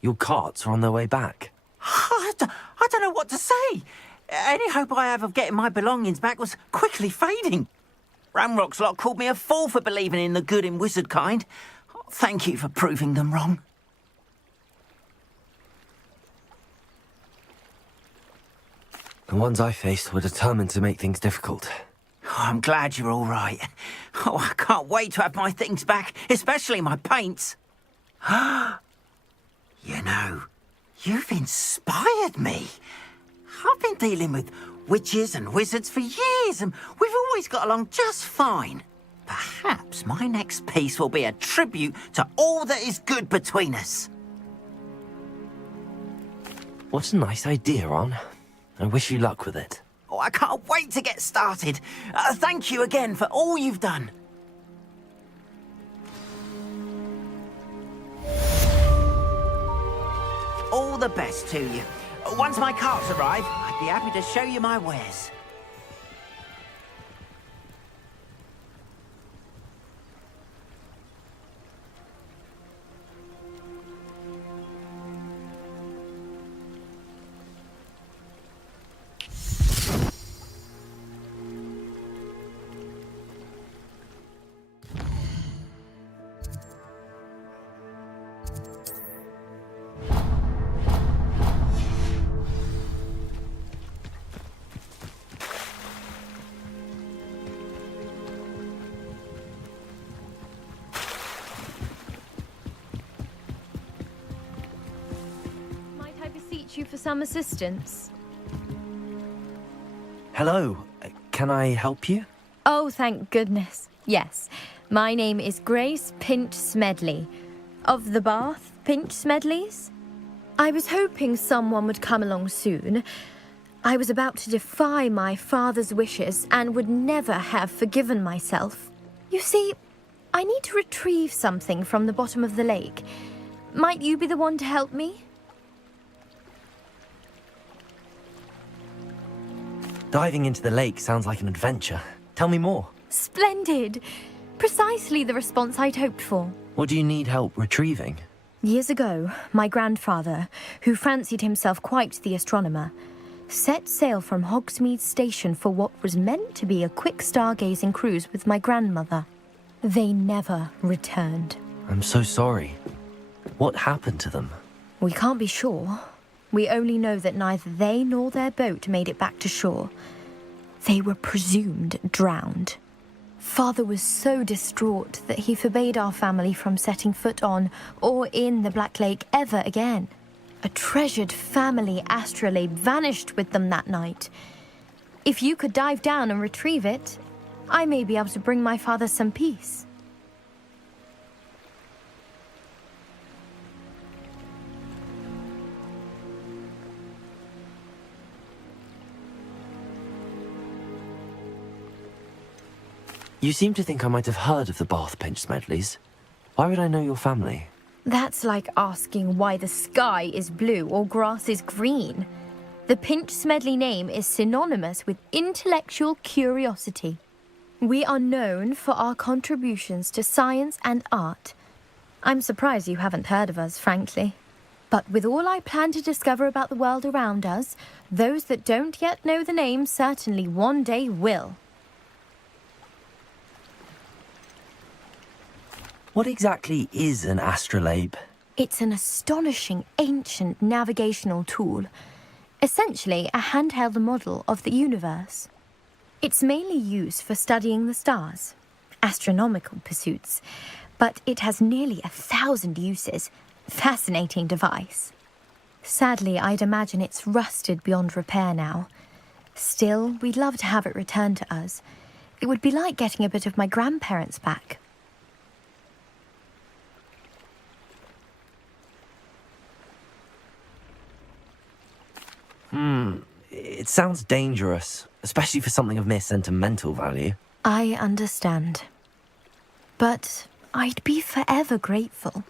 Your carts are on their way back. I don't know what to say. Any hope I have of getting my belongings back was quickly fading. Ramrock's lot called me a fool for believing in the good in wizard kind. Thank you for proving them wrong. The ones I faced were determined to make things difficult. Oh, I'm glad you're all right. Oh, I can't wait to have my things back, especially my paints. You know, you've inspired me. I've been dealing with witches and wizards for years, and we've always got along just fine. Perhaps my next piece will be a tribute to all that is good between us. What a nice idea, Ron. I wish you luck with it. Oh, I can't wait to get started. Thank you again for all you've done. All the best to you. Once my carts arrive, I'd be happy to show you my wares. You for some assistance? Hello. Can I help you? Oh, thank goodness. Yes. My name is Grace Pinch Smedley. Of the Bath Pinch Smedleys? I was hoping someone would come along soon. I was about to defy my father's wishes and would never have forgiven myself. You see, I need to retrieve something from the bottom of the lake. Might you be the one to help me? Diving into the lake sounds like an adventure. Tell me more. Splendid! Precisely the response I'd hoped for. What do you need help retrieving? Years ago, my grandfather, who fancied himself quite the astronomer, set sail from Hogsmeade Station for what was meant to be a quick stargazing cruise with my grandmother. They never returned. I'm so sorry. What happened to them? We can't be sure. We only know that neither they nor their boat made it back to shore. They were presumed drowned. Father was so distraught that he forbade our family from setting foot on or in the Black Lake ever again. A treasured family astrolabe vanished with them that night. If you could dive down and retrieve it, I may be able to bring my father some peace. You seem to think I might have heard of the Bath Pinch Smedleys. Why would I know your family? That's like asking why the sky is blue or grass is green. The Pinch Smedley name is synonymous with intellectual curiosity. We are known for our contributions to science and art. I'm surprised you haven't heard of us, frankly. But with all I plan to discover about the world around us, those that don't yet know the name certainly one day will. What exactly is an astrolabe? It's an astonishing ancient navigational tool. Essentially a handheld model of the universe. It's mainly used for studying the stars, astronomical pursuits, but it has nearly 1,000 uses. Fascinating device. Sadly, I'd imagine it's rusted beyond repair now. Still, we'd love to have it returned to us. It would be like getting a bit of my grandparents back. It sounds dangerous, especially for something of mere sentimental value. I understand. But I'd be forever grateful.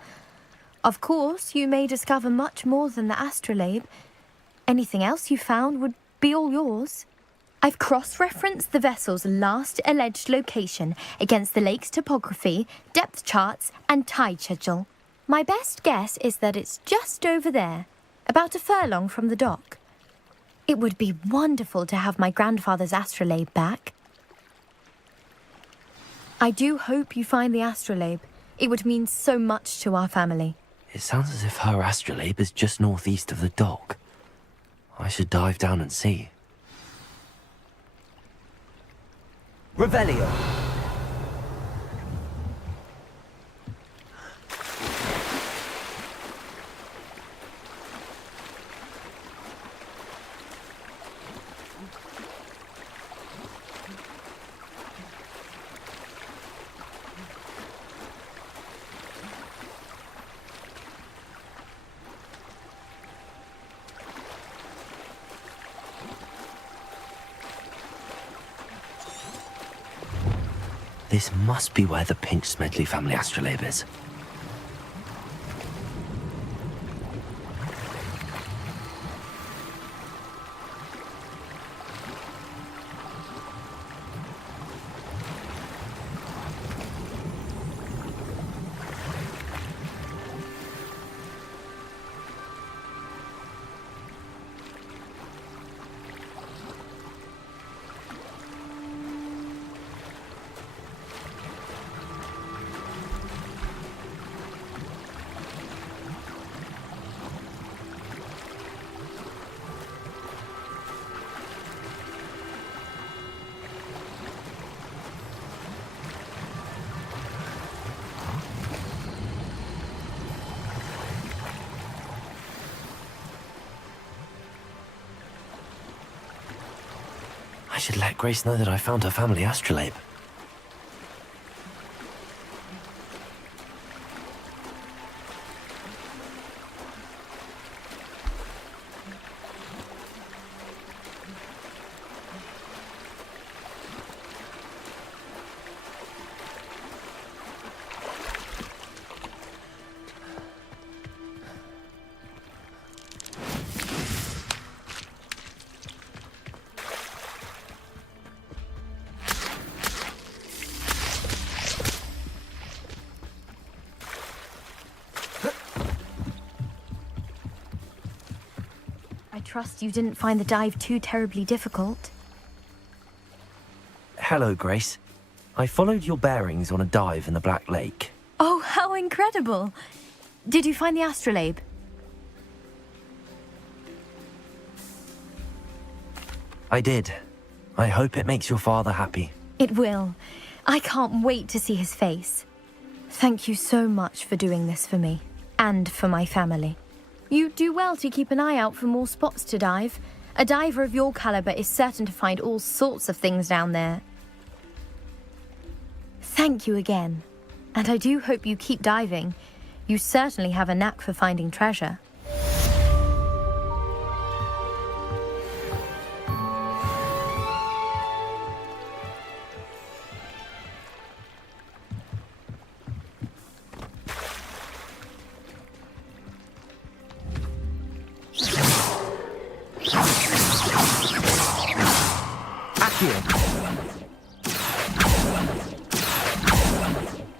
Of course, you may discover much more than the astrolabe. Anything else you found would be all yours. I've cross-referenced the vessel's last alleged location against the lake's topography, depth charts, and tide schedule. My best guess is that it's just over there, about a furlong from the dock. It would be wonderful to have my grandfather's astrolabe back. I do hope you find the astrolabe. It would mean so much to our family. It sounds as if her astrolabe is just northeast of the dock. I should dive down and see. Revelio. This must be where the Pinch Smedley family astrolabe is. I should let Grace know that I found her family astrolabe. I trust you didn't find the dive too terribly difficult. Hello, Grace. I followed your bearings on a dive in the Black Lake. Oh, how incredible! Did you find the astrolabe? I did. I hope it makes your father happy. It will. I can't wait to see his face. Thank you so much for doing this for me, and for my family. You do well to keep an eye out for more spots to dive. A diver of your caliber is certain to find all sorts of things down there. Thank you again. And I do hope you keep diving. You certainly have a knack for finding treasure.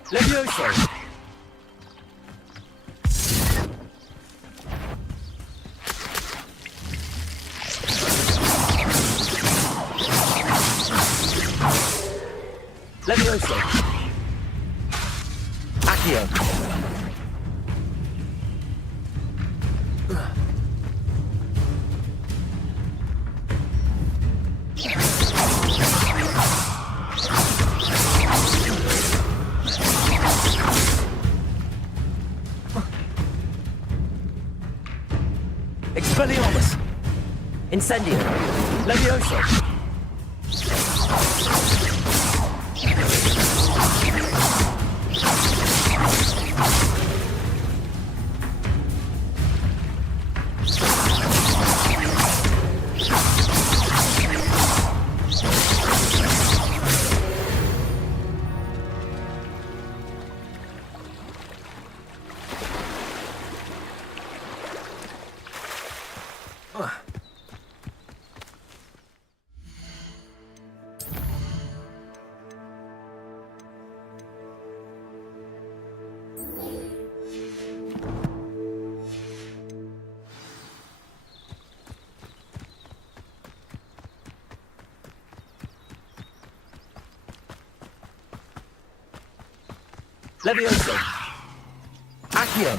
Levioso! Levioso! Accio! Expelliarmus! Incendio! Levioso! Levioso! Accio!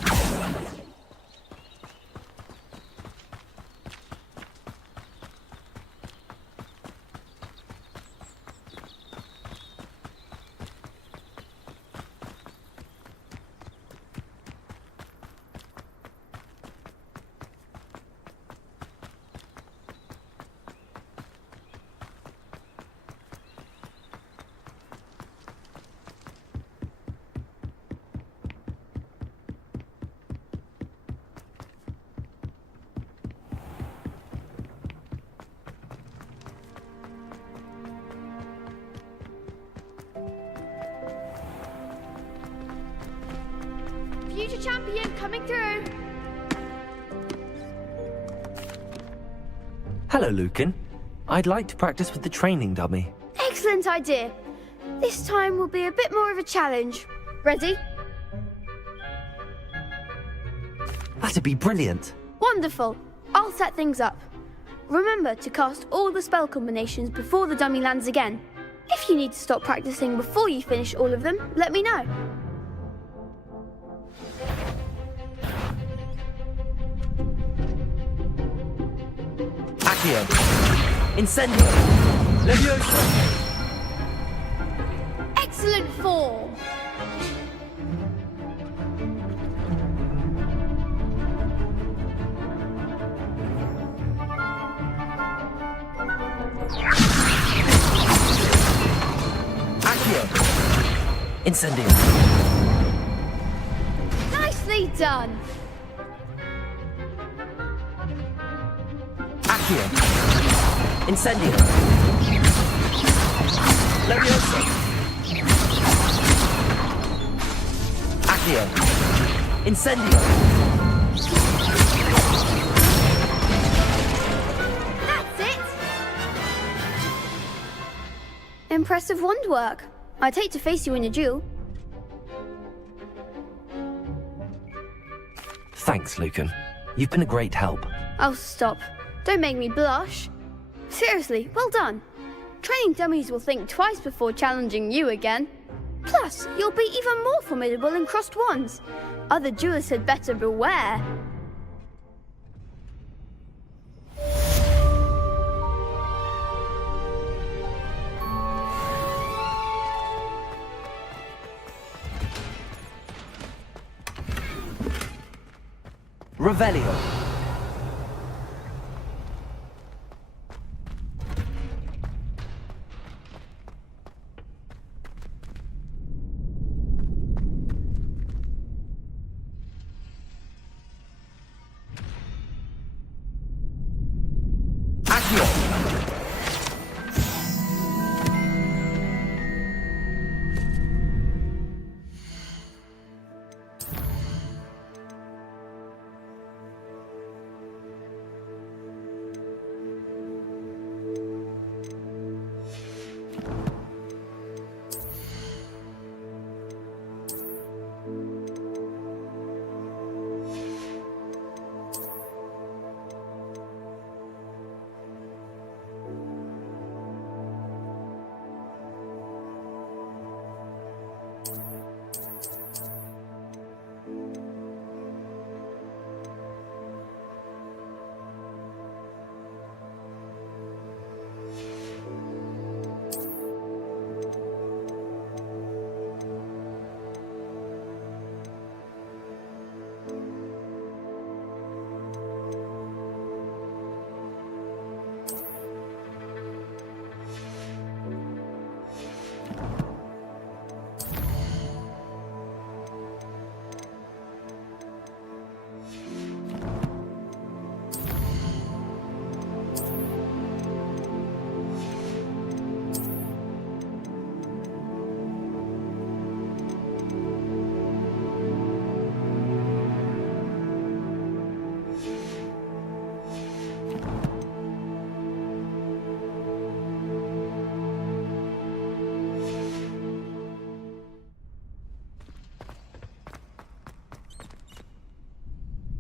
Future champion coming through. Hello, Lucan. I'd like to practice with the training dummy. Excellent idea. This time will be a bit more of a challenge. Ready? That'd be brilliant. Wonderful. I'll set things up. Remember to cast all the spell combinations before the dummy lands again. If you need to stop practicing before you finish all of them, let me know. Accio! Incendio! Levioso! Excellent form. Accio! Incendio! Nicely done. Accio! Incendio! Levioso! Accio! Incendio! That's it. Impressive wand work. I'd hate to face you in a duel. Thanks, Lucan. You've been a great help. Oh, stop. Don't make me blush. Seriously, well done. Training dummies will think twice before challenging you again. Plus, you'll be even more formidable in crossed wands. Other duelists had better beware. Revelio!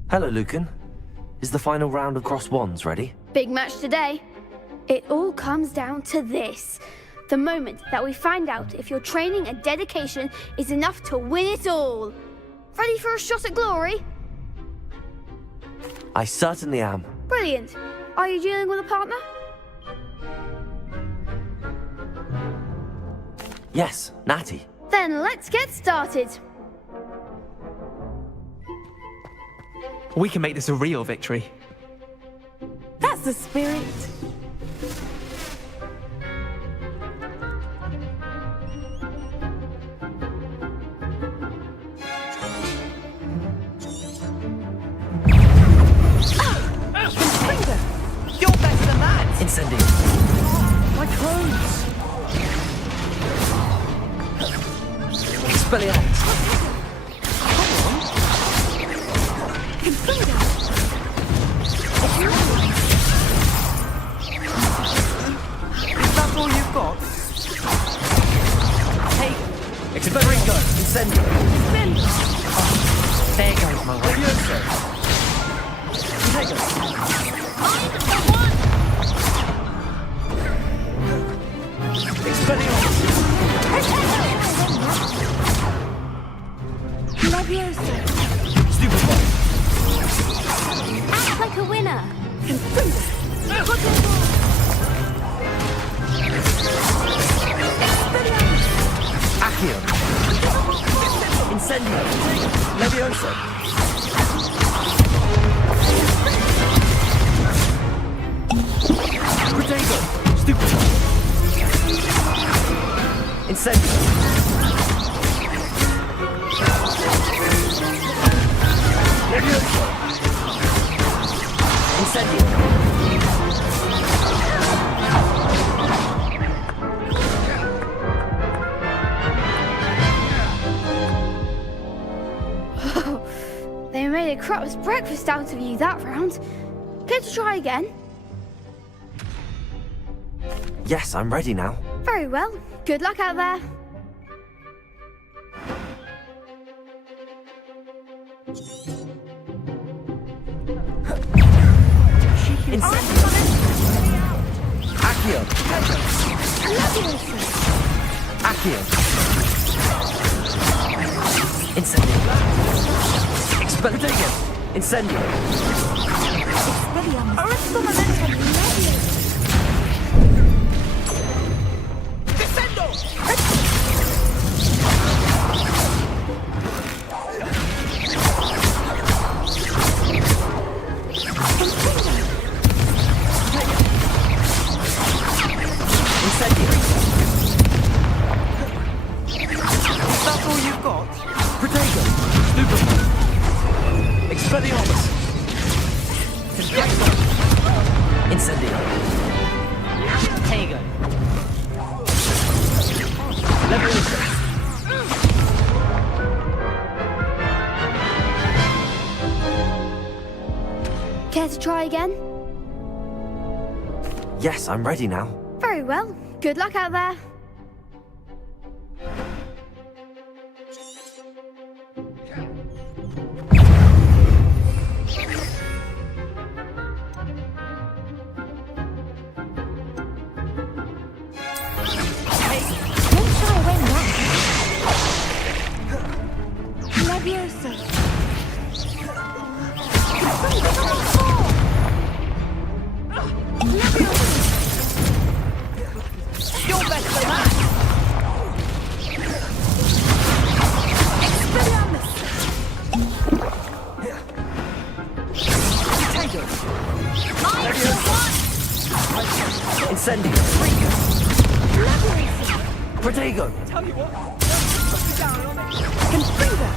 Hello, Lucan. Is the final round of crossed wands ready? Big match today. It all comes down to this. The moment that we find out if your training and dedication is enough to win it all. Ready for a shot at glory? I certainly am. Brilliant. Are you dealing with a partner? Yes, Natty. Then let's get started. We can make this a real victory. That's the spirit. You're better than that! Incendio. My clothes. Expelliarmus. Is that all you've got? Hey, Expelliarmus. Incendio. Oh, there goes my way. Levioso. Levioso. Stupefy. Act like a winner. Accio. Incendio. Levioso. Protego. Stupefy. Incendio. Levioso. Incendio. They made a crap's breakfast out of you that round. Care to try again? Yes, I'm ready now. Very well. Good luck out there. Accio. Accio. Incendio. Expelliarmus. Incendio. That's all you've got? Protego. Stupefy. Expelliarmus. Incendio. Protego. Levioso. Care to try again? Yes, I'm ready now. Very well. Good luck out there. Levioso. You're better than that! Expelliarmus. Protego. Incendio. Protego. Tell you what. Confringo.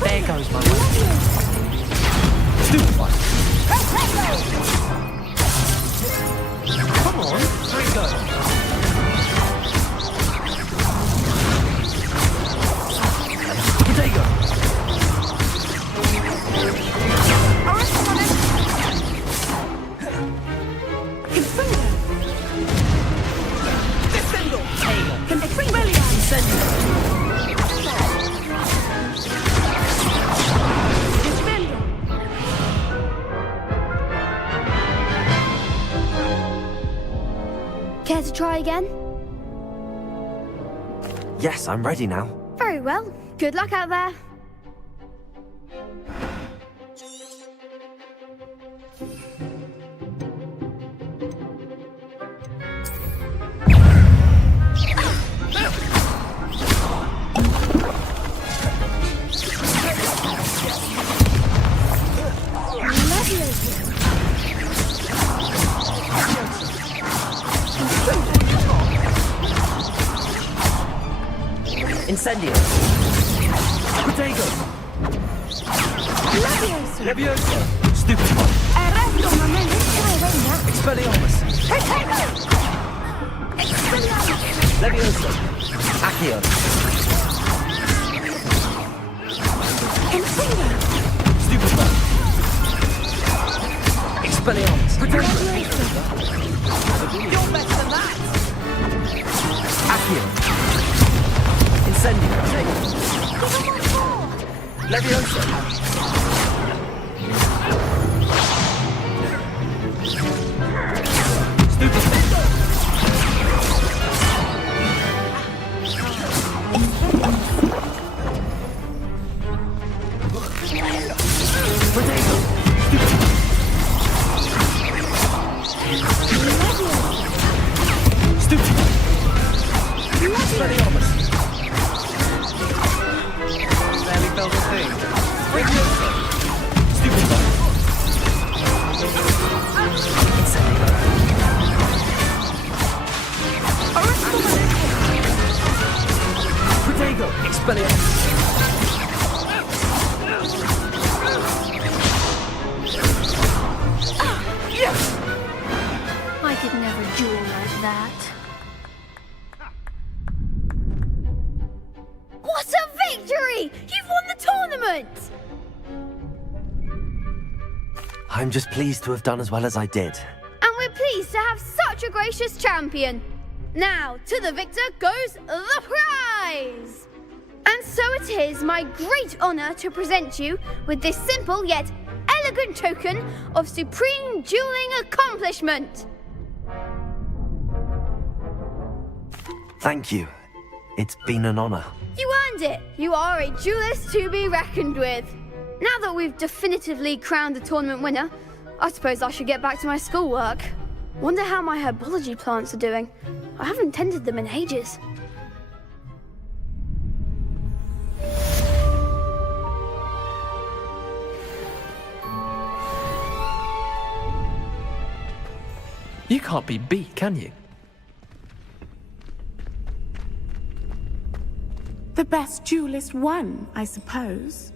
There goes my way. Stupefy. Come on, Protego. Protego. again? Yes, I'm ready now. Very well. Good luck out there. Incendio. Protego. Levioso. Stupefy. Expelliarmus. Levioso. Accio. Stupefy. Expelliarmus. Protego. You're better than that. Accio. Incendio. Levioso. I could never duel like that. What a victory! You've won the tournament! I'm just pleased to have done as well as I did. And we're pleased to have such a gracious champion. Now, to the victor goes the prize! And so it is my great honour to present you with this simple yet elegant token of supreme dueling accomplishment. Thank you. It's been an honor. You earned it. You are a duelist to be reckoned with. Now that we've definitively crowned the tournament winner, I suppose I should get back to my schoolwork. Wonder how my herbology plants are doing. I haven't tended them in ages. You can't be beat, can you? The best duelist won, I suppose.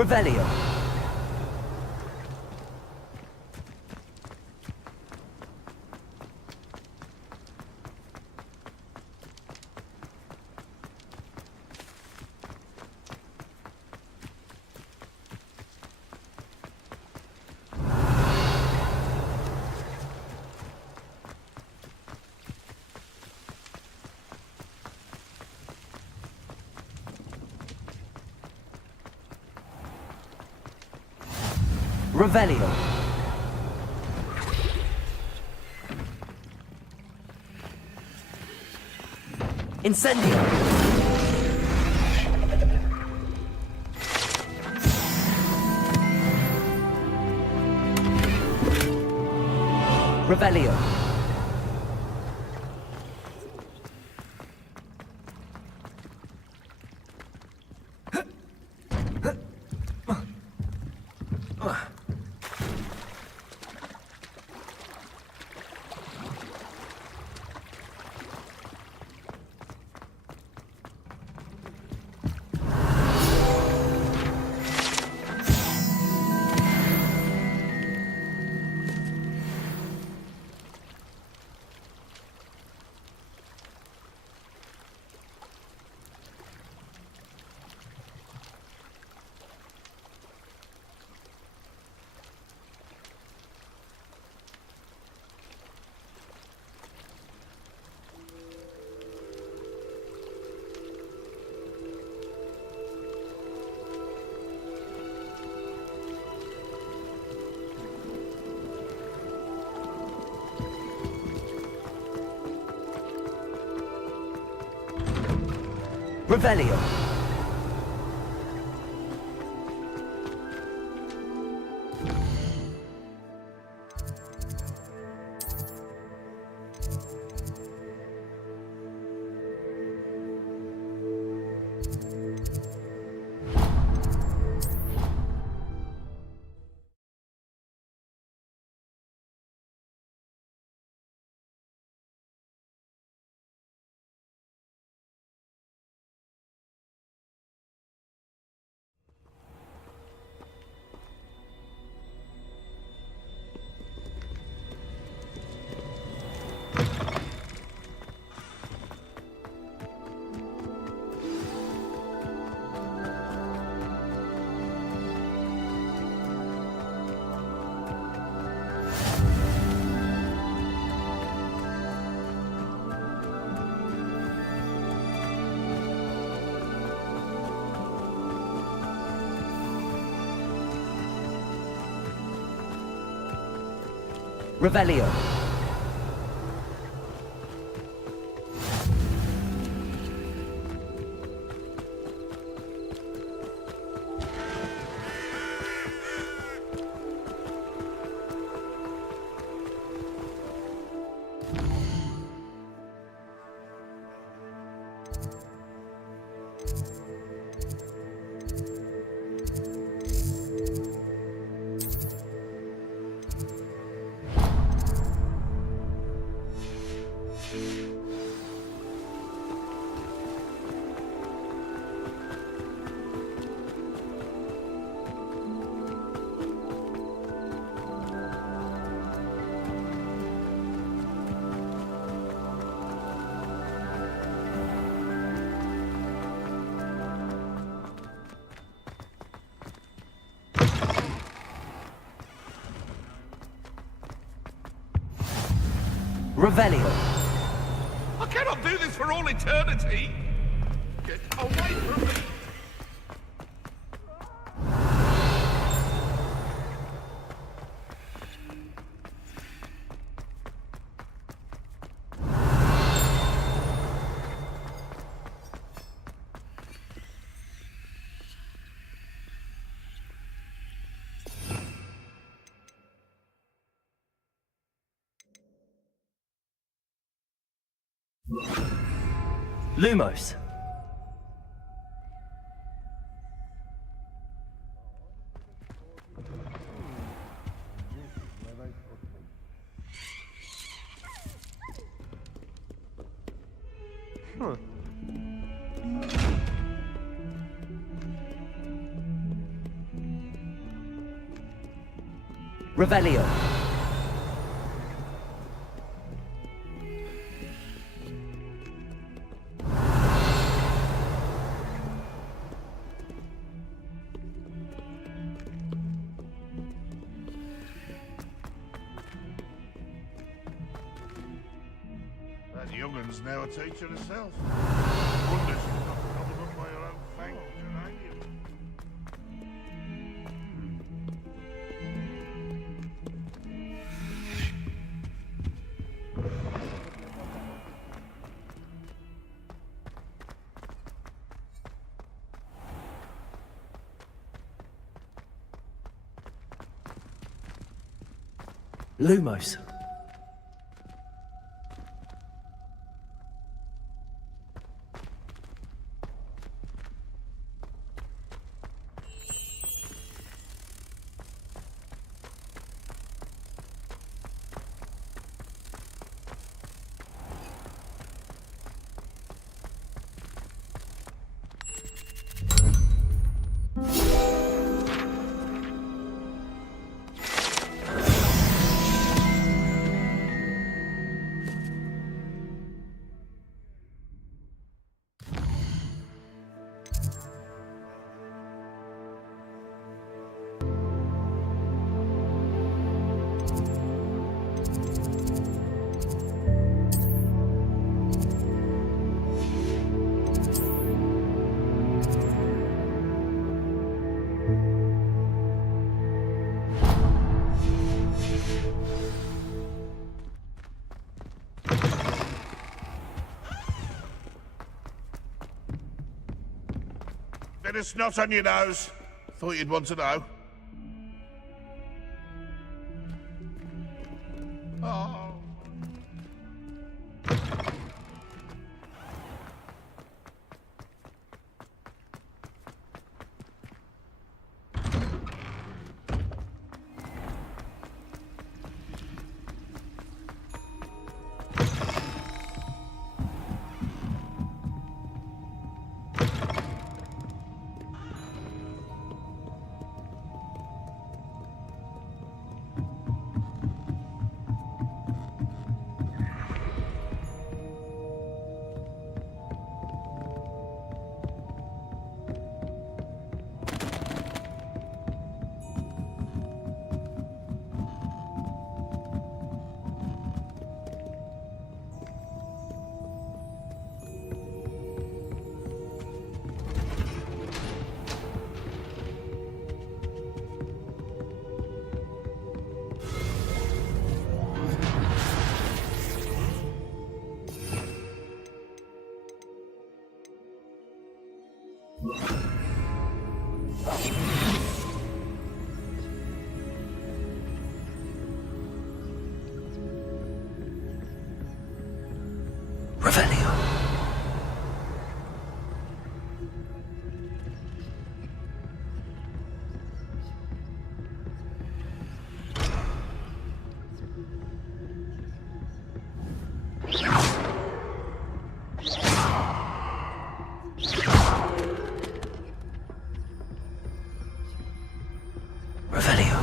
Revelio. Revelio. Incendio. Revelio. Revelio. Revelio. Revelio. I cannot do this for all eternity. Get away from me. Lumos. Revelio. That young'un's now a teacher herself. Wonder she's not gobbled up by her own fangled geranium. Lumos. Bit of snot on your nose. Thought you'd want to know. Oh. Revelio. Revelio.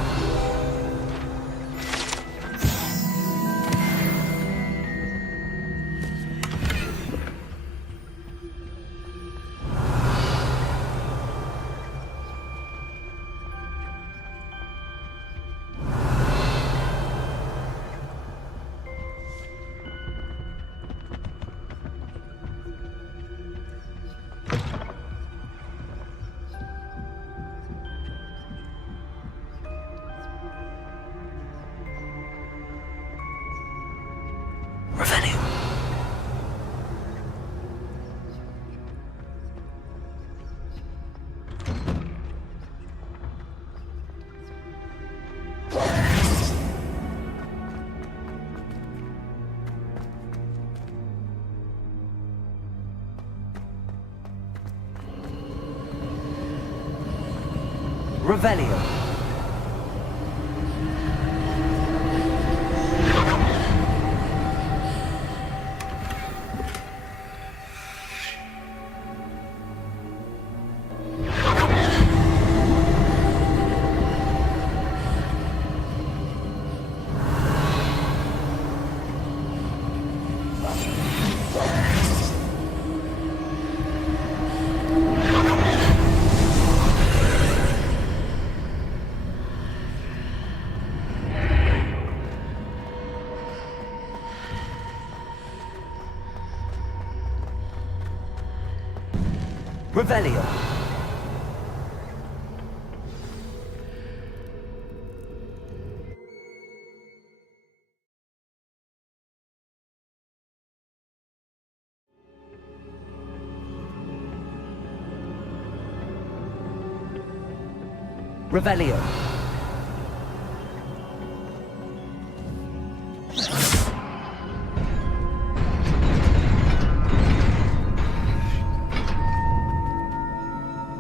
Revelio. Revelio. Revelio. Revelio.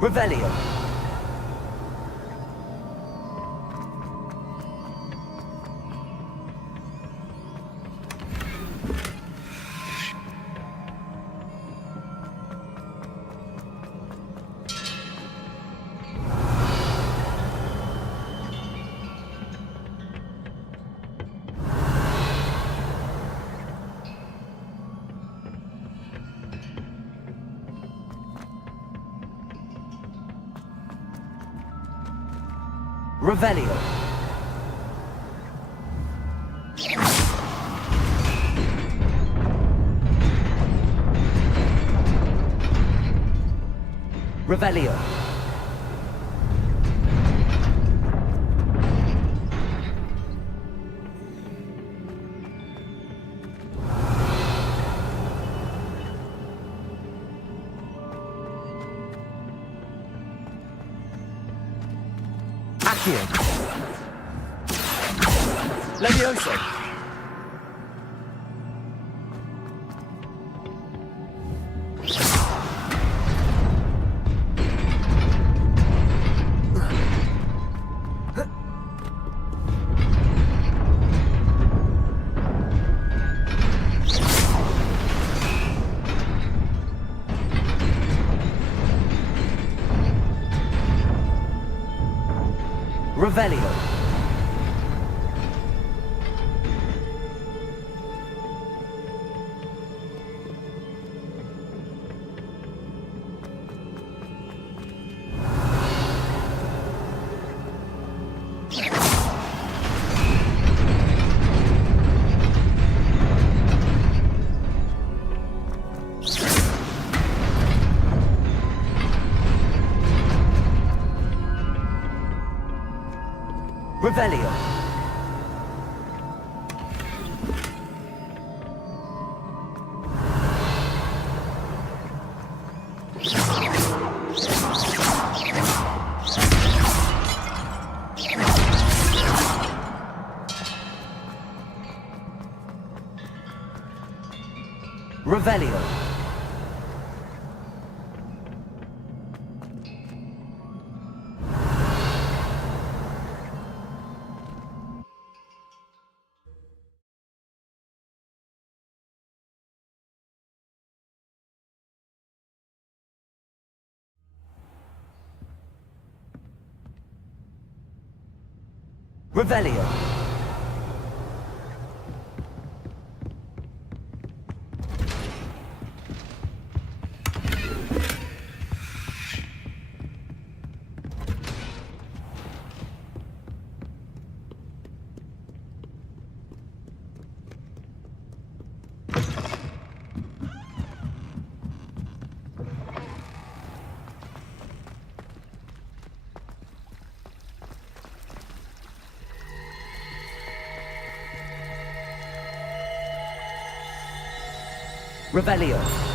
Revelio. Revelio. Revelio. Accio. Levioso. Revelio. Revelio. Revelio. Revelio. Revelio.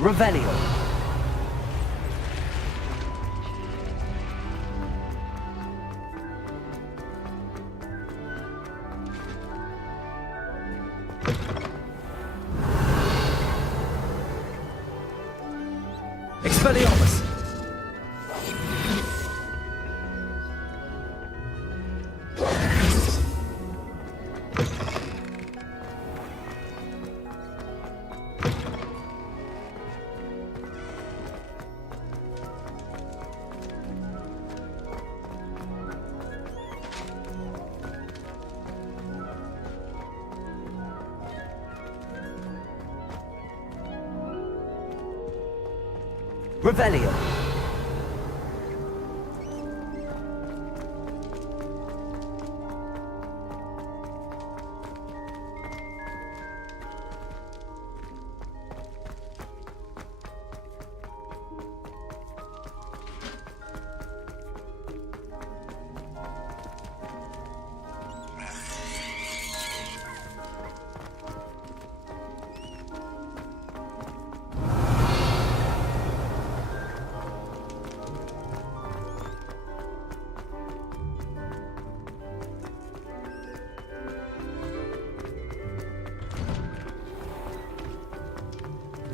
Revelio. Expelliarmus! Revelio.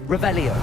Revelio.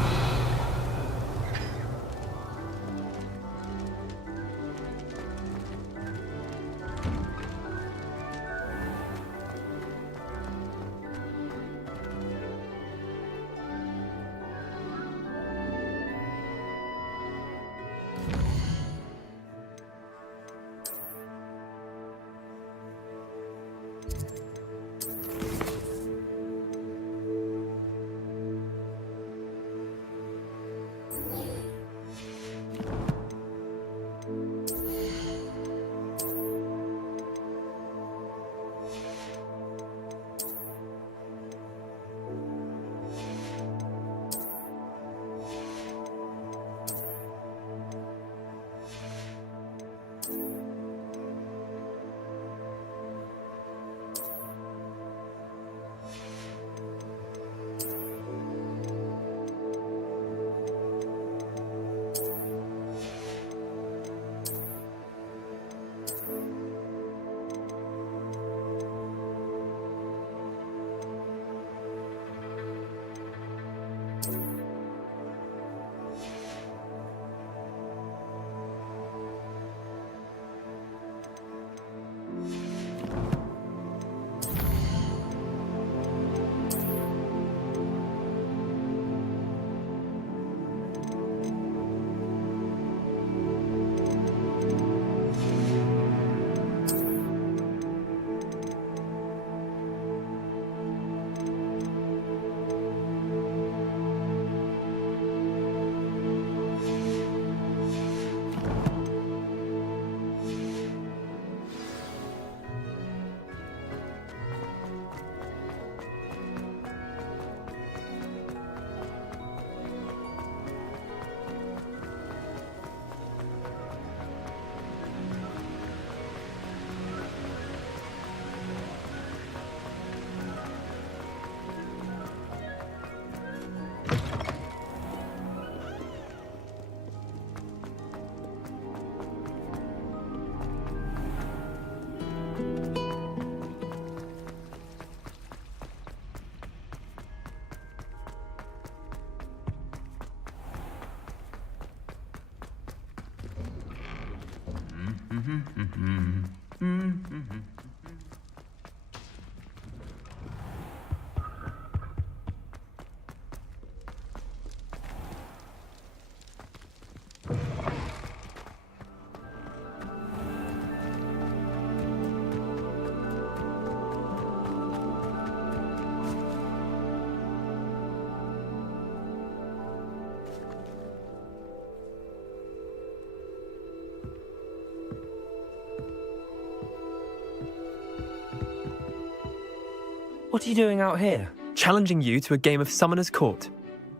What are you doing out here? Challenging you to a game of Summoner's Court.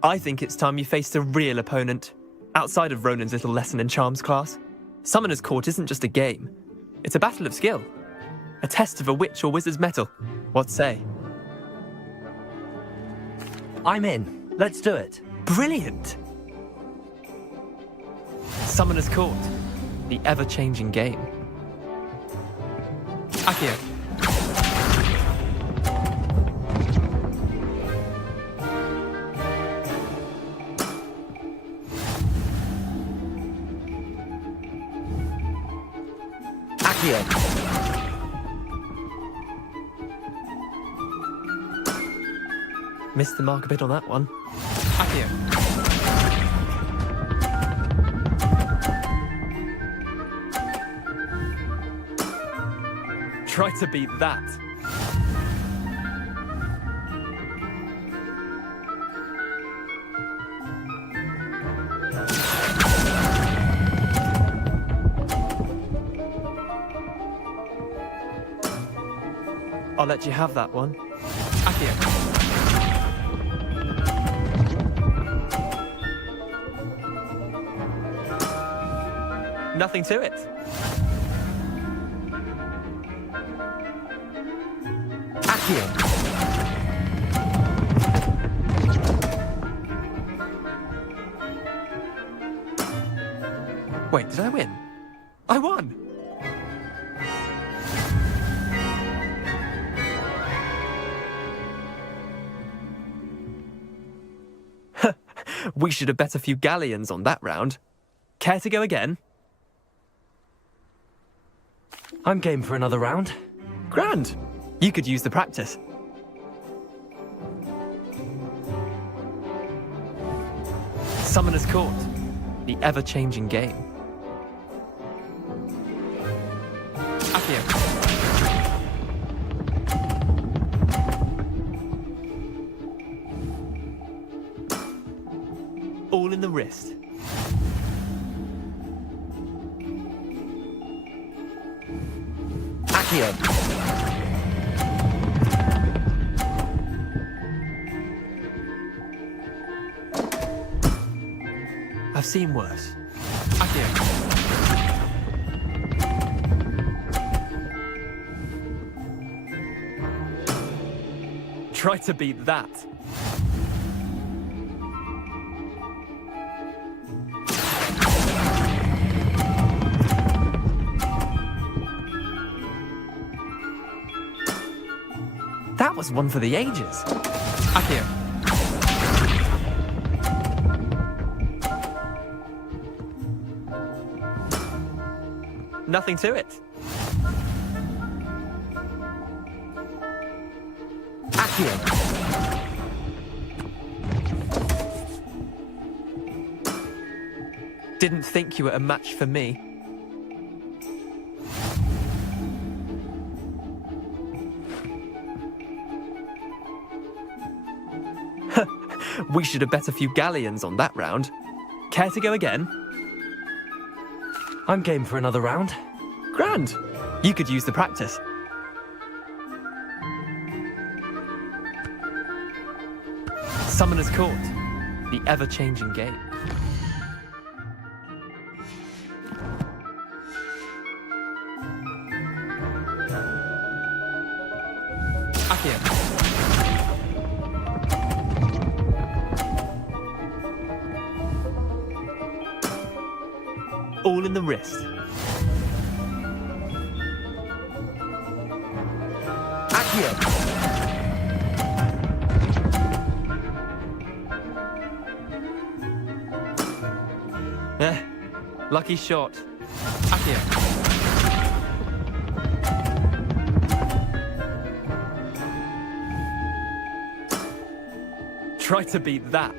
I think it's time you faced a real opponent. Outside of Ronan's little lesson in charms class, Summoner's Court isn't just a game. It's a battle of skill. A test of a witch or wizard's mettle. What say? I'm in. Let's do it. Brilliant! Summoner's Court. The ever-changing game. Accio. Accio. Missed the mark a bit on that one. Accio. Try to beat that. I'll let you have that one. Accio. Nothing to it. Accio. Wait, did I win? I won! We should have bet a few galleons on that round. Care to go again? I'm game for another round. Grand! You could use the practice. Summoner's Court. The ever-changing game. Accio. All in the wrist. Accio. I've seen worse. Accio. Try to beat that. That was one for the ages. Accio. Nothing to it. Accio. Didn't think you were a match for me. We should have bet a few galleons on that round. Care to go again? I'm game for another round. Grand! You could use the practice. Summoner's Court. The ever-changing game. Accio. All in the wrist. Accio. Lucky shot. Accio. Try to beat that.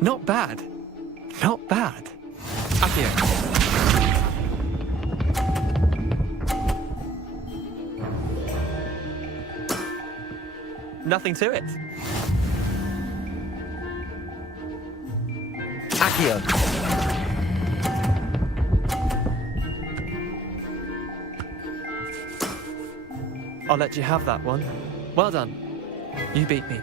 Not bad. Not bad. Accio. Nothing to it. Accio. I'll let you have that one. Well done. You beat me.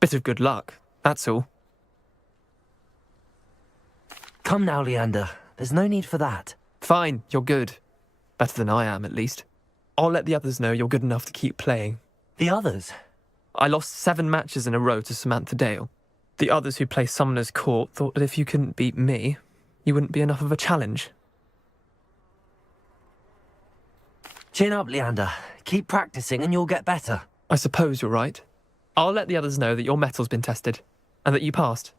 Bit of good luck, that's all. Come now, Leander. There's no need for that. Fine, you're good. Better than I am, at least. I'll let the others know you're good enough to keep playing. The others? I lost 7 matches in a row to Samantha Dale. The others who play Summoner's Court thought that if you couldn't beat me, you wouldn't be enough of a challenge. Chin up, Leander. Keep practicing and you'll get better. I suppose you're right. I'll let the others know that your metal's been tested, and that you passed.